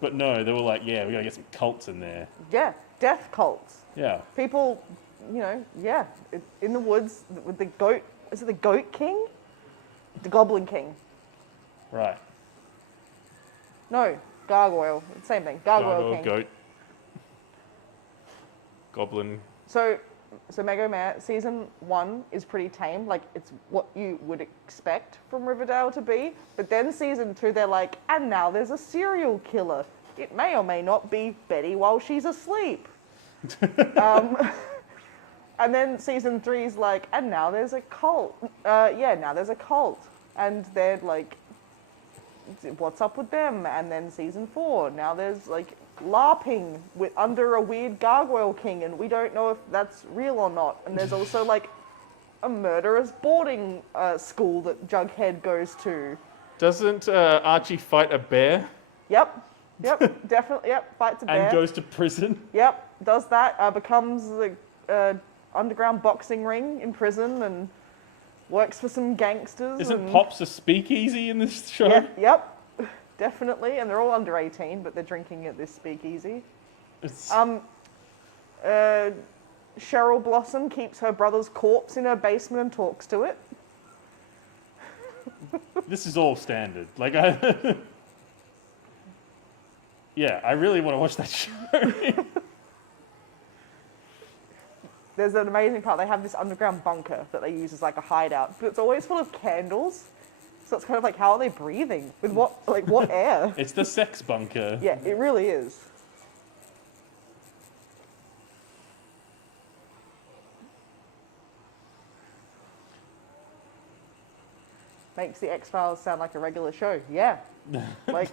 But no, they were like, yeah, we gotta get some cults in there. Yeah, death cults. Yeah. People, in the woods with the goat. Is it the Goat King? The Goblin King. Right. No, Gargoyle. Same thing. Gargoyle King. Goat. Goblin. So Mego Mare season 1 is pretty tame. Like it's what you would expect from Riverdale to be. But then season 2, they're like, and now there's a serial killer. It may or may not be Betty while she's asleep. And then season 3 is like, and now there's a cult. Now there's a cult. And they're like, what's up with them? And then season 4, now there's like LARPing under a weird gargoyle king, and we don't know if that's real or not. And there's also like a murderous boarding school that Jughead goes to. Doesn't Archie fight a bear Yep, definitely, fights a bear. and goes to prison? Yep, does that, becomes the underground boxing ring in prison and works for some gangsters. Isn't and, Pops a speakeasy in this show? Yeah, yep, definitely. And they're all under 18, but they're drinking at this speakeasy. It's, Cheryl Blossom keeps her brother's corpse in her basement and talks to it. this is all standard. Like, yeah, I really want to watch that show. There's an amazing part. They have this underground bunker that they use as like a hideout, but it's always full of candles. So it's kind of like, how are they breathing? With what air? It's the sex bunker. Yeah, it really is. Makes the X-Files sound like a regular show. Yeah. Like,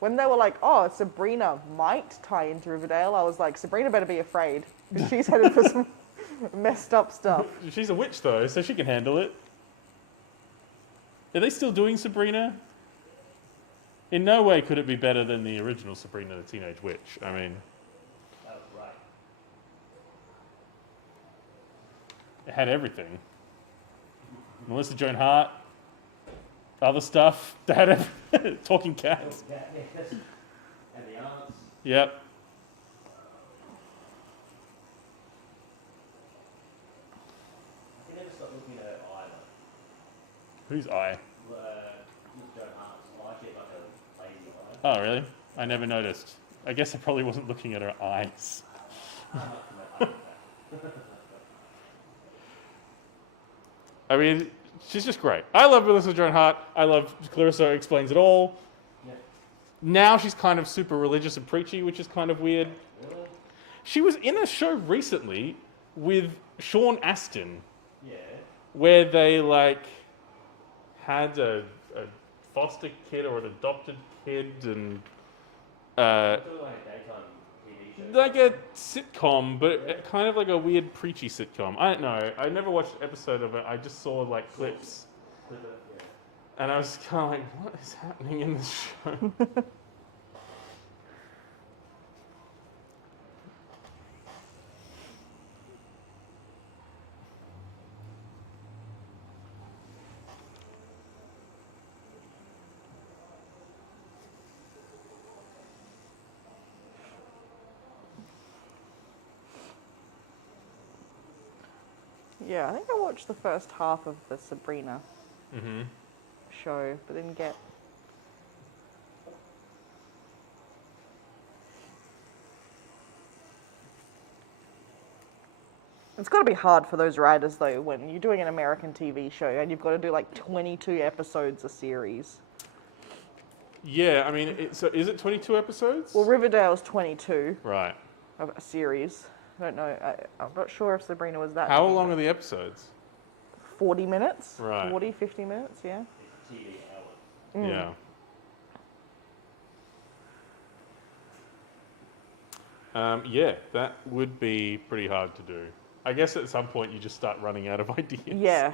when they were like, oh, Sabrina might tie into Riverdale, I was like, Sabrina better be afraid, because she's headed for some messed up stuff. She's a witch, though, so she can handle it. Are they still doing Sabrina? In no way could it be better than the original Sabrina the Teenage Witch. I mean, That was right. it had everything. Melissa Joan Hart, Other stuff. Dad, talking cats. Yeah, and the aunts. Yep. I can never stop looking at her eye though. Whose eye? Joan Hart's eye, she had like a lazy eye. Oh, really? I never noticed. I guess I probably wasn't looking at her eyes. I mean, she's just great. I love Melissa Joan Hart. I love Clarissa Explains It All. Yeah. Now she's kind of super religious and preachy, which is kind of weird. Really? She was in a show recently with Sean Astin Yeah. where they like had a foster kid or an adopted kid and It's sort of like a daytime TV show. like a sitcom, but kind of like a weird preachy sitcom. I don't know. I never watched an episode of it. I just saw like clips, Clip it, yeah. and I was kind of like, "What is happening in this show?" Yeah, I think I watched the first half of the Sabrina Mm-hmm. show, but didn't get. It's got to be hard for those writers, though, when you're doing an American TV show and you've got to do like 22 episodes a series. Yeah, I mean, so is it 22 episodes? Well, Riverdale's 22 Right. of a series. I don't know. I'm not sure if Sabrina was that. How many, long but are the episodes? 40 minutes? Right. 40, 50 minutes, yeah. It's TV hours. Yeah. Yeah, that would be pretty hard to do. I guess at some point you just start running out of ideas. Yeah.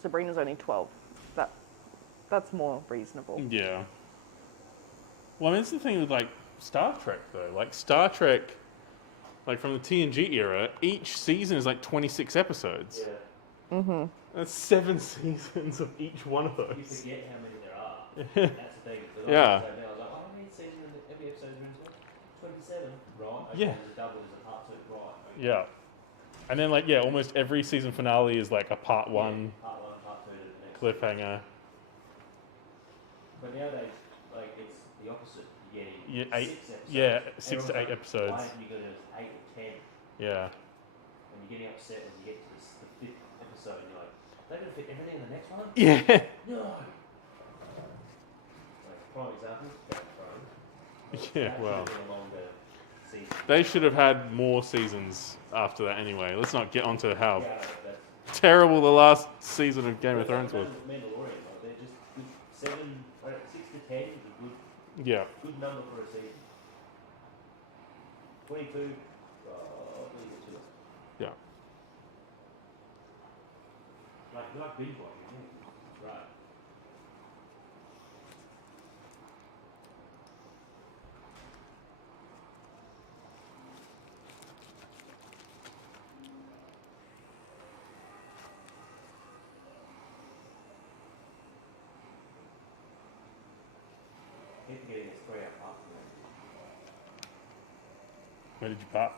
Sabrina's only 12. That's more reasonable. Yeah. Well, I mean, it's the thing with like Star Trek though. Like Star Trek, like from the TNG era, each season is like 26 episodes. Yeah. Mm-hmm. That's 7 seasons of each one of You those. forget how many there are. That's the thing. 'Cause Yeah. I was like, oh, how many seasons in every episode is in 27? Right. Okay, Yeah. There's a double, there's a part two. Right. Okay. Yeah. And then like, yeah, almost every season finale is like a part one Part one, part two to the next. cliffhanger. But nowadays, like, it's the opposite. You're getting Yeah, 6 episodes. Yeah, 6 to 8 Everyone's like, episodes. Why haven't you got it 8 or 10? Yeah. And you're getting upset when you get to the 5th episode and you're like, they're going to fit everything in the next one? Yeah. No! Like, prime example, Game of Thrones. Yeah, That well. should have been a longer season. They should have had more seasons after that anyway. Let's not get onto how Yeah, that's... terrible the last season of Game of Thrones was. Mandalorian, like, they're just good. 6 to 10 is a Yeah. good number for a season. 22, leave it to us. Yeah. Like binge watching, yeah. Right. Keep getting this 3 hour part. Where did you park?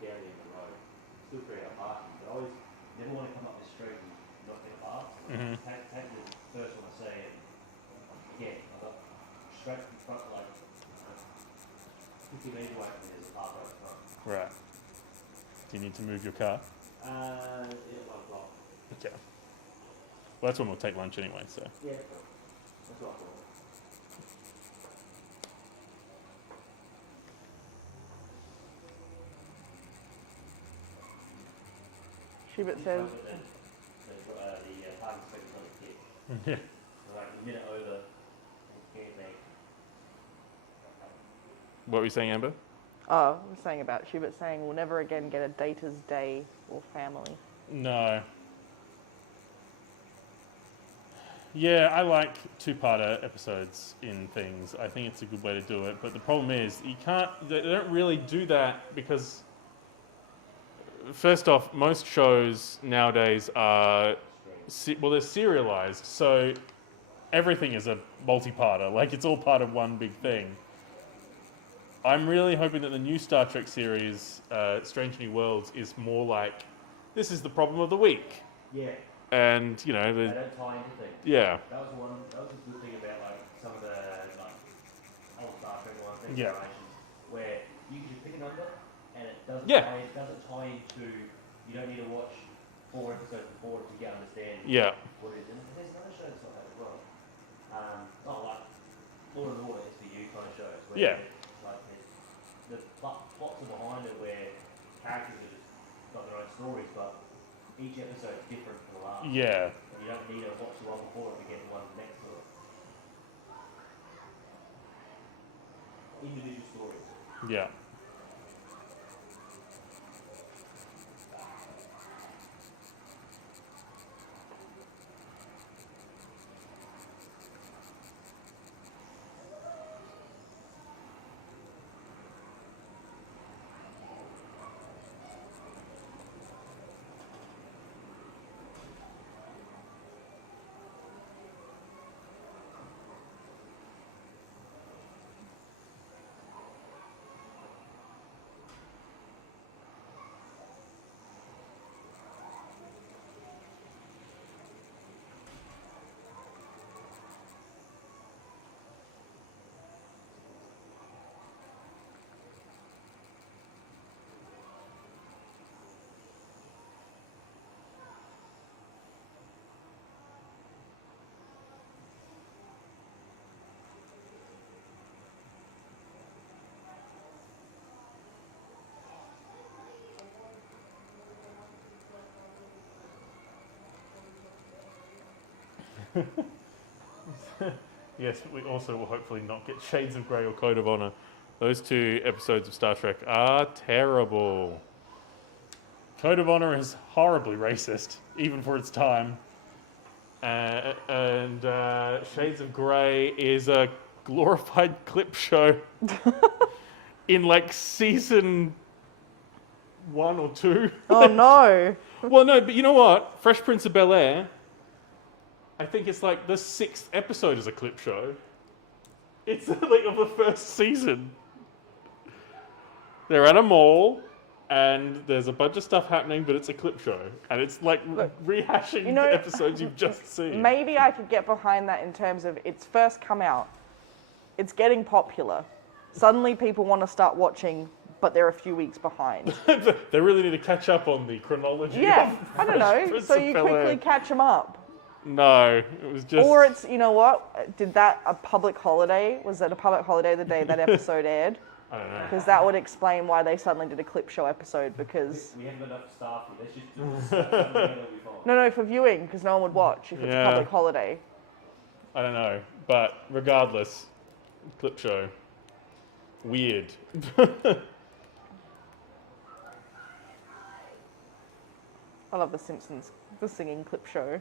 Down the road. Still 3 hour parking, but I always never want to come up this street and not get a park. Mhm. Take the first one I see and again, I've got straight in front, like 50 metres away from me, there's a park right in front. Right. Do you need to move your car? Yeah, 1 o'clock. Okay. Well, that's when we'll take lunch anyway, so. Yeah, cool. That's what I thought. Schubert says, The parking space is on the tip. Yeah. What were you saying, Amber? Oh, I'm saying about Schubert saying we'll never again get a Data's Day or family. No. Yeah, I like two-parter episodes in things. I think it's a good way to do it. But the problem is, they don't really do that because, first off, most shows nowadays are, they're serialized. So everything is a multi-parter. Like, it's all part of one big thing. I'm really hoping that the new Star Trek series, Strange New Worlds, is more like, this is the problem of the week. Yeah. And, They don't tie into things. yeah. That was a good thing about like some of the like old Star Trek ones, Yeah. generations, where you can just pick a number and it doesn't Yeah. tie into. You don't need to watch 4 episodes before to get understand Yeah. what it is. And there's another show that's like that as well. Not like Lord of the Water SVU kind of shows. Where Yeah. Like the plots are behind it where characters have just got their own stories, but each episode is different from the last. Yeah. And you don't need to watch the one before it to get the one next to it. Individual stories. Yeah. Yes, we also will hopefully not get Shades of Grey or Code of Honor. Those 2 episodes of Star Trek are terrible. Code of Honor is horribly racist, even for its time. And Shades of Grey is a glorified clip show in like season 1 or 2. Oh no! Well, no, but you know what? Fresh Prince of Bel-Air, I think it's like the 6th episode is a clip show. It's like of the first season. They're at a mall, and there's a bunch of stuff happening, but it's a clip show. And it's like rehashing you know, the episodes you've just seen. Maybe I could get behind that in terms of it's first come out, it's getting popular. Suddenly people want to start watching, but they're a few weeks behind. They really need to catch up on the chronology. Yeah, of I don't Fresh know. Prince So of you Bel-Air. quickly catch them up. No, it was just... Or it's, you know what, did that a public holiday? Was that a public holiday the day that episode aired? I don't know. Because that would explain why they suddenly did a clip show episode, because... We haven't got enough staff here. Let's just stuff something that'll be fine. No, for viewing, because no one would watch if it's Yeah. a public holiday. I don't know. But regardless, clip show. Weird. I love The Simpsons, the singing clip show.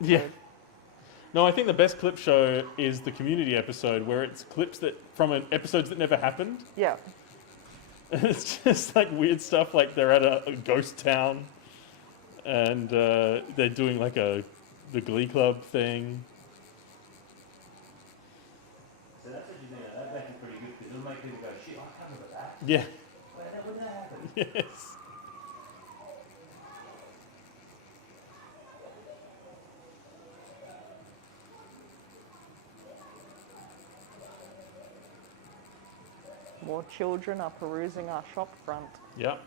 Yeah. episode. No, I think the best clip show is the Community episode, where it's clips that from episodes that never happened. Yeah. And it's just like weird stuff, like they're at a ghost town, and they're doing like the Glee Club thing. So that's what you think. That makes it pretty good because it'll make people go, shit, I can't remember that. Yeah. When did that happen? Yes. More children are perusing our shop front. Yep.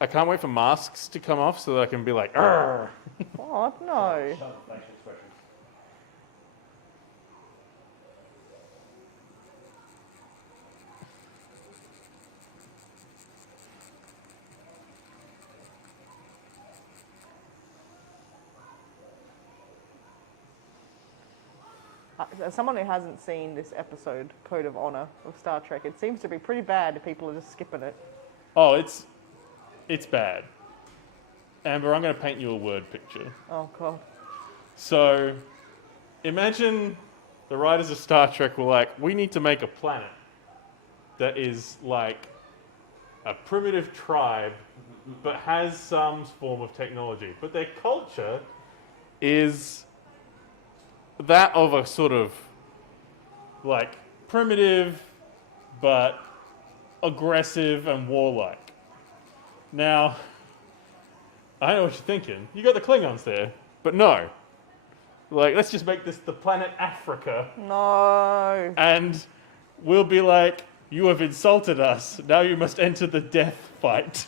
I can't wait for masks to come off so that I can be like, "Arr!" Oh, no. Show the facial expressions. as someone who hasn't seen this episode, Code of Honor of Star Trek, it seems to be pretty bad if people are just skipping it. Oh, it's bad. Amber, I'm going to paint you a word picture. Oh god. So, imagine the writers of Star Trek were like, we need to make a planet that is like a primitive tribe, but has some form of technology. But their culture is that of a sort of like primitive, but aggressive and warlike. Now, I know what you're thinking. You got the Klingons there, but no. Like, let's just make this the planet Africa, No. and we'll be like, you have insulted us. Now you must enter the death fight.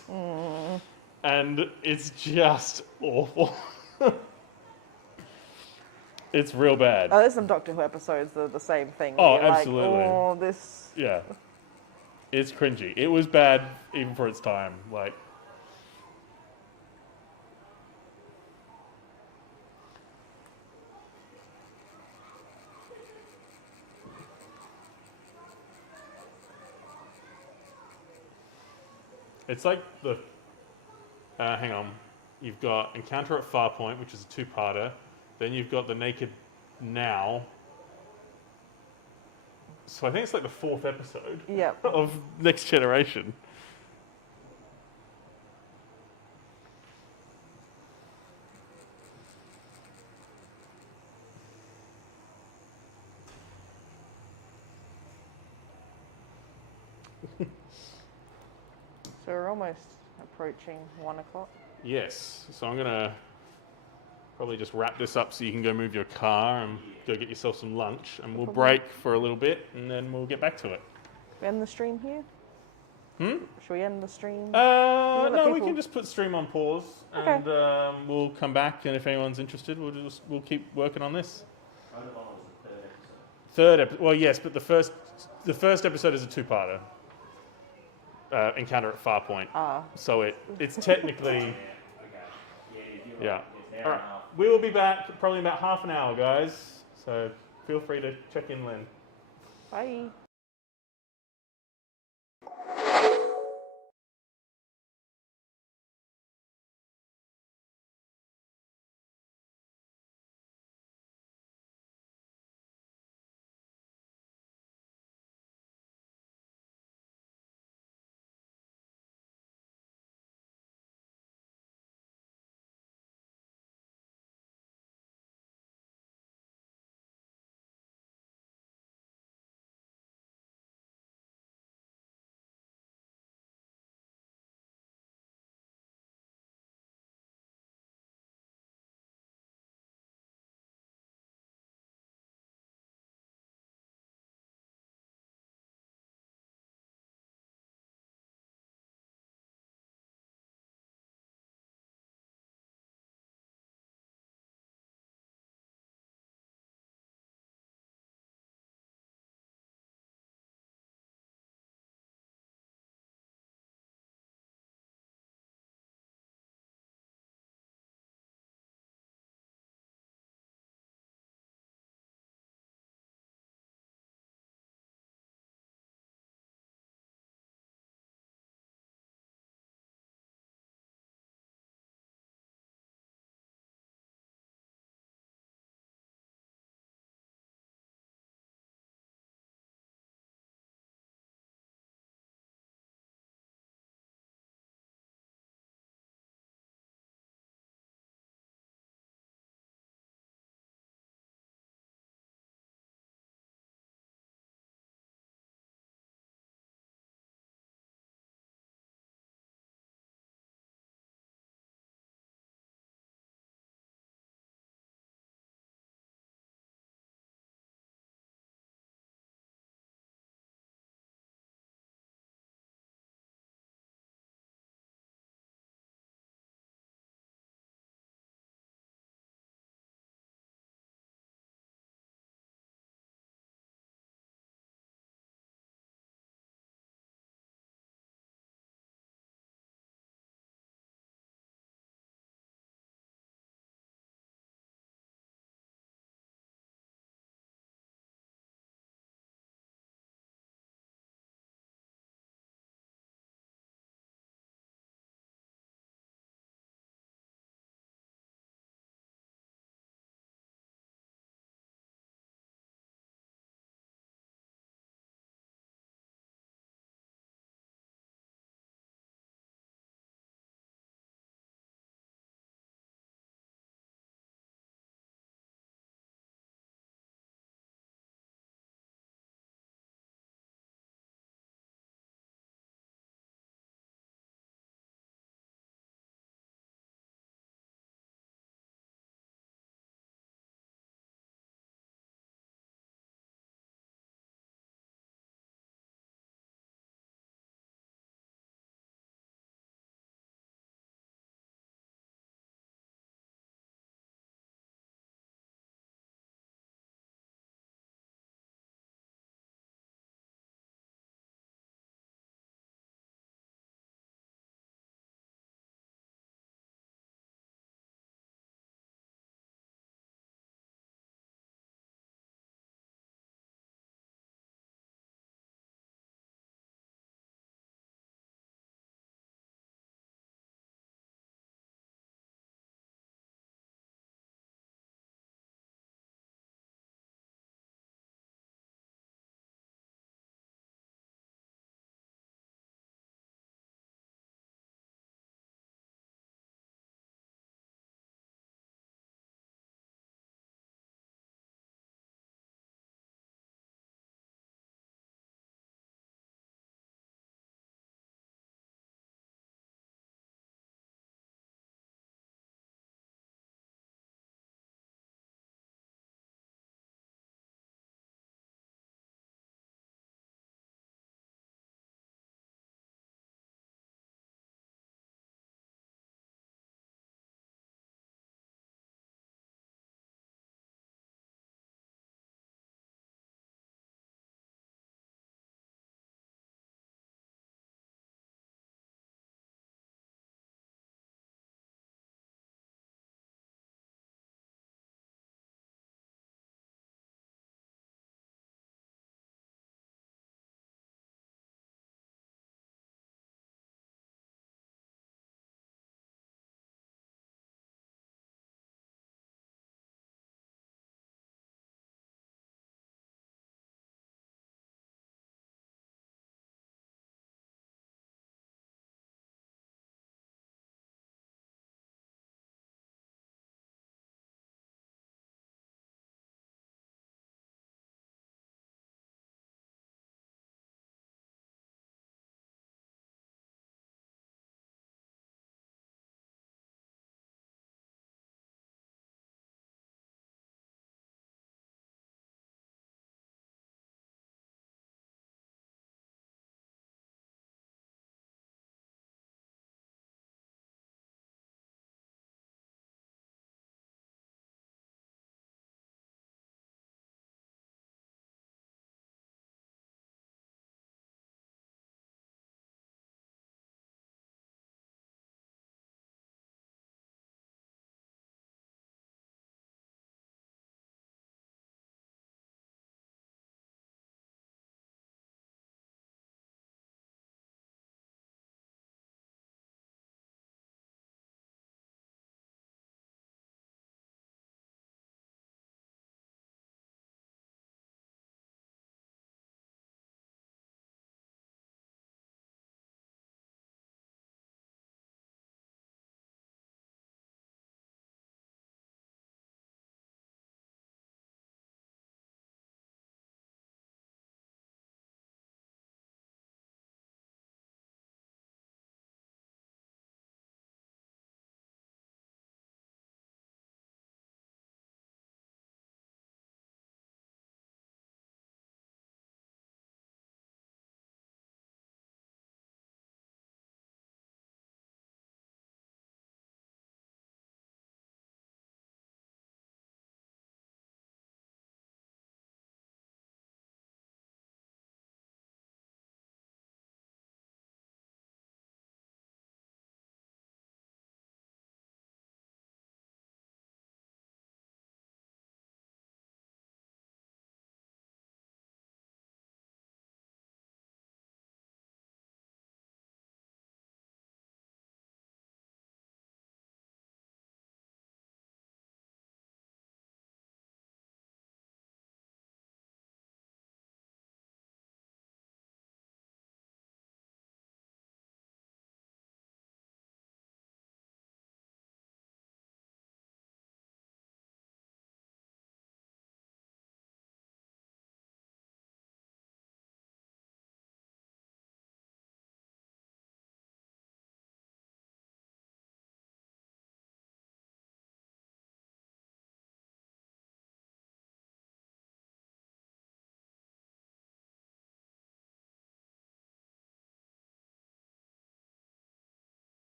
And it's just awful. It's real bad. Oh, there's some Doctor Who episodes that are the same thing. Oh, where you're absolutely. Like, oh, this. Yeah. It's cringy. It was bad even for its time. Like, it's like the. Hang on. You've got Encounter at Farpoint, which is a two-parter. Then you've got The Naked Now. So I think it's like the fourth episode Yep. of Next Generation. So we're almost approaching 1 o'clock. Yes. So I'm going to probably just wrap this up so you can go move your car and go get yourself some lunch. And we'll break for a little bit and then we'll get back to it. We end the stream here? Should we end the stream? No, we people- can just put stream on pause Okay. and we'll come back. And if anyone's interested, we'll keep working on this. Code of Honor was the third episode. Well, yes, but the first episode is a two-parter. Encounter at Farpoint. So it's technically Okay. Yeah, if you're yeah. right, it's there All right, now. we will be back probably in about half an hour, guys. So feel free to check in, Lynn. Bye.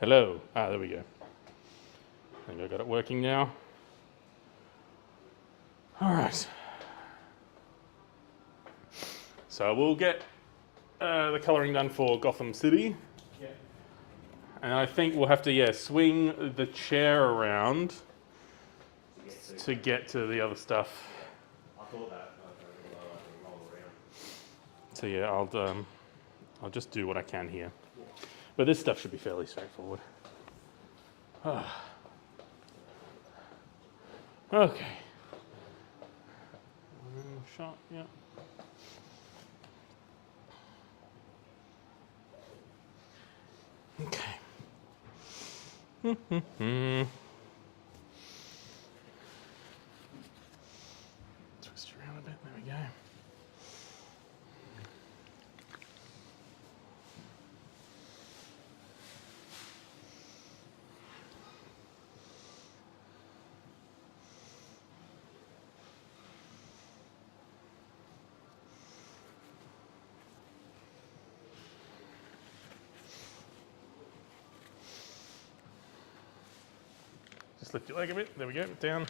Hello. There we go. I think I got it working now. All right. So we'll get the colouring done for Gotham City. Yeah. And I think we'll have to, swing the chair around To get to. to get to the other stuff. I thought that. I roll around. So yeah, I'll just do what I can here. But this stuff should be fairly straightforward. Okay. Shot, yeah. Okay. Twist around a bit. There we go. Just lift your leg a bit. There we go. Down.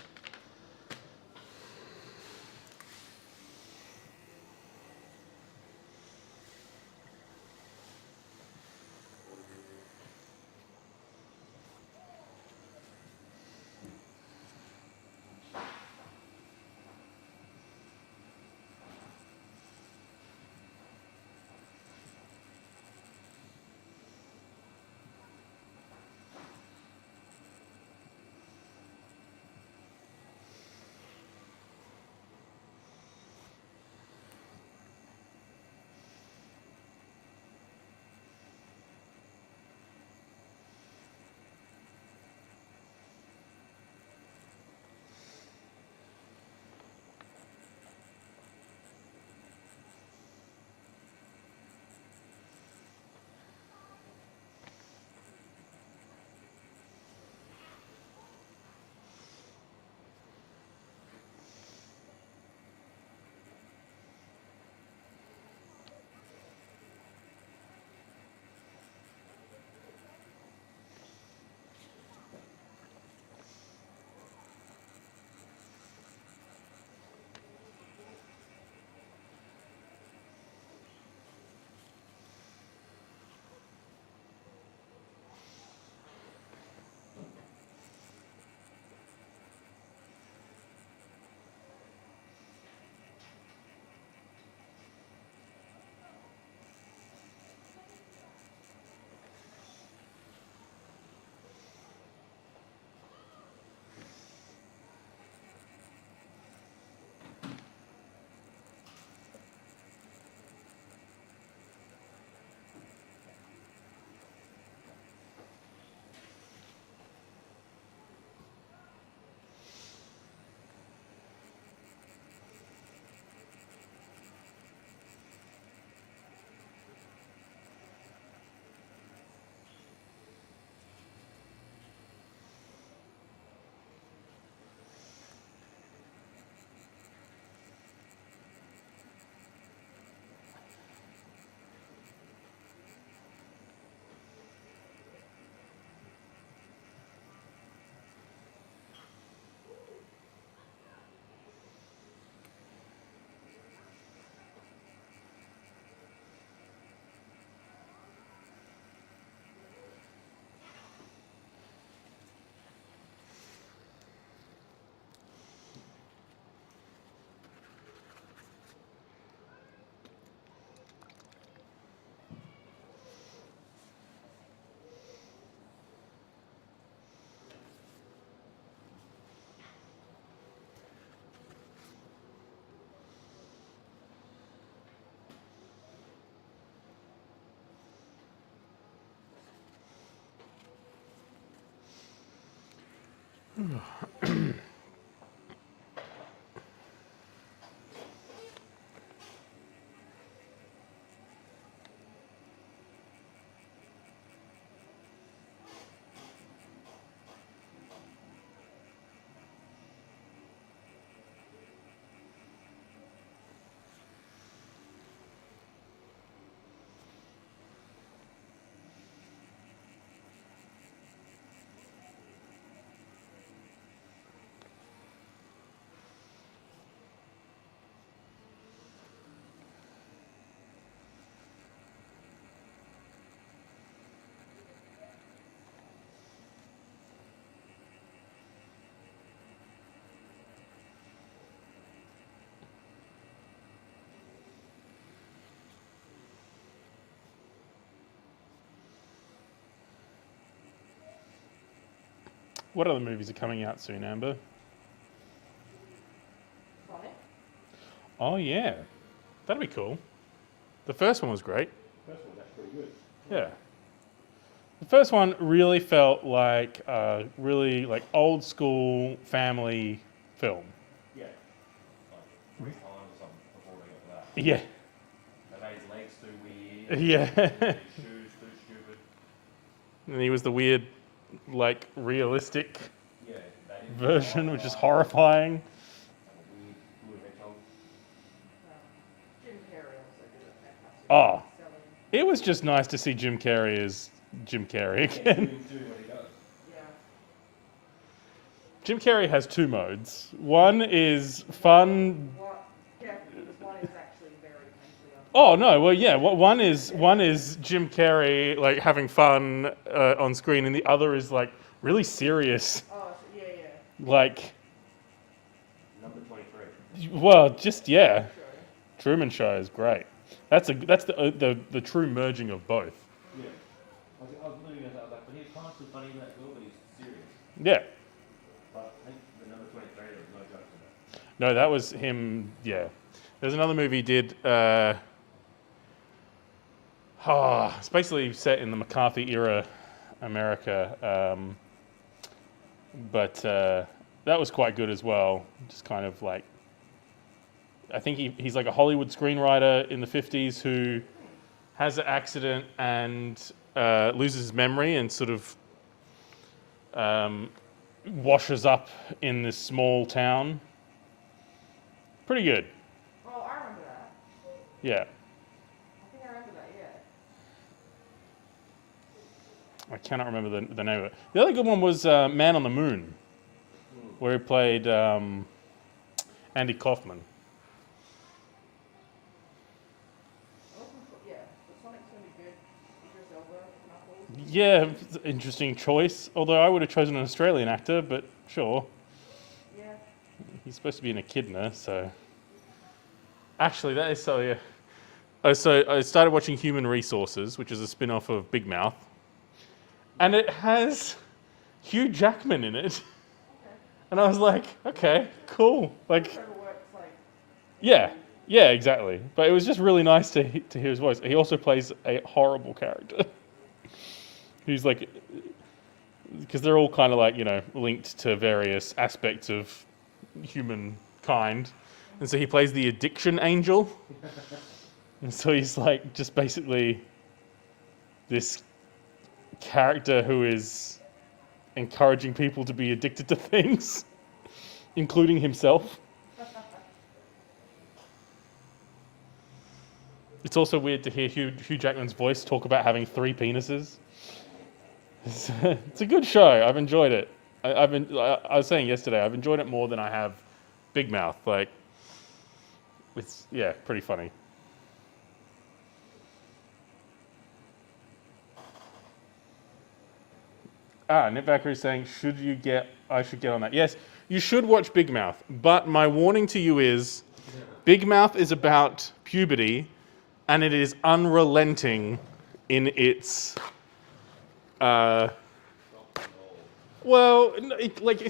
What other movies are coming out soon, Amber? Sonic. Oh yeah, that'd be cool. The first one was great. First one, that's pretty good. Yeah. The first one really felt like a really like old school family film. Yeah. Like 3 times or something before they got to that. Yeah. They made his legs too weird. Yeah. His shoes too stupid. And he was the weird, like realistic Yeah. They didn't version, which is horrifying. Weird blue hedgehog. Jim Carrey also did a fantastic Oh, job selling. it was just nice to see Jim Carrey as Jim Carrey Yeah, again. doing what he does. Yeah. Jim Carrey has 2 modes. One is fun. What? Yeah, because one is actually very mentally Oh no, well yeah. One is Jim Carrey like having fun on screen, and the other is like really serious. Oh, yeah, yeah. Like, Number 23. well, just yeah. Sure. Truman Show is great. That's the true merging of both. Yeah. I was looking at that, like, but he's constantly funny in that girl, but he's serious. Yeah. But I think the number 23, there was no jokes in that. No, that was him. Yeah. There's another movie he did. It's basically set in the McCarthy era, America. But that was quite good as well. Just kind of like, I think he's like a Hollywood screenwriter in the 50s who has an accident and loses his memory and sort of washes up in this small town. Pretty good. Oh, I remember that. Yeah. I think I remember that, yeah. I cannot remember the name of it. The other good one was Man on the Moon, where he played Andy Kaufman. Yeah, the Sonic's gonna be good. Idris Elba, Knuckles. Yeah, it's an interesting choice. Although I would have chosen an Australian actor, but sure. Yeah. He's supposed to be an echidna, so. Actually, that is so, yeah. So I started watching Human Resources, which is a spin off of Big Mouth. And it has Hugh Jackman in it. And I was like, okay, cool. Like, Trevor works like. yeah, exactly. But it was just really nice to hear his voice. He also plays a horrible character. Who's like, because they're all kind of like, linked to various aspects of humankind. And so he plays the addiction angel. And so he's like just basically this character who is encouraging people to be addicted to things, including himself. It's also weird to hear Hugh Jackman's voice talk about having 3 penises. It's a good show. I've enjoyed it. I was saying yesterday, I've enjoyed it more than I have Big Mouth. Like, it's, yeah, pretty funny. Nip Valkyrie is saying, I should get on that. Yes, you should watch Big Mouth, but my warning to you is, Big Mouth is about puberty, and it is unrelenting in its, it's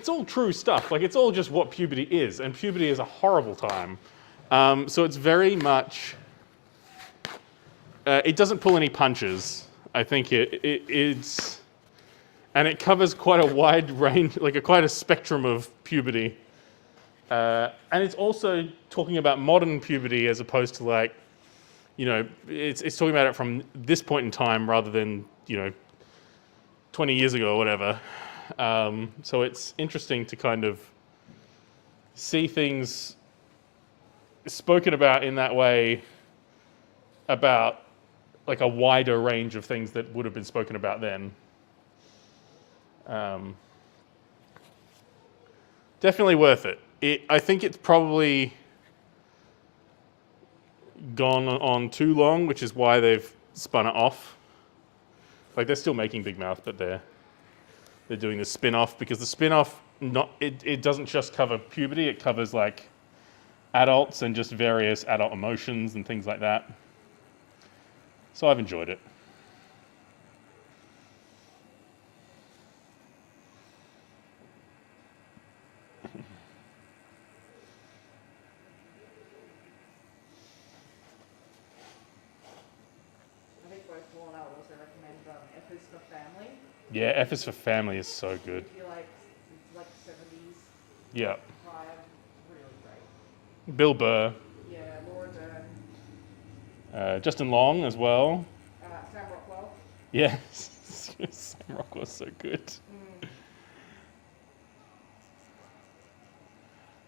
all true stuff. Like, it's all just what puberty is, and puberty is a horrible time. So it's very much, it doesn't pull any punches. I think it's, and it covers quite a wide range, quite a spectrum of puberty. And it's also talking about modern puberty as opposed to it's talking about it from this point in time rather than, 20 years ago or whatever. So it's interesting to kind of see things spoken about in that way about a wider range of things that would have been spoken about then. Definitely worth it. I think it's probably gone on too long, which is why they've spun it off. They're still making Big Mouth, but they're doing the spin-off because the spin-off it doesn't just cover puberty, it covers adults and just various adult emotions and things like that. So I've enjoyed it. Yeah, F is for Family is so good. If you like 70s Yeah. vibe, really great. Bill Burr, Yeah, Laura Dern, Justin Long as well. Sam Rockwell. Yeah, Sam Rockwell's so good.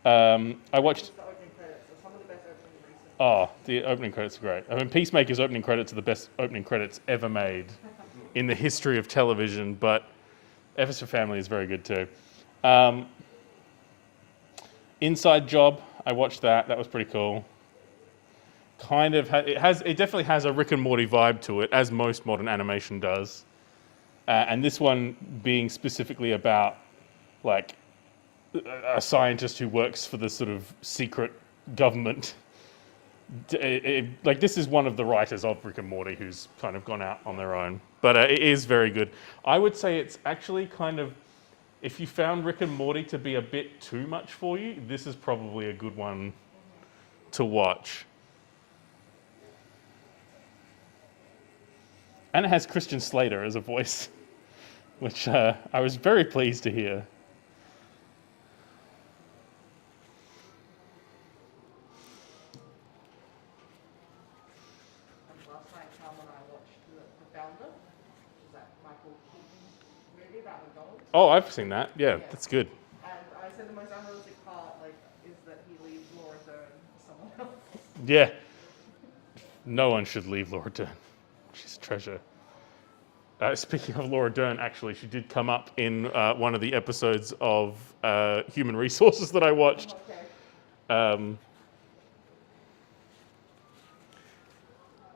I watched. Just the opening credits are some of the best opening recent. Oh, the opening credits are great. I mean, Peacemaker's opening credits are the best opening credits ever made in the history of television, but F is for Family is very good too. Inside Job, I watched that. That was pretty cool. Kind of, it definitely has a Rick and Morty vibe to it, as most modern animation does. And this one being specifically about, like, a scientist who works for the sort of secret government. Like, this is one of the writers of Rick and Morty who's kind of gone out on their own. But it is very good. I would say it's actually kind of, if you found Rick and Morty to be a bit too much for you, this is probably a good one to watch. And it has Christian Slater as a voice, which I was very pleased to hear. Last night, Carl and I watched The Founder, which is that Michael Keaton movie about McDonald's. Oh, I've seen that. Yeah, that's good. And I said the most unrealistic part, is that he leaves Laura Dern for someone else. Yeah. No one should leave Laura Dern. She's a treasure. Speaking of Laura Dern, actually, she did come up in one of the episodes of Human Resources that I watched. Okay.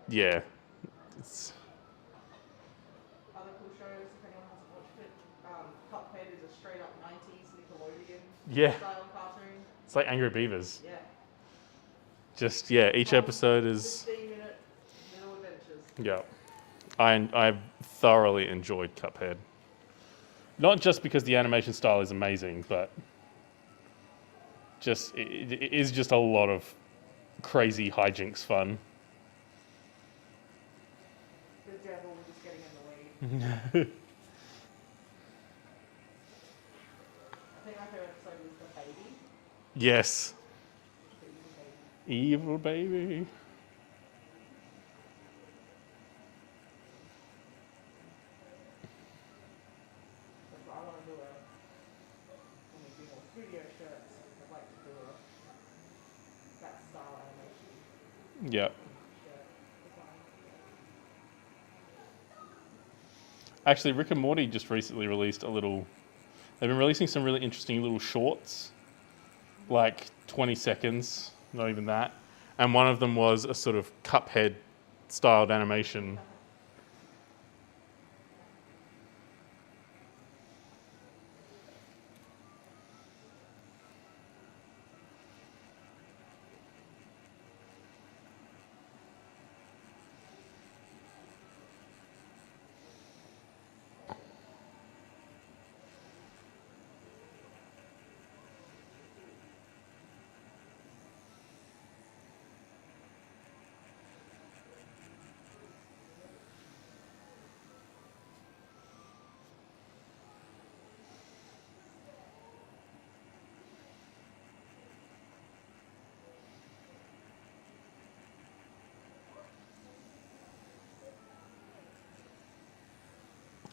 Yeah. It's, Other cool shows, if anyone hasn't watched it, Cuphead is a straight up 90s Nickelodeon yeah. style cartoon. It's like Angry Beavers. Yeah. Just, yeah, each episode is... 15-minute little adventures. Yeah. I've thoroughly enjoyed Cuphead. Not just because the animation style is amazing, but just it is just a lot of crazy hijinks fun. The devil just getting in the lead. I think my favorite episode was The Baby. Yes. The Evil Baby. Evil baby. That's what I want to do when we do more studio shirts, I'd like to do that style animation Yeah. shirt design. Actually, Rick and Morty just recently released a little... They've been releasing some really interesting little shorts, like 20 seconds, not even that. And one of them was a sort of Cuphead-styled animation.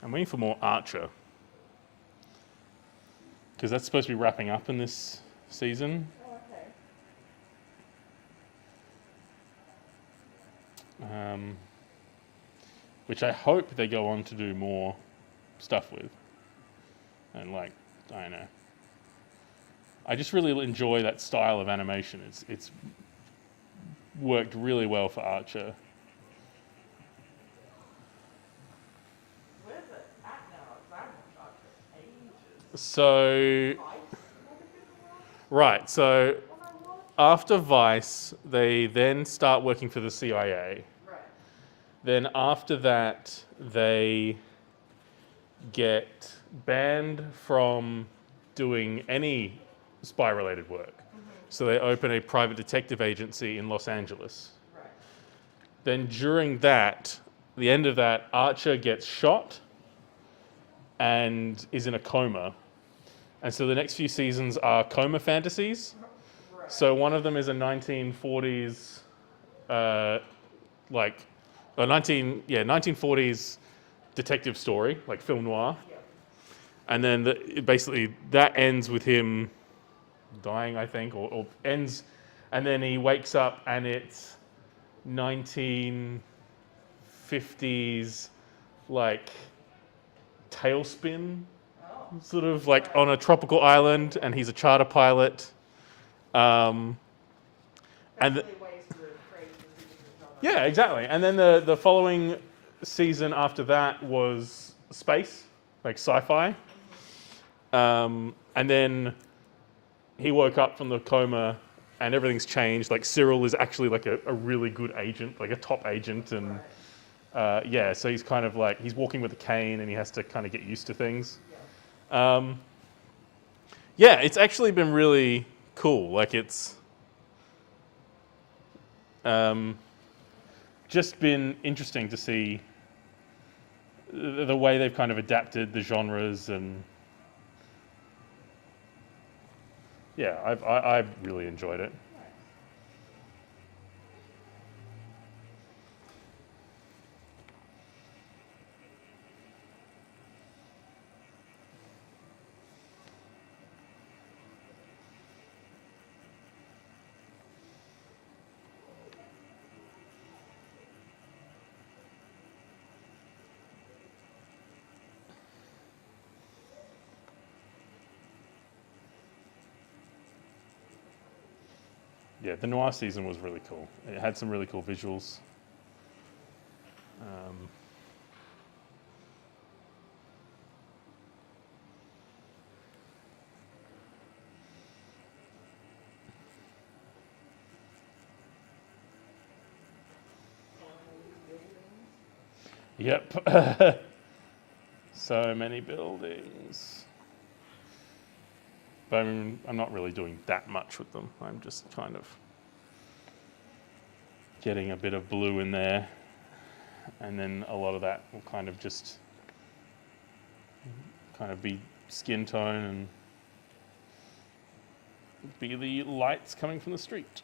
I'm waiting for more Archer. Because that's supposed to be wrapping up in this season. Oh, okay. Which I hope they go on to do more stuff with. And like, I don't know. I just really enjoy that style of animation. It's worked really well for Archer. Where's it at now? 'Cause I haven't watched Archer in ages. So, right, so after Vice, they then start working for the CIA. Right. Then after that, they get banned from doing any spy-related work. So they open a private detective agency in Los Angeles. Right. Then during that, the end of that, Archer gets shot, and is in a coma. And so the next few seasons are coma fantasies. Right. So one of them is a 1940s, like a 1940s detective story, like film noir. Yeah. And then basically that ends with him dying, I think, or ends, and then he wakes up and it's 1950s, like tailspin, Oh. sort of like on a tropical island, and he's a charter pilot. And That's really ways to create a different genre. yeah, exactly. And then the following season after that was space, like sci-fi. And then he woke up from the coma and everything's changed. Like Cyril is actually like a really good agent, like a top agent. And Right. so he's kind of like, he's walking with a cane and he has to kind of get used to things. Yeah. It's actually been really cool. Like it's just been interesting to see the way they've kind of adapted the genres, and yeah, I've really enjoyed it. Yeah, the noir season was really cool. It had some really cool visuals. Yep. So many buildings. But I'm not really doing that much with them. I'm just kind of getting a bit of blue in there. And then a lot of that will kind of just be skin tone and be the lights coming from the street.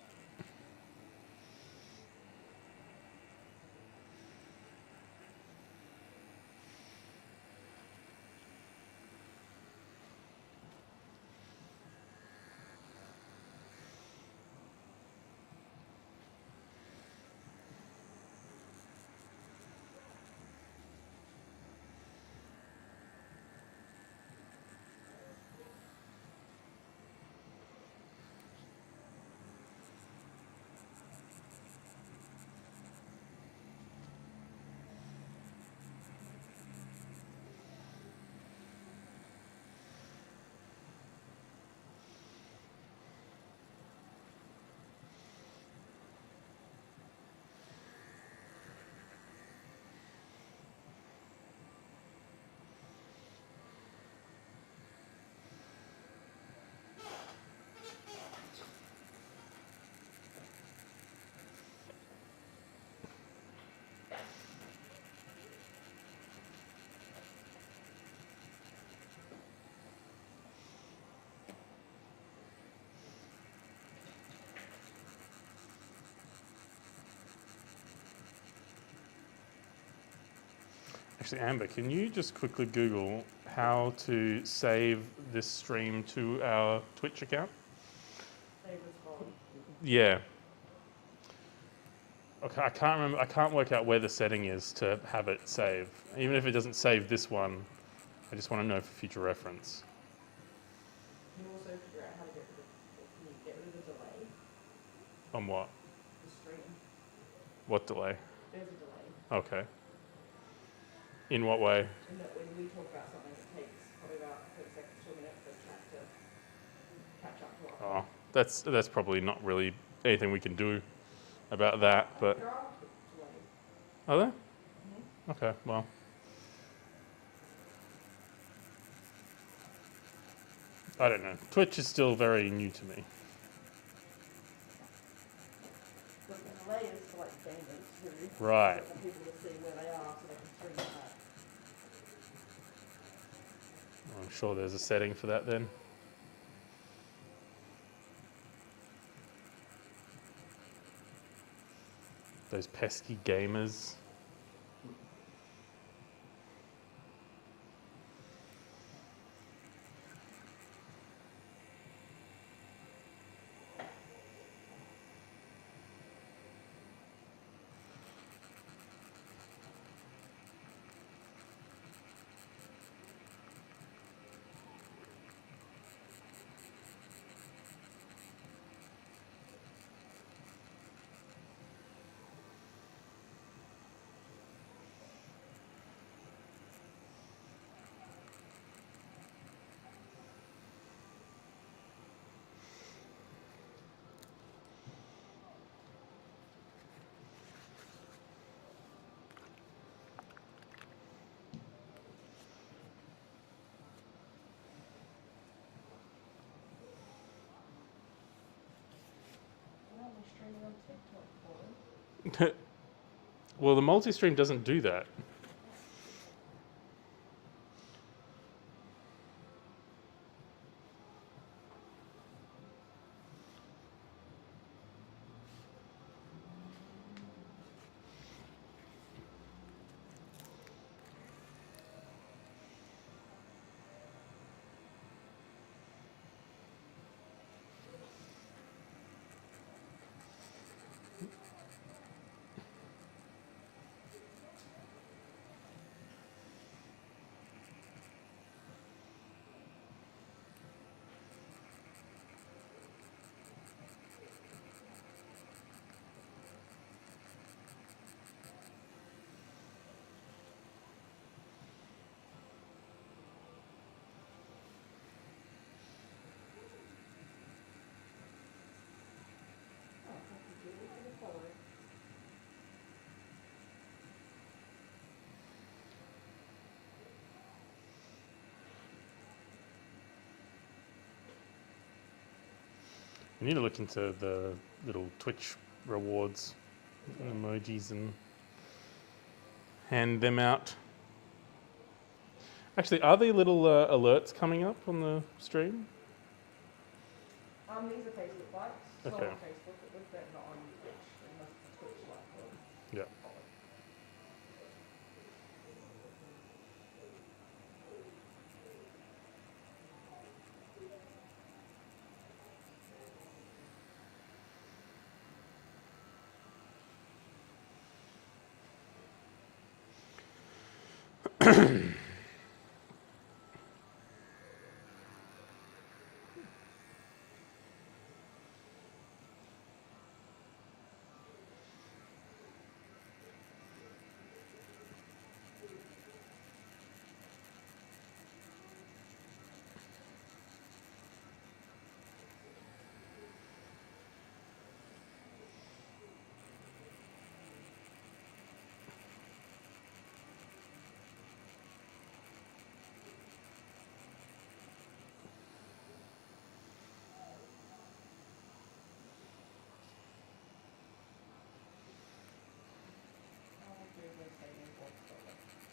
Actually, Amber, can you just quickly Google how to save this stream to our Twitch account? Save as home. Yeah. Okay, I can't remember. I can't work out where the setting is to have it save. Even if it doesn't save this one, I just want to know for future reference. Can you also figure out how to get rid of the delay? On what? The stream. What delay? There's a delay. Okay. In what way? And that when we talk about something, it takes probably about 30 seconds to a minute for chat to catch up to us. Oh, that's probably not really anything we can do about that, but... There are delays. Are there? Mm-hmm. Okay, well. I don't know. Twitch is still very new to me. But the delay is for like gamers who Right. want people to see where they are so they can stream that. I'm sure there's a setting for that then. Those pesky gamers. Why aren't we streaming on TikTok for it? Well, the multi-stream doesn't do that. You need to look into the little Twitch rewards, emojis, and hand them out. Actually, are there little alerts coming up on the stream? These are Facebook likes. It's Okay. not on Facebook, but not on Twitch, unless it's a Twitch like one. Yeah.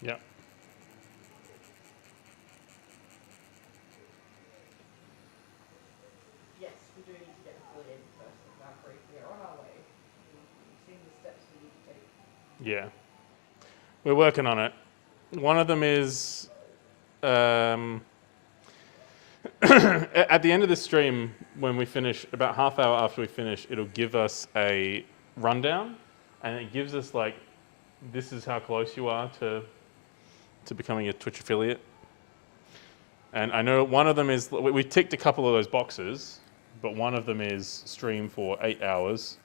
Yeah. Yes, we do need to get the food in first. Now, we are on our way. We've seen the steps we need to take. Yeah. We're working on it. One of them is at the end of the stream, when we finish, about half hour after we finish, it'll give us a rundown, and it gives us like, this is how close you are to becoming a Twitch affiliate. And I know one of them is, we ticked a couple of those boxes, but one of them is stream for 8 hours.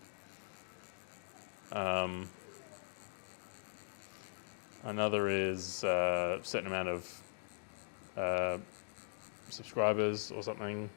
Another is a certain amount of subscribers or something.